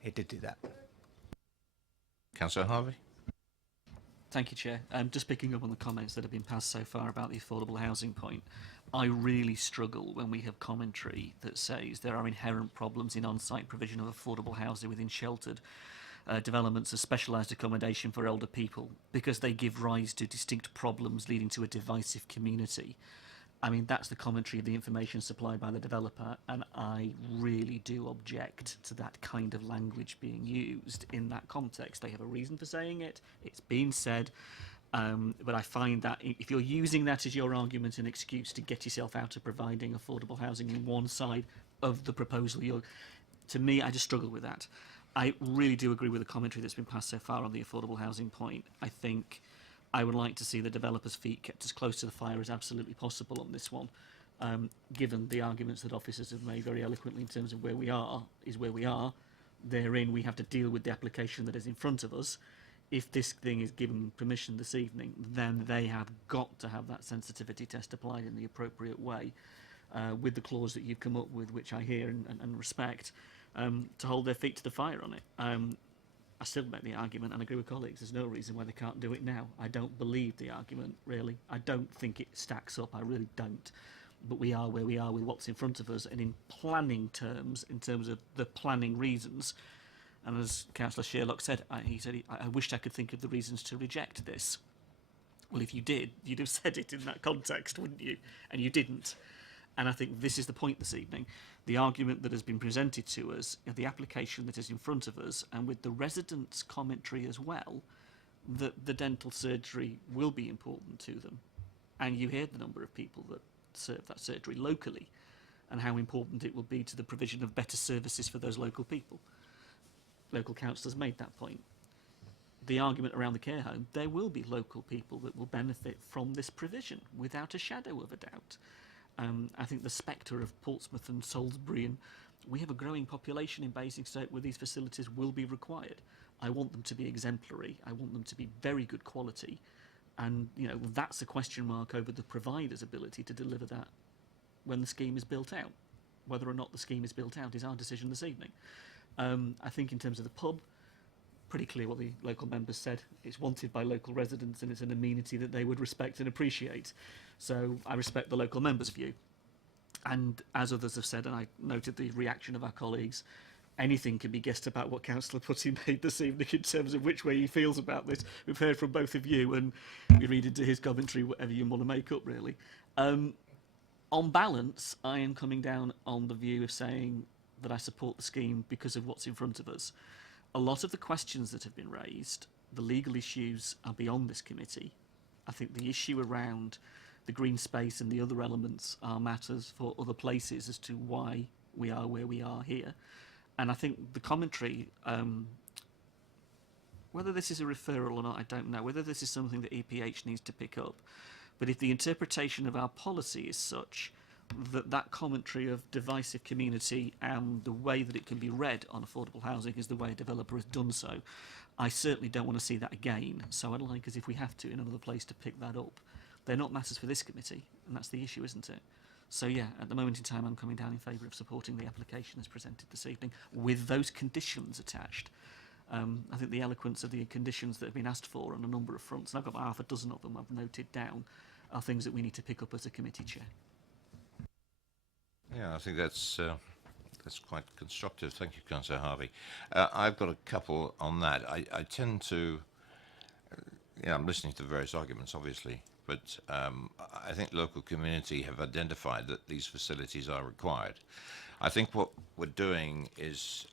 It did do that. Councillor Harvey. Thank you, Chair. Just picking up on the comments that have been passed so far about the affordable housing point, I really struggle when we have commentary that says there are inherent problems in on-site provision of affordable housing within sheltered developments of specialised accommodation for elder people, because they give rise to distinct problems leading to a divisive community. I mean, that's the commentary of the information supplied by the developer, and I really do object to that kind of language being used in that context. They have a reason for saying it, it's been said, but I find that if you're using that as your argument and excuse to get yourself out of providing affordable housing in one side of the proposal, to me, I just struggle with that. I really do agree with the commentary that's been passed so far on the affordable housing point. I think I would like to see the developers' feet kept as close to the fire as absolutely possible on this one, given the arguments that officers have made very eloquently in terms of where we are is where we are. Therein, we have to deal with the application that is in front of us. If this thing is given permission this evening, then they have got to have that sensitivity test applied in the appropriate way, with the clause that you've come up with, which I hear and respect. To hold their feet to the fire on it. I still make the argument, and agree with colleagues, there's no reason why they can't do it now. I don't believe the argument, really. I don't think it stacks up, I really don't. But we are where we are with what's in front of us, and in planning terms, in terms of the planning reasons, and as Councillor Sherlock said, I wished I could think of the reasons to reject this. Well, if you did, you'd have said it in that context, wouldn't you? And you didn't. And I think this is the point this evening. The argument that has been presented to us, the application that is in front of us, and with the residents' commentary as well, that the dental surgery will be important to them. And you hear the number of people that serve that surgery locally, and how important it will be to the provision of better services for those local people. Local councillors made that point. The argument around the care home, there will be local people that will benefit from this provision, without a shadow of a doubt. I think the spectre of Portsmouth and Salisbury, and we have a growing population in Basingstoke where these facilities will be required. I want them to be exemplary. I want them to be very good quality. And, that's a question mark over the provider's ability to deliver that when the scheme is built out. Whether or not the scheme is built out is our decision this evening. I think in terms of the pub, pretty clear what the local members said. It's wanted by local residents, and it's an amenity that they would respect and appreciate. So I respect the local members' view. And as others have said, and I noted the reaction of our colleagues, anything can be guessed about what Councillor Putty made this evening in terms of which way he feels about this. We've heard from both of you, and we read into his commentary whatever you want to make up, really. On balance, I am coming down on the view of saying that I support the scheme because of what's in front of us. A lot of the questions that have been raised, the legal issues, are beyond this committee. I think the issue around the green space and the other elements are matters for other places as to why we are where we are here. And I think the commentary, whether this is a referral or not, I don't know. Whether this is something that EPH needs to pick up. But if the interpretation of our policy is such that commentary of divisive community and the way that it can be read on affordable housing is the way a developer has done so, I certainly don't want to see that again. So I'd like, as if we have to, in another place to pick that up. They're not matters for this committee, and that's the issue, isn't it? So yeah, at the moment in time, I'm coming down in favour of supporting the application as presented this evening, with those conditions attached. I think the eloquence of the conditions that have been asked for on a number of fronts, and I've got about half a dozen of them I've noted down, are things that we need to pick up as a committee chair. Yeah, I think that's quite constructive. Thank you, Councillor Harvey. I've got a couple on that. I tend to, yeah, I'm listening to various arguments, obviously, but I think local community have identified that these facilities are required. I think what we're doing is,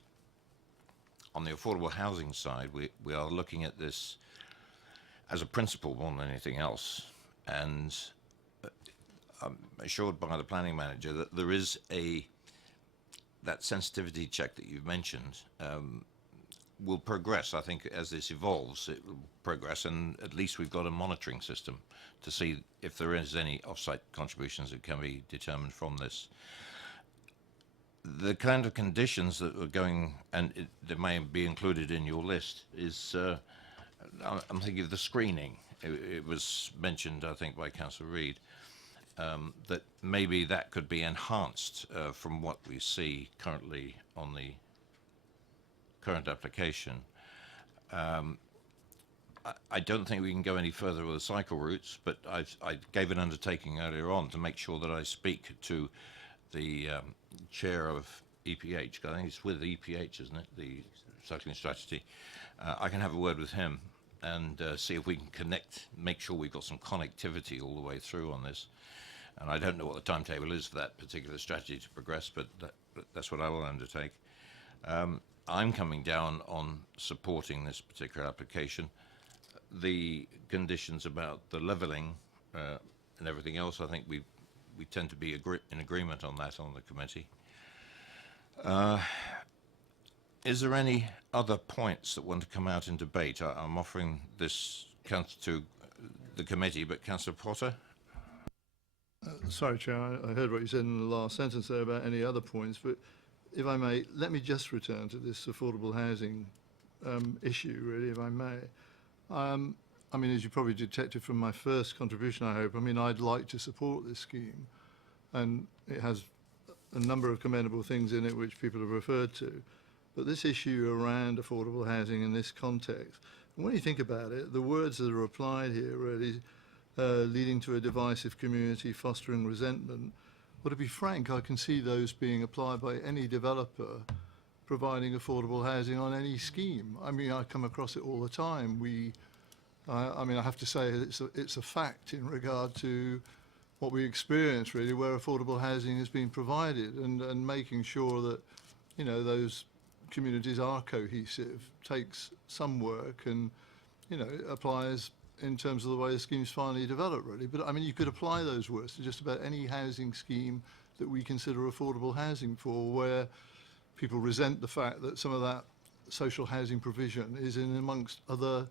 on the affordable housing side, we are looking at this as a principle more than anything else, and I'm assured by the planning manager that there is that sensitivity check that you've mentioned will progress. I think as this evolves, it will progress, and at least we've got a monitoring system to see if there is any off-site contributions that can be determined from this. The kind of conditions that are going, and that may be included in your list, is I'm thinking of the screening. It was mentioned, I think, by Councillor Reid, that maybe that could be enhanced from what we see currently on the current application. I don't think we can go any further with the cycle routes, but I gave an undertaking earlier on to make sure that I speak to the chair of EPH. I think it's with EPH, isn't it? The cycling strategy. I can have a word with him and see if we can connect, make sure we've got some connectivity all the way through on this. And I don't know what the timetable is for that particular strategy to progress, but that's what I will undertake. I'm coming down on supporting this particular application. The conditions about the levelling and everything else, I think we tend to be in agreement on that on the committee. Is there any other points that want to come out in debate? I'm offering this to the committee, but Councillor Potter? Sorry, Chair, I heard what you said in the last sentence there about any other points, but if I may, let me just return to this affordable housing issue, really, if I may. I mean, as you probably detected from my first contribution, I hope, I mean, I'd like to support this scheme, and it has a number of commendable things in it which people have referred to. But this issue around affordable housing in this context, and when you think about it, the words that are applied here really leading to a divisive community, fostering resentment. Well, to be frank, I can see those being applied by any developer providing affordable housing on any scheme. I mean, I come across it all the time. I mean, I have to say it's a fact in regard to what we experience, really, where affordable housing has been provided, and making sure that, you know, those communities are cohesive takes some work, and, you know, it applies in terms of the way the scheme's finally developed, really. But I mean, you could apply those words to just about any housing scheme that we consider affordable housing for, where people resent the fact that some of that social housing provision is in amongst other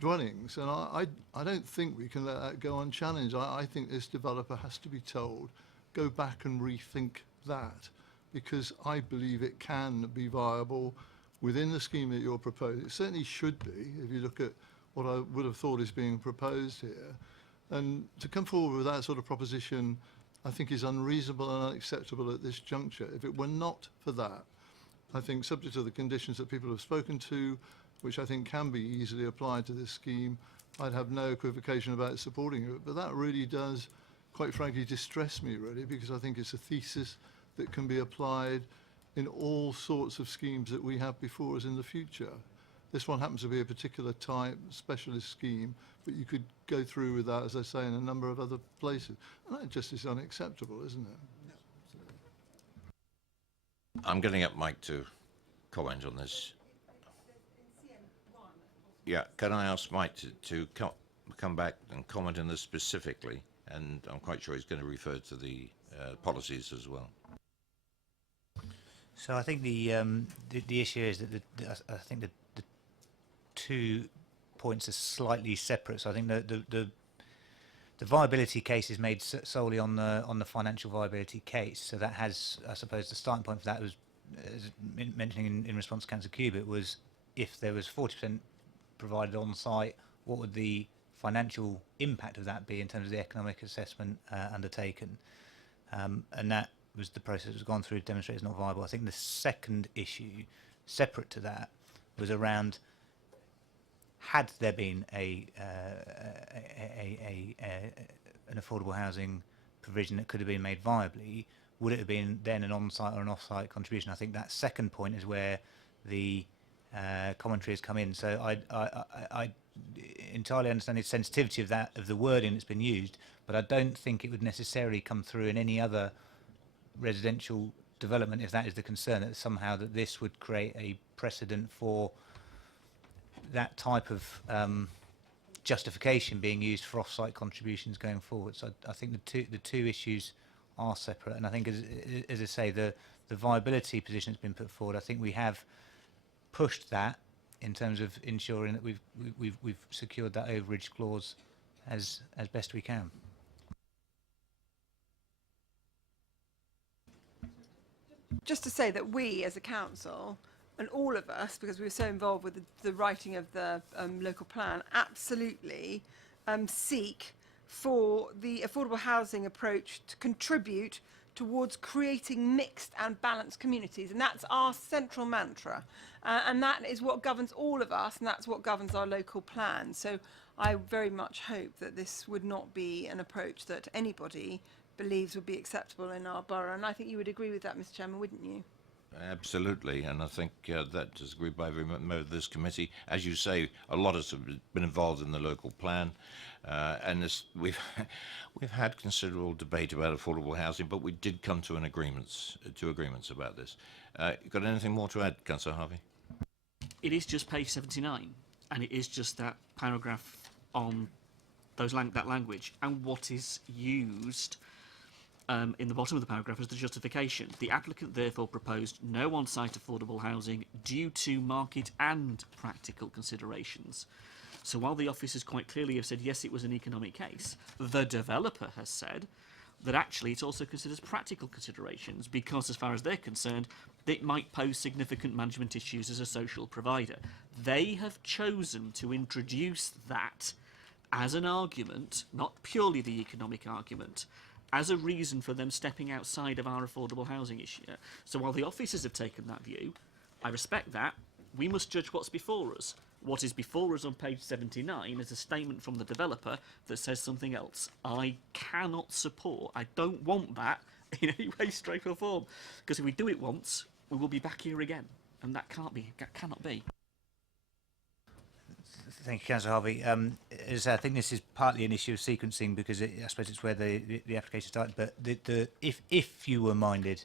dwellings. And I don't think we can let that go unchallenged. I think this developer has to be told, go back and rethink that, because I believe it can be viable within the scheme that you're proposing. It certainly should be, if you look at what I would have thought is being proposed here. And to come forward with that sort of proposition, I think, is unreasonable and unacceptable at this juncture. If it were not for that, I think, subject to the conditions that people have spoken to, which I think can be easily applied to this scheme, I'd have no equivocation about supporting it. But that really does, quite frankly, distress me, really, because I think it's a thesis that can be applied in all sorts of schemes that we have before us in the future. This one happens to be a particular type, specialist scheme, but you could go through with that, as I say, in a number of other places. And that just is unacceptable, isn't it? I'm getting up Mike to comment on this. Yeah, can I ask Mike to come back and comment on this specifically? And I'm quite sure he's going to refer to the policies as well. So I think the issue is that I think the two points are slightly separate. So I think the viability case is made solely on the financial viability case. So that has, I suppose, the starting point for that was, as mentioning in response to Councillor Cubitt, was if there was 40% provided on site, what would the financial impact of that be in terms of the economic assessment undertaken? and that was the process that was gone through to demonstrate it's not viable. I think the second issue, separate to that, was around had there been an affordable housing provision that could have been made viably, would it have been then an on-site or an off-site contribution? I think that second point is where the commentary has come in. So I entirely understand the sensitivity of that, of the wording that's been used, but I don't think it would necessarily come through in any other residential development if that is the concern, that somehow that this would create a precedent for that type of justification being used for off-site contributions going forward. So I think the two issues are separate, and I think, as I say, the viability position that's been put forward, I think we have pushed that in terms of ensuring that we've secured that overage clause as best we can. Just to say that we, as a council, and all of us, because we were so involved with the writing of the local plan, absolutely seek for the affordable housing approach to contribute towards creating mixed and balanced communities. And that's our central mantra. And that is what governs all of us, and that's what governs our local plan. So I very much hope that this would not be an approach that anybody believes would be acceptable in our borough. And I think you would agree with that, Mr. Chairman, wouldn't you? Absolutely, and I think that is agreed by every member of this committee. As you say, a lot of us have been involved in the local plan, and we've had considerable debate about affordable housing, but we did come to agreements about this. Got anything more to add, Councillor Harvey? It is just page 79, and it is just that paragraph on that language, and what is used in the bottom of the paragraph as the justification. The applicant therefore proposed no on-site affordable housing due to market and practical considerations. So while the officers quite clearly have said yes, it was an economic case, the developer has said that actually it also considers practical considerations, because as far as they're concerned, it might pose significant management issues as a social provider. They have chosen to introduce that as an argument, not purely the economic argument, as a reason for them stepping outside of our affordable housing issue. So while the officers have taken that view, I respect that. We must judge what's before us. What is before us on page 79 is a statement from the developer that says something else. I cannot support, I don't want that in any way, shape or form. Because if we do it once, we will be back here again. And that cannot be. Thank you, Councillor Harvey. As I think this is partly an issue of sequencing, because I suppose it's where the application started. But if you were minded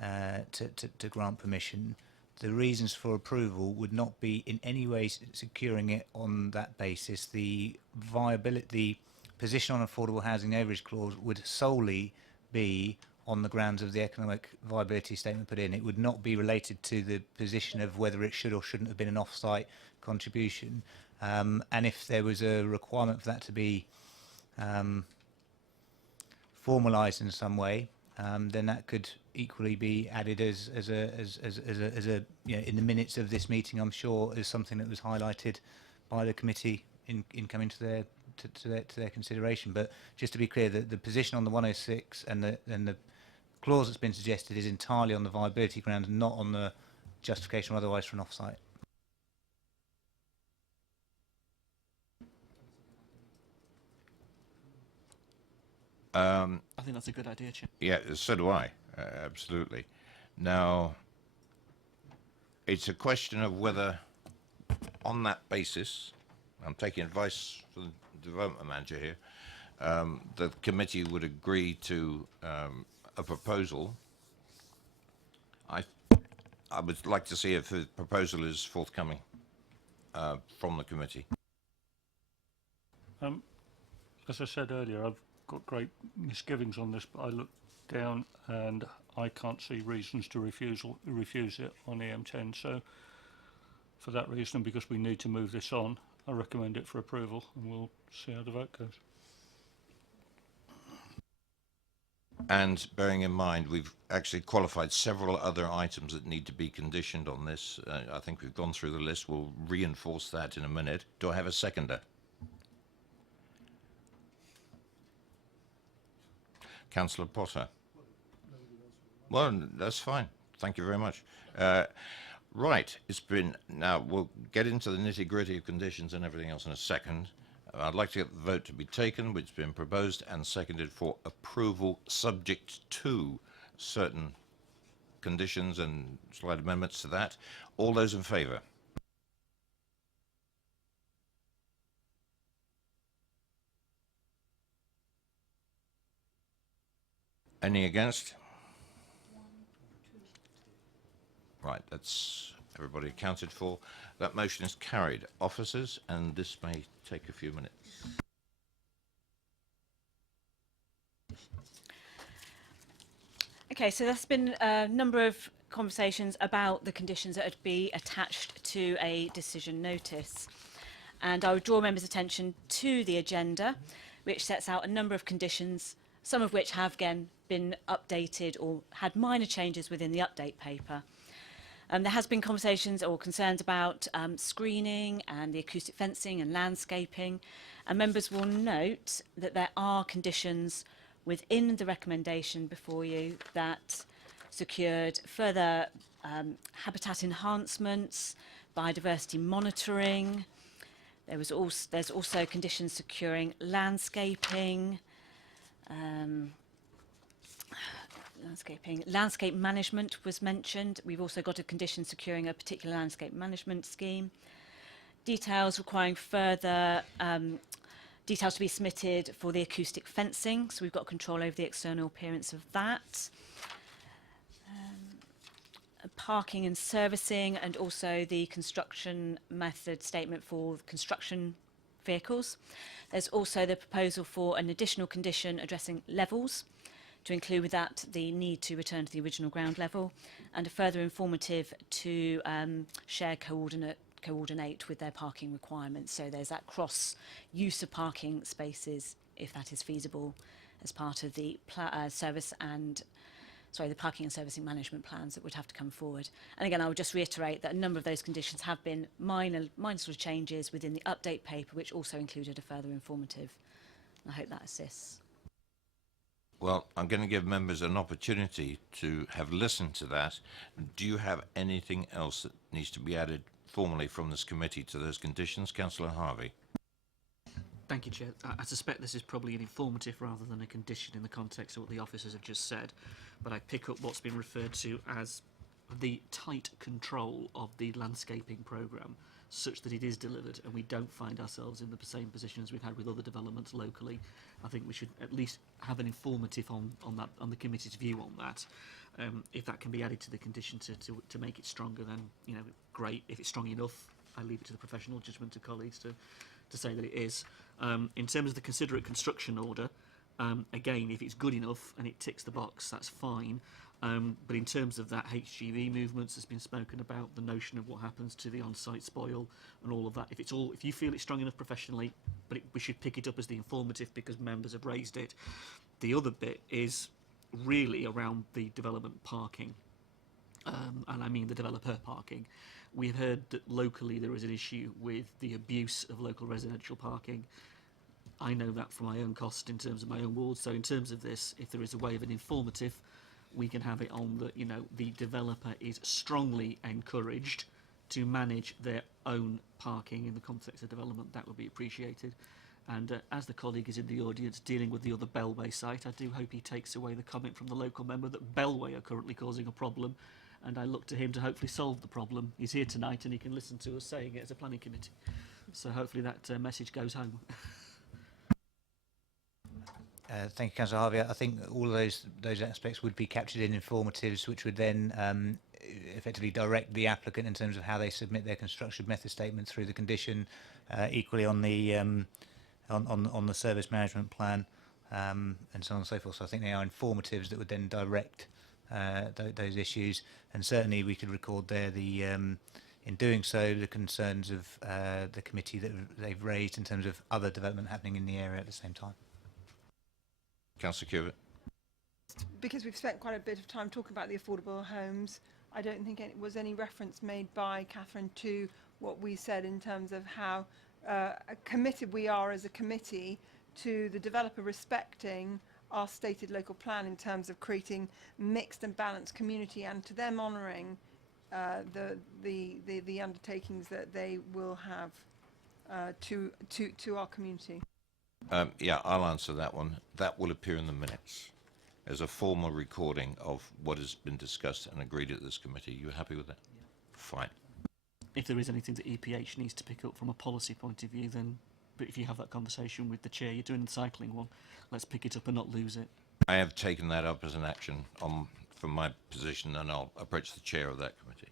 to grant permission, the reasons for approval would not be in any way securing it on that basis. The position on affordable housing overage clause would solely be on the grounds of the economic viability statement put in. It would not be related to the position of whether it should or shouldn't have been an off-site contribution. And if there was a requirement for that to be formalised in some way, then that could equally be added as a in the minutes of this meeting. I'm sure as something that was highlighted by the committee in coming to their consideration. But just to be clear, the position on the 106 and the clause that's been suggested is entirely on the viability grounds, not on the justification or otherwise for an off-site. I think that's a good idea, Chair. Yeah, so do I. Absolutely. Now, it's a question of whether, on that basis, I'm taking advice from the development manager here, the committee would agree to a proposal. I would like to see if the proposal is forthcoming from the committee. As I said earlier, I've got great misgivings on this, but I look down and I can't see reasons to refuse it on EM10. So for that reason, and because we need to move this on, I recommend it for approval, and we'll see how the vote goes. And bearing in mind, we've actually qualified several other items that need to be conditioned on this. I think we've gone through the list. We'll reinforce that in a minute. Do I have a seconder? Councillor Potter. Well, that's fine. Thank you very much. Right, now we'll get into the nitty gritty of conditions and everything else in a second. I'd like to get the vote to be taken, which has been proposed and seconded for approval subject to certain conditions and slight amendments to that. All those in favour? Any against? Right, that's everybody accounted for. That motion is carried. Officers, and this may take a few minutes. Okay, so there's been a number of conversations about the conditions that would be attached to a decision notice. And I would draw members' attention to the agenda, which sets out a number of conditions, some of which have, again, been updated or had minor changes within the update paper. There has been conversations or concerns about screening and the acoustic fencing and landscaping. And members will note that there are conditions within the recommendation before you that secured further habitat enhancements, biodiversity monitoring. There's also conditions securing landscaping, landscape management was mentioned. We've also got a condition securing a particular landscape management scheme. Details requiring further details to be submitted for the acoustic fencing, so we've got control over the external appearance of that. Parking and servicing, and also the construction method statement for construction vehicles. There's also the proposal for an additional condition addressing levels, to include with that the need to return to the original ground level, and a further informative to share coordinate with their parking requirements. So there's that cross use of parking spaces, if that is feasible, as part of the the parking and servicing management plans that would have to come forward. And again, I would just reiterate that a number of those conditions have been minor sort of changes within the update paper, which also included a further informative. I hope that assists. Well, I'm going to give members an opportunity to have listened to that. Do you have anything else that needs to be added formally from this committee to those conditions? Councillor Harvey. Thank you, Chair. I suspect this is probably an informative rather than a condition in the context of what the officers have just said, but I pick up what's been referred to as the tight control of the landscaping programme, such that it is delivered and we don't find ourselves in the same position as we've had with other developments locally. I think we should at least have an informative on the committee's view on that. If that can be added to the condition to make it stronger, then great. If it's strong enough, I leave it to the professional judgment of colleagues to say that it is. In terms of the considerate construction order, again, if it's good enough and it ticks the box, that's fine. But in terms of that HGV movements, has been spoken about, the notion of what happens to the on-site spoil and all of that. If you feel it's strong enough professionally, but we should pick it up as the informative because members have raised it. The other bit is really around the development parking, and I mean the developer parking. We've heard that locally there is an issue with the abuse of local residential parking. I know that from my own cost in terms of my own ward. So in terms of this, if there is a way of an informative, we can have it on that, the developer is strongly encouraged to manage their own parking in the context of development. That would be appreciated. And as the colleague is in the audience dealing with the other Bellway site, I do hope he takes away the comment from the local member that Bellway are currently causing a problem, and I look to him to hopefully solve the problem. He's here tonight and he can listen to us saying it as a planning committee. So hopefully that message goes home. Thank you, Councillor Harvey. I think all of those aspects would be captured in informatives, which would then effectively direct the applicant in terms of how they submit their construction method statement through the condition, equally on the on the service management plan, and so on and so forth. So I think they are informatives that would then direct those issues, and certainly we could record there the in doing so the concerns of the committee that they've raised in terms of other development happening in the area at the same time. Councillor Cubitt. Because we've spent quite a bit of time talking about the affordable homes, I don't think it was any reference made by Catherine to what we said in terms of how committed we are as a committee to the developer respecting our stated local plan in terms of creating mixed and balanced community, and to them honouring the undertakings that they will have to our community. Yeah, I'll answer that one. That will appear in the minutes as a formal recording of what has been discussed and agreed at this committee. You happy with that? Yeah. Fine. If there is anything that EPH needs to pick up from a policy point of view, then, but if you have that conversation with the chair, you're doing the cycling one, let's pick it up and not lose it. I have taken that up as an action from my position, and I'll approach the chair of that committee.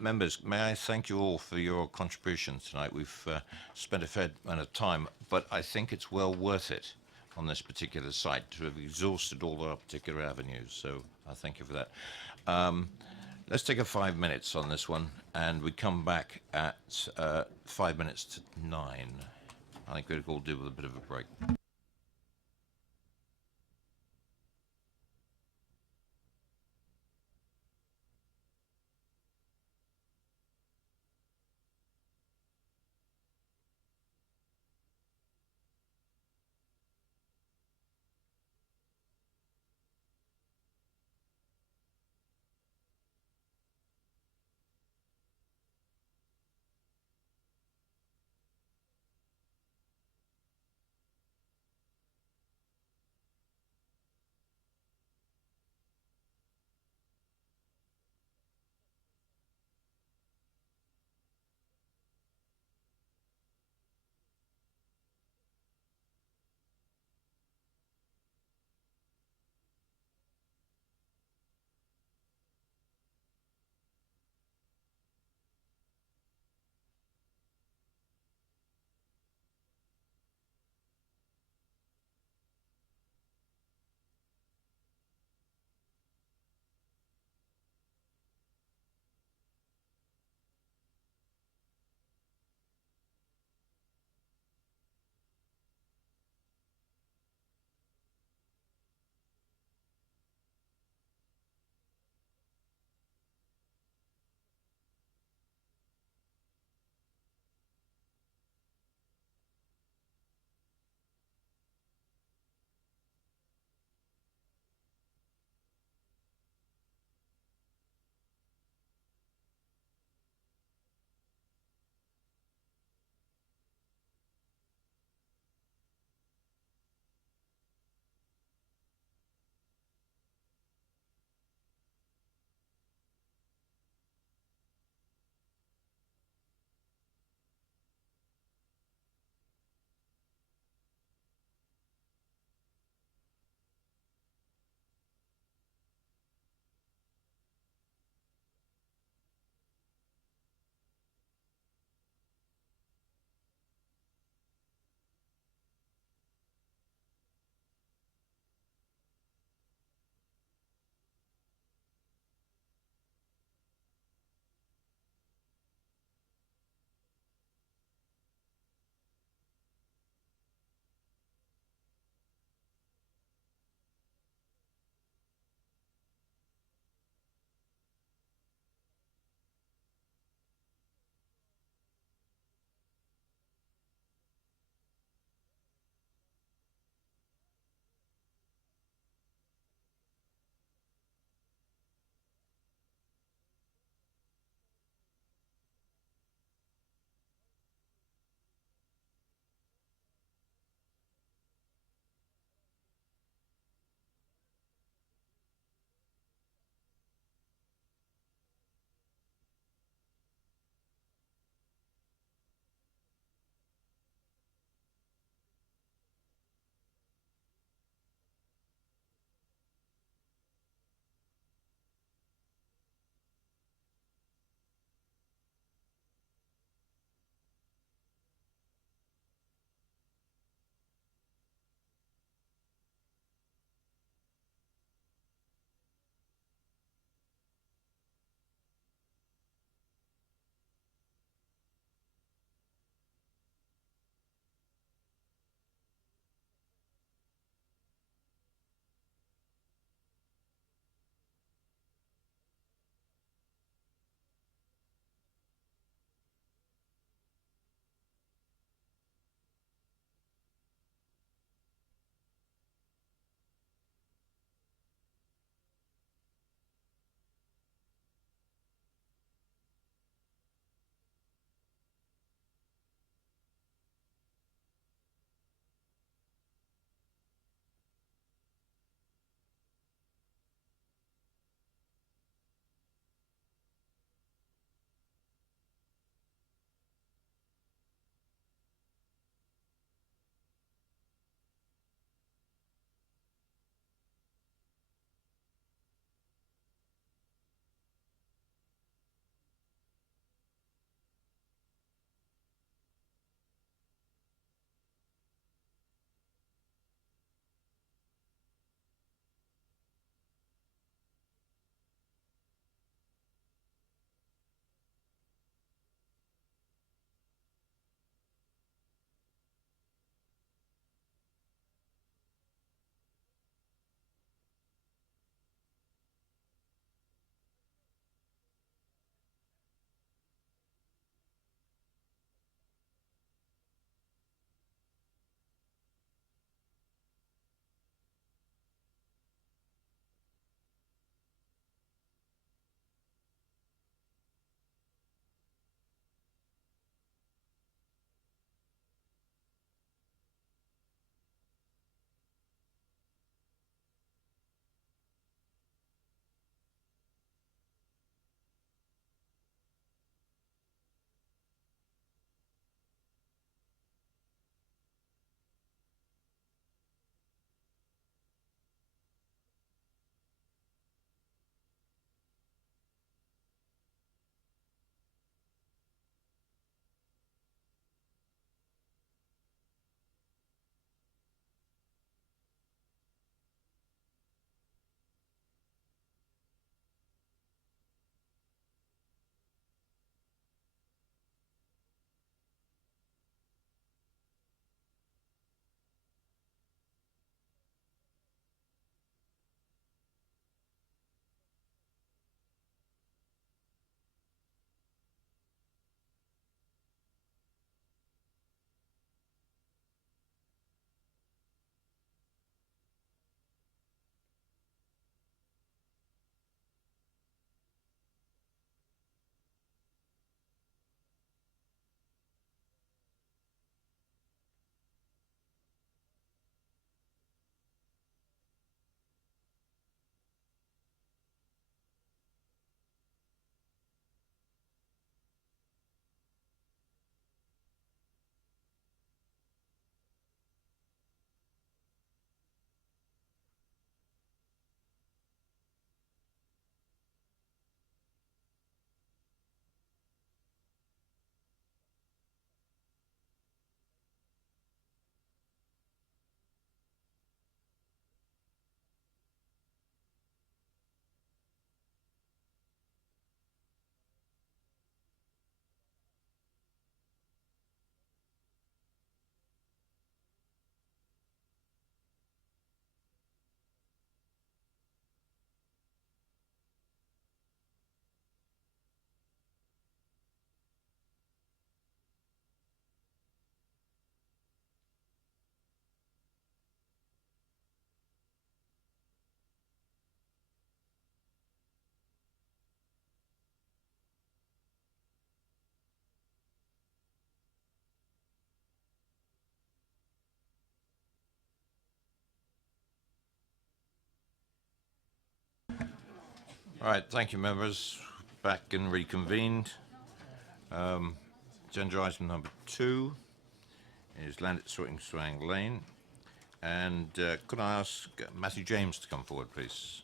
Members, may I thank you all for your contributions tonight. We've spent a fair amount of time, but I think it's well worth it on this particular site to have exhausted all our particular avenues, so I thank you for that. Let's take a 5 minutes on this one, and we come back at 5 minutes to 9. I think we'll all do with a bit of a break. All right, thank you, members. Back and reconvened. Agenda item number 2 is Land at Swing Lane. And could I ask Matthew James to come forward, please?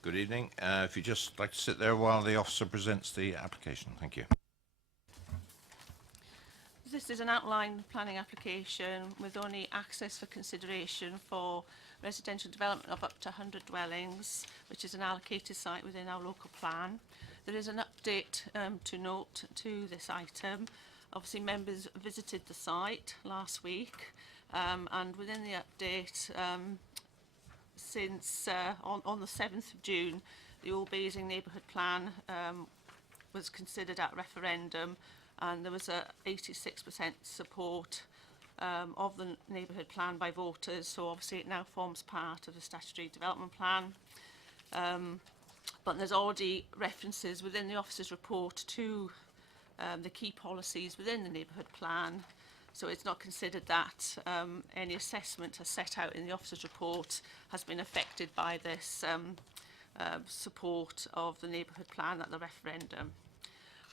Good evening. If you'd just like to sit there while the officer presents the application. Thank you. This is an outline planning application with only access for consideration for residential development of up to 100 dwellings, which is an allocated site within our local plan. There is an update to note to this item. Obviously, members visited the site last week, and within the update, since on the 7th of June, the Old Basing Neighbourhood Plan was considered at referendum, and there was a 86% support of the neighbourhood plan by voters, so obviously it now forms part of the statutory development plan. But there's already references within the officer's report to the key policies within the neighbourhood plan, so it's not considered that any assessment as set out in the officer's report has been affected by this support of the neighbourhood plan at the referendum.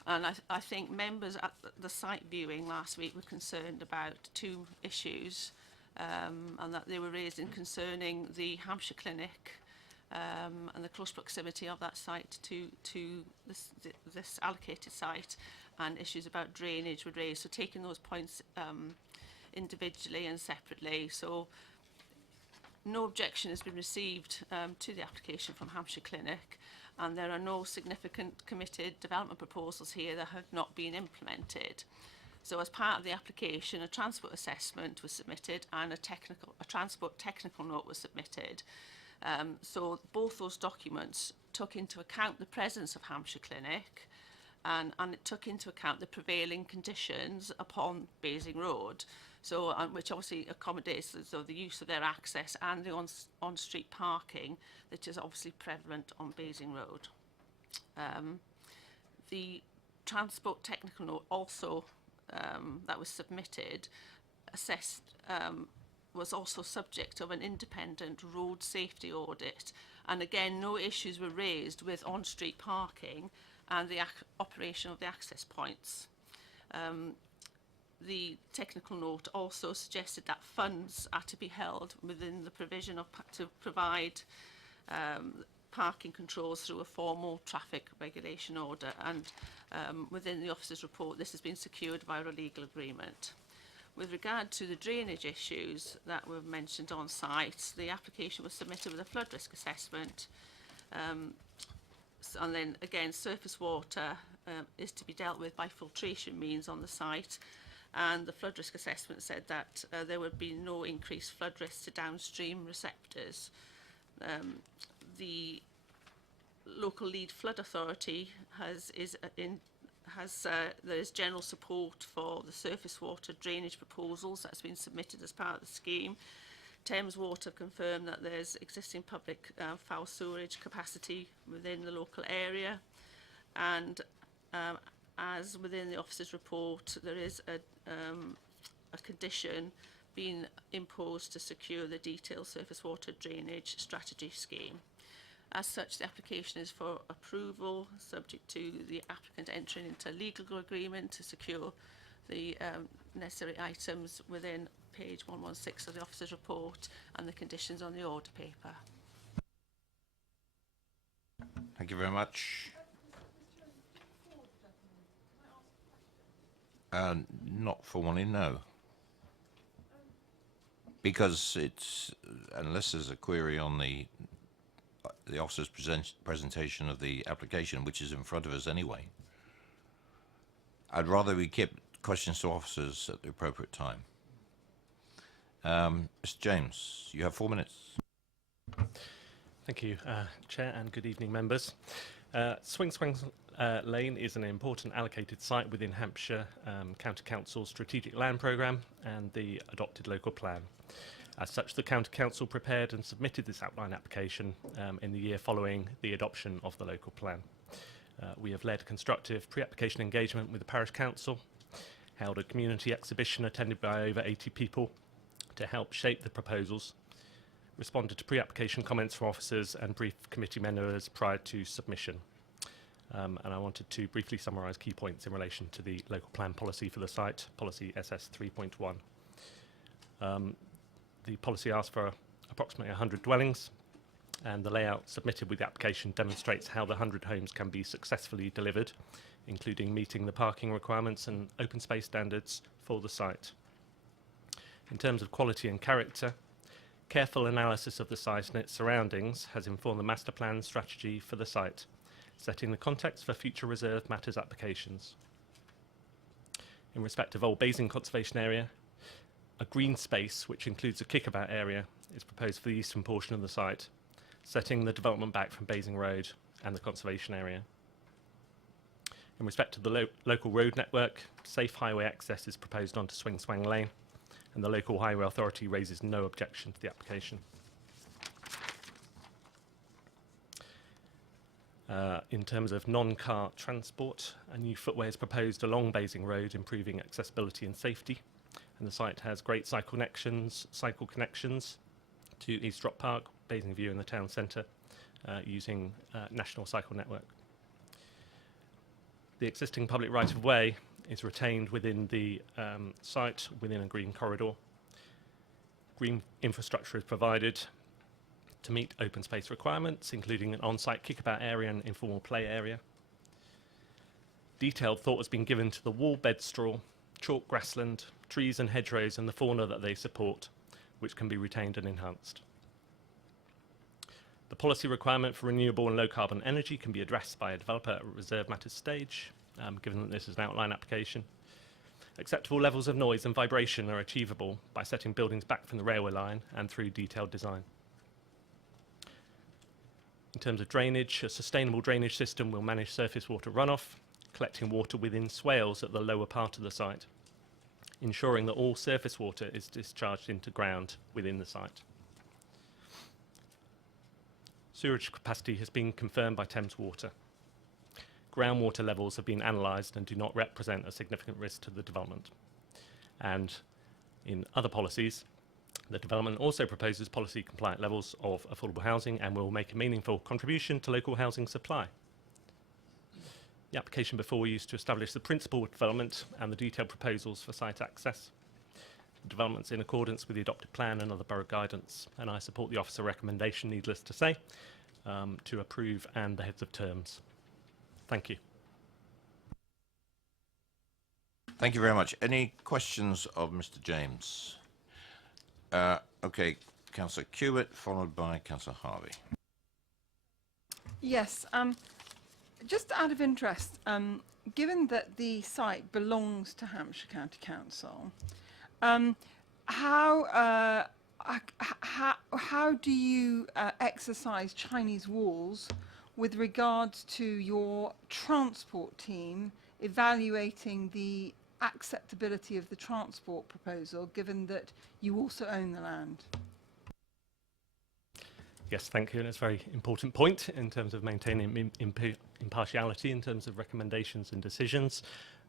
And I think members at the site viewing last week were concerned about 2 issues, and that they were raised in concerning the Hampshire Clinic and the close proximity of that site to this allocated site, and issues about drainage were raised. So taking those points individually and separately. So no objection has been received to the application from Hampshire Clinic, and there are no significant committed development proposals here that have not been implemented. So as part of the application, a transport assessment was submitted and a transport technical note was submitted. So both those documents took into account the presence of Hampshire Clinic, and it took into account the prevailing conditions upon Basing Road, so which obviously accommodates the use of their access and the on-street parking that is obviously prevalent on Basing Road. The transport technical note also that was submitted assessed was also subject of an independent road safety audit, and again no issues were raised with on-street parking and the operation of the access points. The technical note also suggested that funds are to be held within the provision of to provide parking controls through a formal traffic regulation order, and within the officer's report this has been secured via a legal agreement. With regard to the drainage issues that were mentioned on site, the application was submitted with a flood risk assessment, and then again surface water is to be dealt with by filtration means on the site, and the flood risk assessment said that there would be no increased flood risk to downstream receptors. The local lead flood authority there is general support for the surface water drainage proposals that's been submitted as part of the scheme. Thames Water confirmed that there's existing public foul sewerage capacity within the local area, and as within the officer's report, there is a condition being imposed to secure the detailed surface water drainage strategy scheme. As such, the application is for approval, subject to the applicant entering into a legal agreement to secure the necessary items within page 116 of the officer's report and the conditions on the order paper. Thank you very much. Not formally, no. Because it's, unless there's a query on the officer's presentation of the application, which is in front of us anyway. I'd rather we keep questions to officers at the appropriate time. Mr. James, you have 4 minutes. Thank you, Chair, and good evening, members. Swing Lane is an important allocated site within Hampshire County Council's strategic land programme and the adopted local plan. As such, the County Council prepared and submitted this outline application in the year following the adoption of the local plan. We have led constructive pre-application engagement with the Parish Council, held a community exhibition attended by over 80 people to help shape the proposals, responded to pre-application comments from officers and briefed committee members prior to submission. And I wanted to briefly summarise key points in relation to the local plan policy for the site, policy SS 3.1. The policy asks for approximately 100 dwellings, and the layout submitted with the application demonstrates how the 100 homes can be successfully delivered, including meeting the parking requirements and open space standards for the site. In terms of quality and character, careful analysis of the site and its surroundings has informed the master plan strategy for the site, setting the context for future reserve matters applications. In respect of Old Basing Conservation Area, a green space, which includes a kickabout area, is proposed for the eastern portion of the site, setting the development back from Basing Road and the conservation area. In respect of the local road network, safe highway access is proposed onto Swing Swang Lane, and the local highway authority raises no objection to the application. In terms of non-car transport, a new footway is proposed along Basing Road, improving accessibility and safety. And the site has great cycle connections to East Drop Park, Basing View and the town centre, using National Cycle Network. The existing public right-of-way is retained within the site within a green corridor. Green infrastructure is provided to meet open space requirements, including an on-site kickabout area and informal play area. Detailed thought has been given to the wall bed straw, chalk grassland, trees and hedgerows and the fauna that they support, which can be retained and enhanced. The policy requirement for renewable and low carbon energy can be addressed by a developer at reserve matters stage, given that this is an outline application. Acceptable levels of noise and vibration are achievable by setting buildings back from the railway line and through detailed design. In terms of drainage, a sustainable drainage system will manage surface water runoff, collecting water within swales at the lower part of the site, ensuring that all surface water is discharged into ground within the site. Sewerage capacity has been confirmed by Thames Water. Groundwater levels have been analysed and do not represent a significant risk to the development. And in other policies, the development also proposes policy compliant levels of affordable housing and will make a meaningful contribution to local housing supply. The application before you is to establish the principle of development and the detailed proposals for site access. The development's in accordance with the adopted plan and other borough guidance, and I support the officer recommendation, needless to say, to approve and the heads of terms. Thank you. Thank you very much. Any questions of Mr. James? Okay, Councillor Hewitt, followed by Councillor Harvey. Yes, just out of interest, given that the site belongs to Hampshire County Council, how do you exercise Chinese walls with regards to your transport team evaluating the acceptability of the transport proposal, given that you also own the land? Yes, thank you, and it's a very important point in terms of maintaining impartiality in terms of recommendations and decisions.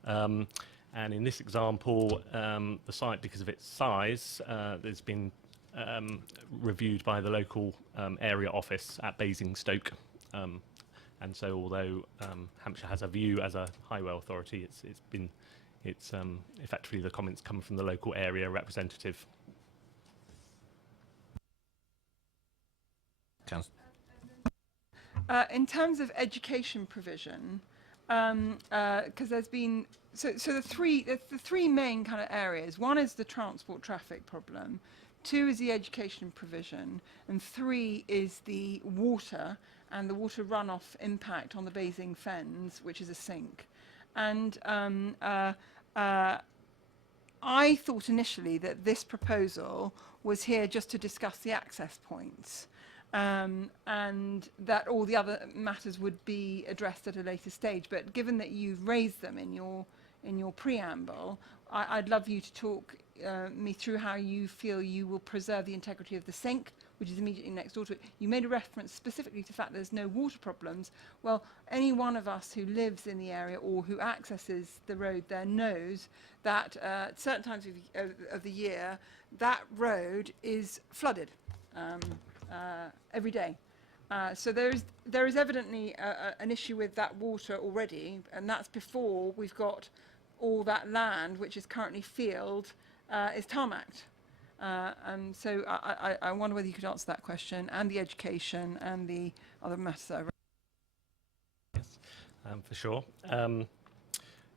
And in this example, the site, because of its size, has been reviewed by the local area office at Basingstoke. And so although Hampshire has a view as a highway authority, it's effectively the comments come from the local area representative. In terms of education provision, because there's been the three main kind of areas. One is the transport traffic problem, 2 is the education provision, and 3 is the water and the water runoff impact on the Basing Fens, which is a sink. And I thought initially that this proposal was here just to discuss the access points, and that all the other matters would be addressed at a later stage. But given that you've raised them in your preamble, I'd love you to talk me through how you feel you will preserve the integrity of the sink, which is immediately next door to it. You made a reference specifically to the fact there's no water problems. Well, any one of us who lives in the area or who accesses the road there knows that at certain times of the year, that road is flooded. every day. So there is evidently an issue with that water already, and that's before we've got all that land, which is currently field, is tarmacked. And so I wonder whether you could answer that question, and the education and the other matters that I Yes, for sure.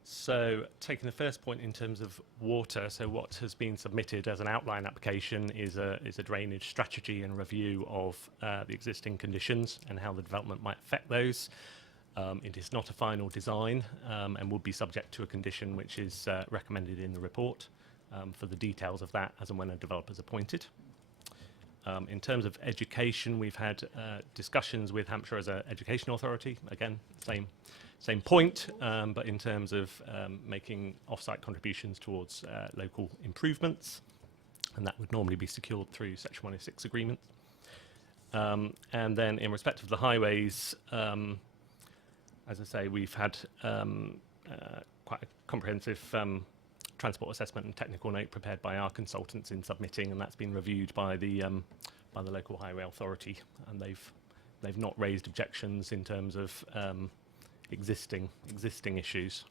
So taking the first point in terms of water, so what has been submitted as an outline application is a drainage strategy and review of the existing conditions and how the development might affect those. It is not a final design and would be subject to a condition which is recommended in the report for the details of that as and when a developer is appointed. In terms of education, we've had discussions with Hampshire as an education authority. Again, same point, but in terms of making off-site contributions towards local improvements, and that would normally be secured through Section 106 agreements. And then in respect of the highways, as I say, we've had quite a comprehensive transport assessment and technical note prepared by our consultants in submitting, and that's been reviewed by the local highway authority, and they've not raised objections in terms of existing issues.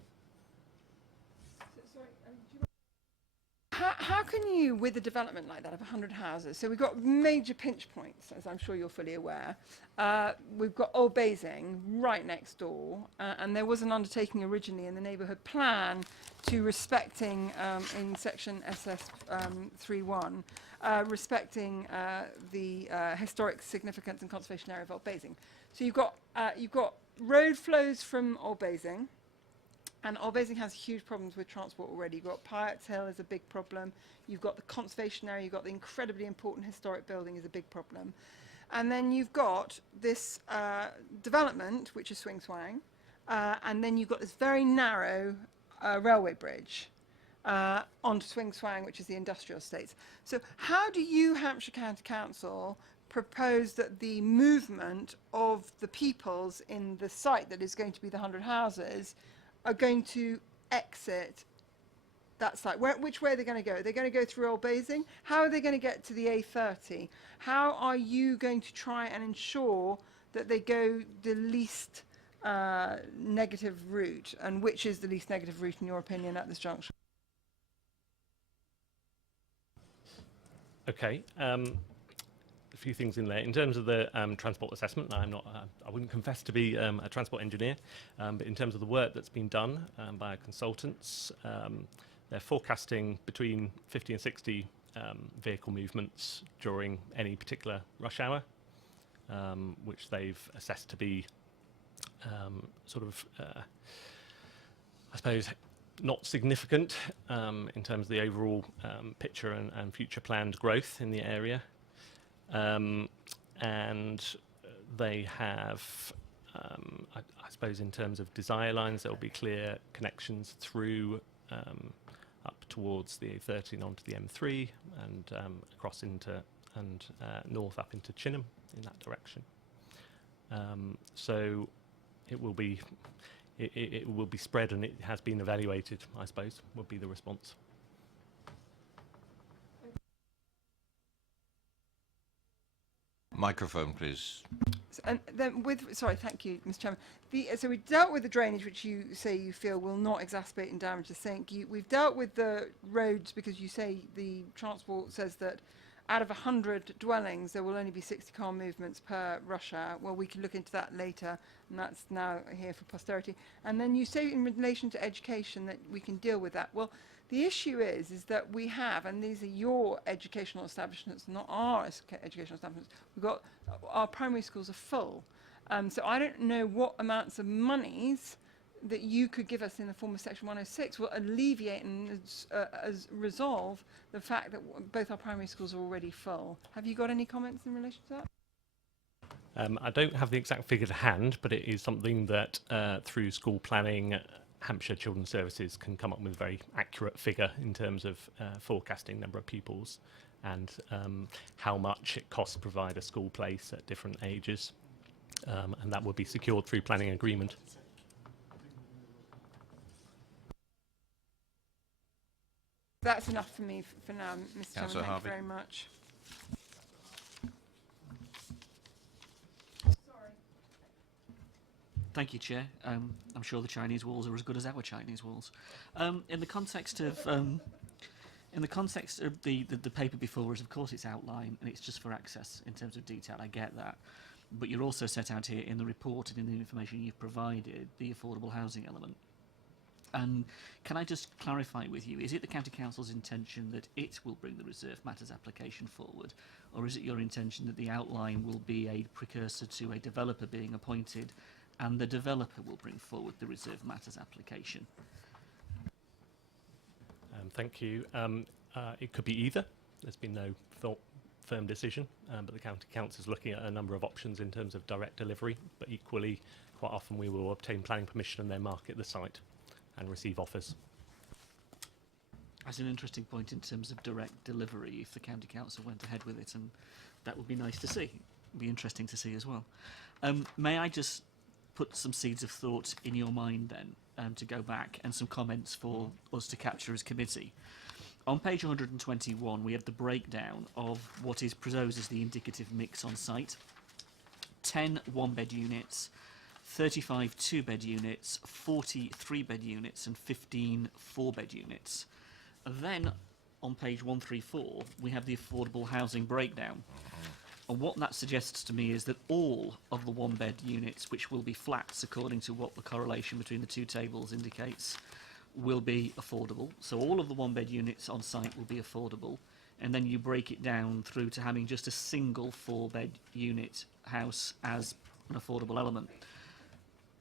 How can you, with a development like that of 100 houses, so we've got major pinch points, as I'm sure you're fully aware. We've got Old Basing right next door, and there was an undertaking originally in the neighbourhood plan to respecting, in section SS 3.1, respecting the historic significance and conservation area of Old Basing. So you've got road flows from Old Basing. And Old Basing has huge problems with transport already. You've got Pirates Hill is a big problem. You've got the conservation area. You've got the incredibly important historic building is a big problem. And then you've got this development, which is Swing Swang. And then you've got this very narrow railway bridge onto Swing Swang, which is the industrial estates. So how do you, Hampshire County Council, propose that the movement of the peoples in the site that is going to be the 100 houses are going to exit that site? Which way are they going to go? They're going to go through Old Basing? How are they going to get to the A30? How are you going to try and ensure that they go the least negative route? And which is the least negative route, in your opinion, at this juncture? Okay. A few things in there. In terms of the transport assessment, I wouldn't confess to be a transport engineer, but in terms of the work that's been done by our consultants, they're forecasting between 50 and 60 vehicle movements during any particular rush hour, which they've assessed to be I suppose, not significant in terms of the overall picture and future planned growth in the area. And they have, I suppose, in terms of desire lines, there will be clear connections through up towards the A30 and onto the M3 and across into and north up into Chinham in that direction. So it will be spread, and it has been evaluated, I suppose, would be the response. Microphone, please. And then sorry, thank you, Mr. Chairman. So we dealt with the drainage, which you say you feel will not exacerbate and damage the sink. We've dealt with the roads because you say the transport says that out of 100 dwellings, there will only be 60 car movements per rush hour. Well, we can look into that later, and that's now here for posterity. And then you say in relation to education that we can deal with that. Well, the issue is that we have, and these are your educational establishments, not our educational establishments, our primary schools are full. So I don't know what amounts of monies that you could give us in the form of Section 106 will alleviate and resolve the fact that both our primary schools are already full. Have you got any comments in relation to that? I don't have the exact figure to hand, but it is something that through school planning, Hampshire Children's Services can come up with a very accurate figure in terms of forecasting number of pupils and how much it costs to provide a school place at different ages. And that will be secured through planning agreement. That's enough for me for now, Mr. Chairman. Councillor Thank Harvey. you very much. Thank you, Chair. I'm sure the Chinese walls are as good as our Chinese walls. In the context of the paper before us, of course, it's outline and it's just for access in terms of detail. I get that, but you're also set out here in the report and in the information you've provided the affordable housing element. And can I just clarify with you, is it the County Council's intention that it will bring the Reserve Matters application forward, or is it your intention that the outline will be a precursor to a developer being appointed and the developer will bring forward the Reserve Matters application? Thank you. It could be either. There's been no firm decision, but the County Council is looking at a number of options in terms of direct delivery, but equally, quite often we will obtain planning permission and then market the site and receive offers. That's an interesting point in terms of direct delivery if the County Council went ahead with it, and that would be nice to see. It would be interesting to see as well. May I just put some seeds of thought in your mind then, to go back, and some comments for us to capture as committee. On page 121, we have the breakdown of what is proposed as the indicative mix on site. 10 one-bed units, 35 two-bed units, 40 three-bed units, and 15 four-bed units. Then, on page 134, we have the affordable housing breakdown. And what that suggests to me is that all of the one-bed units, which will be flats according to what the correlation between the two tables indicates, will be affordable. So all of the one-bed units on site will be affordable. And then you break it down through to having just a single four-bed unit house as an affordable element.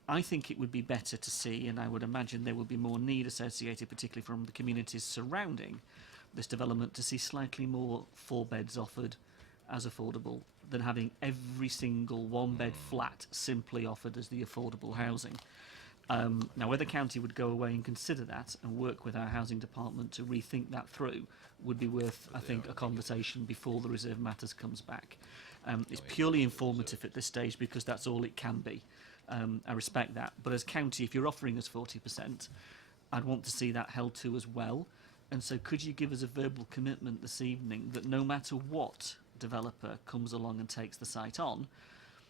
I think it would be better to see, and I would imagine there would be more need associated, particularly from the communities surrounding this development, to see slightly more four beds offered as affordable than having every single one-bed flat simply offered as the affordable housing. Now, whether county would go away and consider that and work with our housing department to rethink that through would be worth, I think, a conversation before the Reserve Matters comes back. It's purely informative at this stage because that's all it can be. I respect that, but as county, if you're offering us 40%, I'd want to see that held to as well. And so could you give us a verbal commitment this evening that no matter what developer comes along and takes the site on,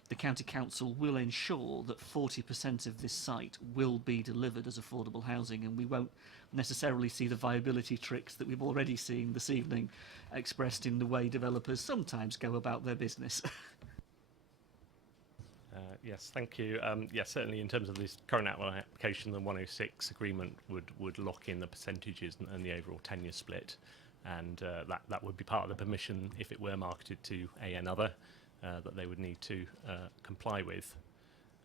the County Council will ensure that 40% of this site will be delivered as affordable housing, and we won't necessarily see the viability tricks that we've already seen this evening expressed in the way developers sometimes go about their business. Yes, thank you. Yes, certainly in terms of this current outline application, the 106 agreement would lock in the percentages and the overall tenure split, and that would be part of the permission if it were marketed to another that they would need to comply with.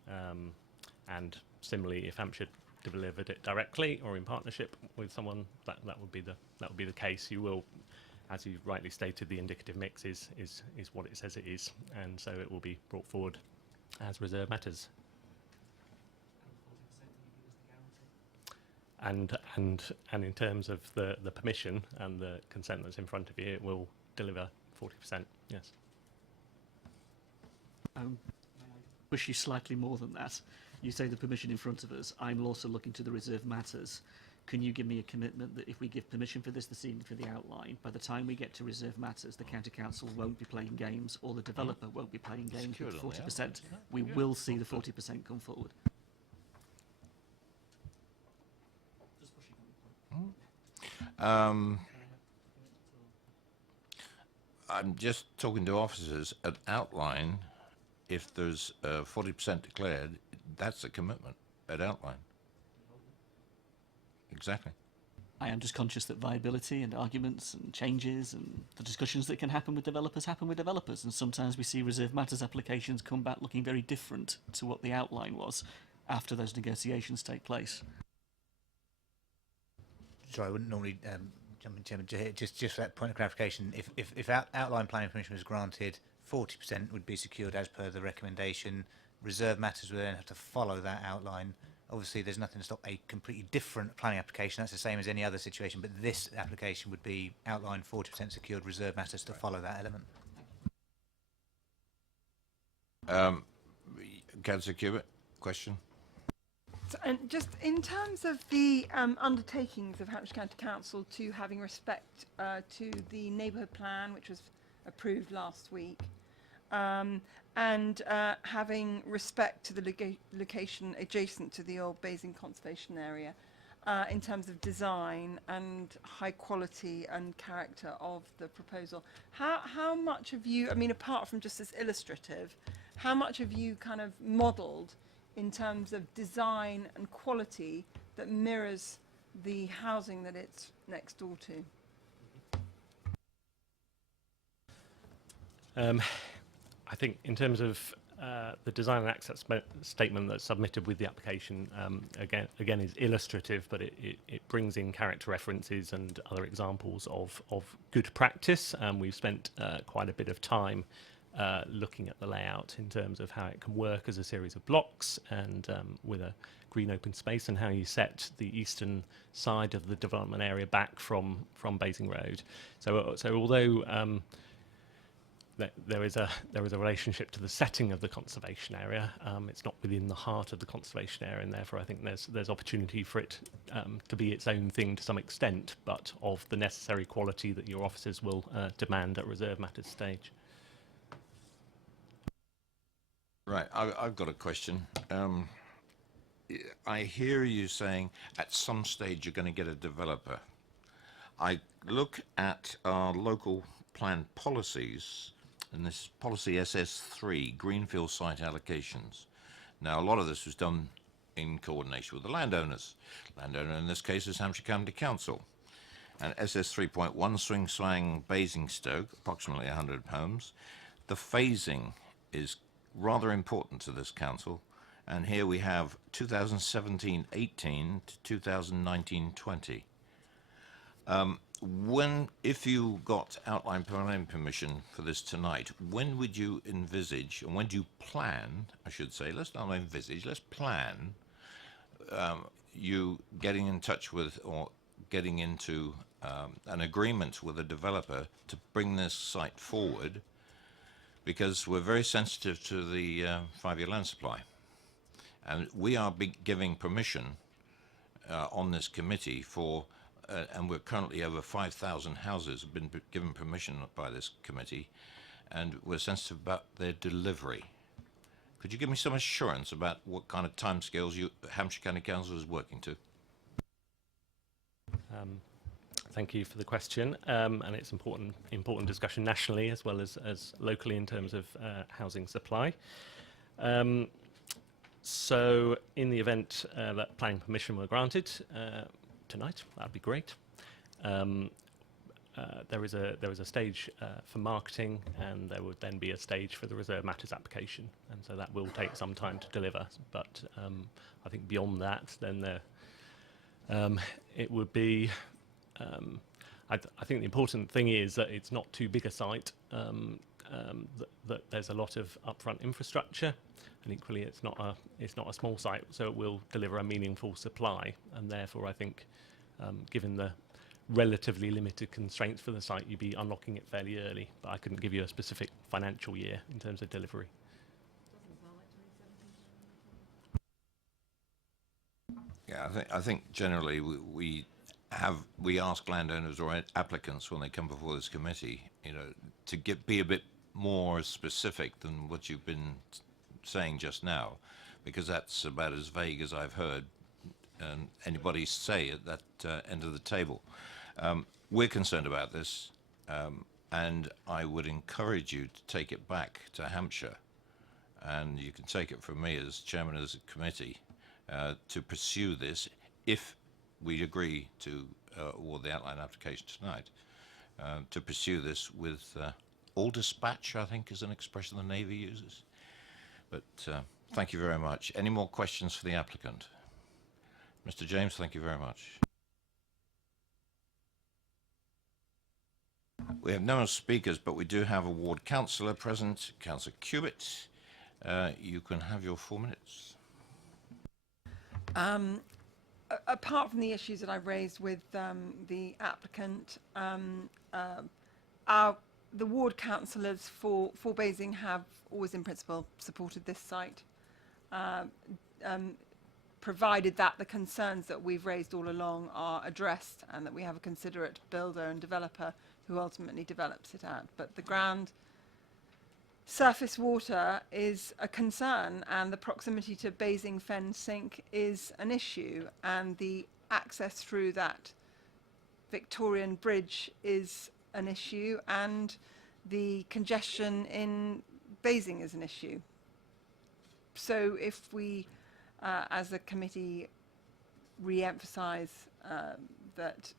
And similarly, if Hampshire delivered it directly or in partnership with someone, that would be the case. You will, as you rightly stated, the indicative mix is what it says it is, and so it will be brought forward as Reserve Matters. And in terms of the permission and the consent that's in front of you, it will deliver 40%. Yes. Push you slightly more than that. You say the permission in front of us. I'm also looking to the Reserve Matters. Can you give me a commitment that if we give permission for this evening for the outline, by the time we get to Reserve Matters, the County Council won't be playing games, or the developer won't be playing games with 40%. We will see the 40% come forward. I'm just talking to officers. At outline, if there's 40% declared, that's a commitment at outline. Exactly. I am just conscious that viability and arguments and changes and the discussions that can happen with developers happen with developers, and sometimes we see Reserve Matters applications come back looking very different to what the outline was after those negotiations take place. Sorry, I wouldn't normally jump in, Chairman. Just for that point of clarification, if outline planning permission was granted, 40% would be secured as per the recommendation. Reserve Matters would then have to follow that outline. Obviously, there's nothing to stop a completely different planning application. That's the same as any other situation, but this application would be outline 40% secured, Reserve Matters to follow that element. Councillor Cubitt, question? And just in terms of the undertakings of Hampshire County Council to having respect to the neighbourhood plan, which was approved last week, and having respect to the location adjacent to the old Basing Conservation Area in terms of design and high quality and character of the proposal. How much have you, I mean, apart from just as illustrative, how much have you kind of modelled in terms of design and quality that mirrors the housing that it's next door to? I think in terms of the design and access statement that's submitted with the application, again is illustrative, but it brings in character references and other examples of good practice. We've spent quite a bit of time looking at the layout in terms of how it can work as a series of blocks and with a green open space, and how you set the eastern side of the development area back from Basing Road. So although there is a relationship to the setting of the conservation area, it's not within the heart of the conservation area, and therefore I think there's opportunity for it to be its own thing to some extent, but of the necessary quality that your officers will demand at reserve matters stage. Right, I've got a question. I hear you saying at some stage you're going to get a developer. I look at our local plan policies, and this policy SS3, Greenfield Site Allocations. Now, a lot of this was done in coordination with the landowners. Landowner in this case is Hampshire County Council. And SS 3.1, Swing Slang Basingstoke, approximately 100 homes. The phasing is rather important to this council, and here we have 2017-18 to 2019-20. If you got outline planning permission for this tonight, when would you envisage, and when do you plan, I should say, let's not envisage, let's plan you getting in touch with or getting into an agreement with a developer to bring this site forward, because we're very sensitive to the 5-year land supply. And we are giving permission on this committee for, and we're currently over 5,000 houses have been given permission by this committee, and we're sensitive about their delivery. Could you give me some assurance about what kind of timescales Hampshire County Council is working to? Thank you for the question, and it's important discussion nationally as well as locally in terms of housing supply. So in the event that planning permission were granted tonight, that'd be great. There is a stage for marketing, and there would then be a stage for the reserve matters application, and so that will take some time to deliver. But I think beyond that, then it would be. I think the important thing is that it's not too big a site. That there's a lot of upfront infrastructure, and equally it's not a small site, so it will deliver a meaningful supply. And therefore, I think, given the relatively limited constraints for the site, you'd be unlocking it fairly early. But I couldn't give you a specific financial year in terms of delivery. Yeah, I think generally we ask landowners or applicants when they come before this committee, to be a bit more specific than what you've been saying just now, because that's about as vague as I've heard anybody say at that end of the table. We're concerned about this, and I would encourage you to take it back to Hampshire, and you can take it from me as chairman of the committee, to pursue this if we agree to award the outline application tonight, to pursue this with all dispatch, I think is an expression the Navy uses. But thank you very much. Any more questions for the applicant? Mr. James, thank you very much. We have no more speakers, but we do have a ward councillor present, Councillor Cubitt. You can have your 4 minutes. Apart from the issues that I've raised with the applicant, the ward councillors for Basing have always in principle supported this site, provided that the concerns that we've raised all along are addressed and that we have a considerate builder and developer who ultimately develops it out. But the ground surface water is a concern, and the proximity to Basing Fen Sink is an issue, and the access through that Victorian bridge is an issue, and the congestion in Basing is an issue. So if we, as a committee, re-emphasise that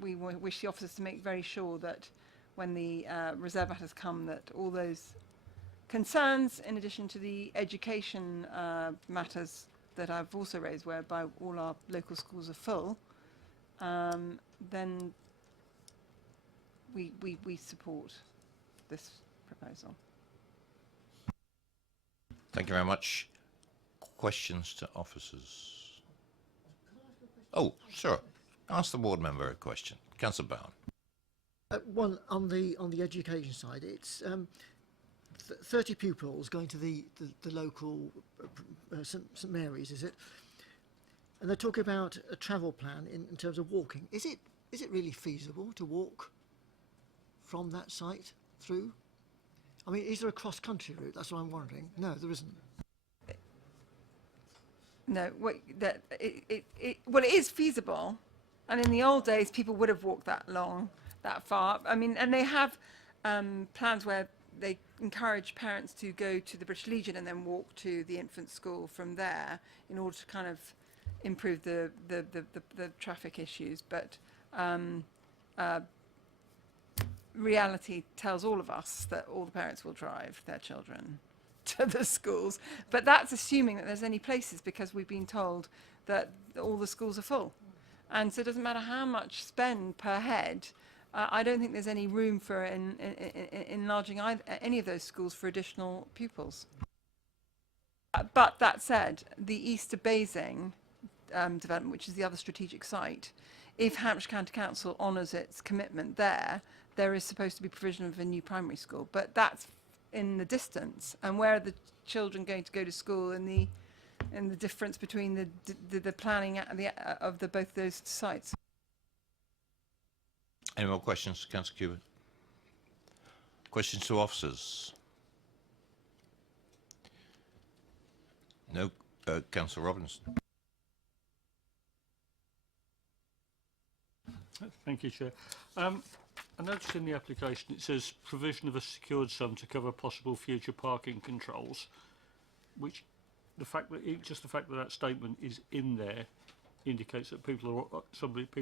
we wish the officers to make very sure that when the reserve matters come, that all those concerns, in addition to the education matters that I've also raised, whereby all our local schools are full, then we support this proposal. Thank you very much. Questions to officers? Oh, sure. Ask the ward member a question. Councillor Bowen. One on the education side, it's 30 pupils going to the local St Mary's, is it? And they're talking about a travel plan in terms of walking. Is it really feasible to walk from that site through? I mean, is there a cross-country route? That's what I'm wondering. No, there isn't. No, well, it is feasible, and in the old days, people would have walked that far. I mean, and they have plans where they encourage parents to go to the British Legion and then walk to the infant school from there in order to kind of improve the traffic issues. But reality tells all of us that all the parents will drive their children to the schools, but that's assuming that there's any places, because we've been told that all the schools are full, and so it doesn't matter how much spend per head. I don't think there's any room for enlarging any of those schools for additional pupils. But that said, the Easter Basing development, which is the other strategic site, if Hampshire County Council honours its commitment there is supposed to be provision of a new primary school, but that's in the distance. And where are the children going to go to school, and the difference between the planning of both those sites? Any more questions, Councillor Cubitt? Questions to officers? No. Councillor Robinson. Thank you, Chair. I noticed in the application it says provision of a secured sum to cover possible future parking controls, which just the fact that that statement is in there indicates that people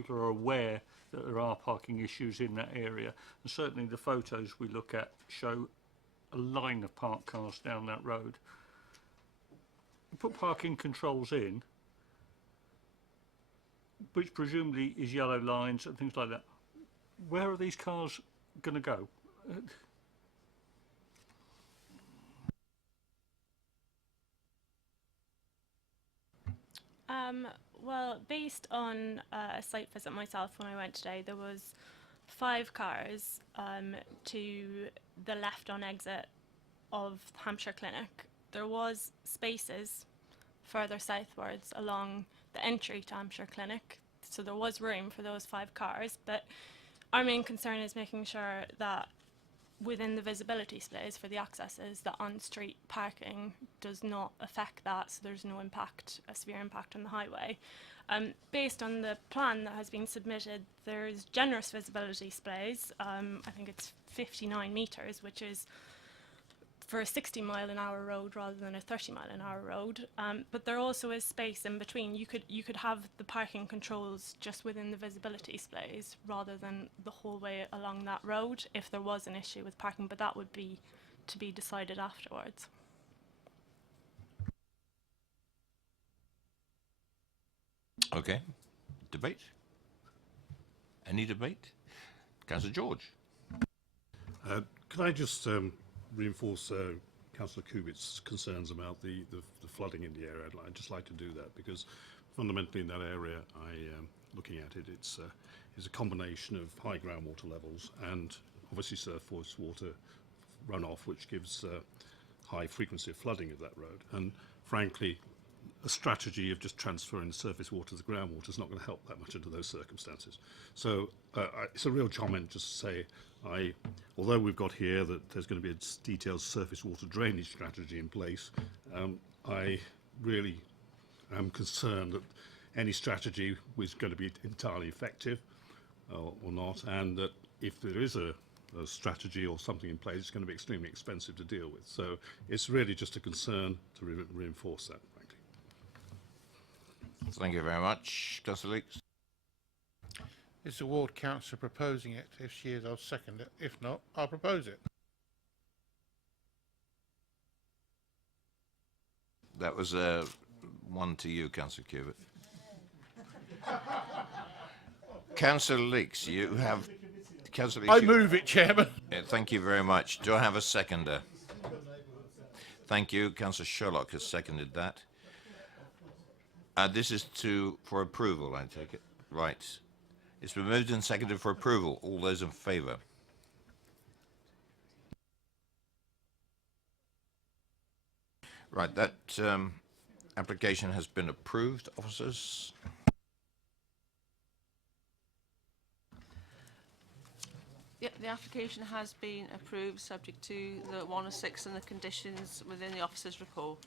are aware that there are parking issues in that area, and certainly the photos we look at show a line of parked cars down that road. You put parking controls in, which presumably is yellow lines and things like that. Where are these cars going to go? Well, based on a site visit myself when I went today, there was 5 cars to the left on exit of Hampshire Clinic. There was spaces further southwards along the entry to Hampshire Clinic, so there was room for those 5 cars, but our main concern is making sure that within the visibility space for the accesses, the on-street parking does not affect that, so there's no impact, a severe impact on the highway. Based on the plan that has been submitted, there's generous visibility space. I think it's 59 metres, which is for a 60-mile-an-hour road rather than a 30-mile-an-hour road. But there also is space in between. You could have the parking controls just within the visibility space rather than the whole way along that road if there was an issue with parking, but that would be to be decided afterwards. Okay. Debate? Any debate? Councillor George. Can I just reinforce Councillor Kubitt's concerns about the flooding in the area? I'd just like to do that because fundamentally in that area, looking at it, it's a combination of high groundwater levels and obviously surface water runoff, which gives high frequency of flooding of that road. And frankly, a strategy of just transferring surface water to the groundwater is not going to help that much under those circumstances. So it's a real comment just to say, although we've got here that there's going to be a detailed surface water drainage strategy in place, I really am concerned that any strategy was going to be entirely effective or not, and that if there is a strategy or something in place, it's going to be extremely expensive to deal with. So it's really just a concern to reinforce that, frankly. Thank you very much. Councillor Leeks. Is the ward councillor proposing it? If she is, I'll second it. If not, I'll propose it. That was one to you, Councillor Cubitt. Councillor Leeks, you have... Councillor Leeks, I move it, Chairman. Thank you very much. Do I have a seconder? Thank you. Councillor Sherlock has seconded that. This is for approval, I take it. Right. It's been moved and seconded for approval. All those in favour? Right, that application has been approved, officers. Yep, the application has been approved subject to the 106 and the conditions within the officer's report.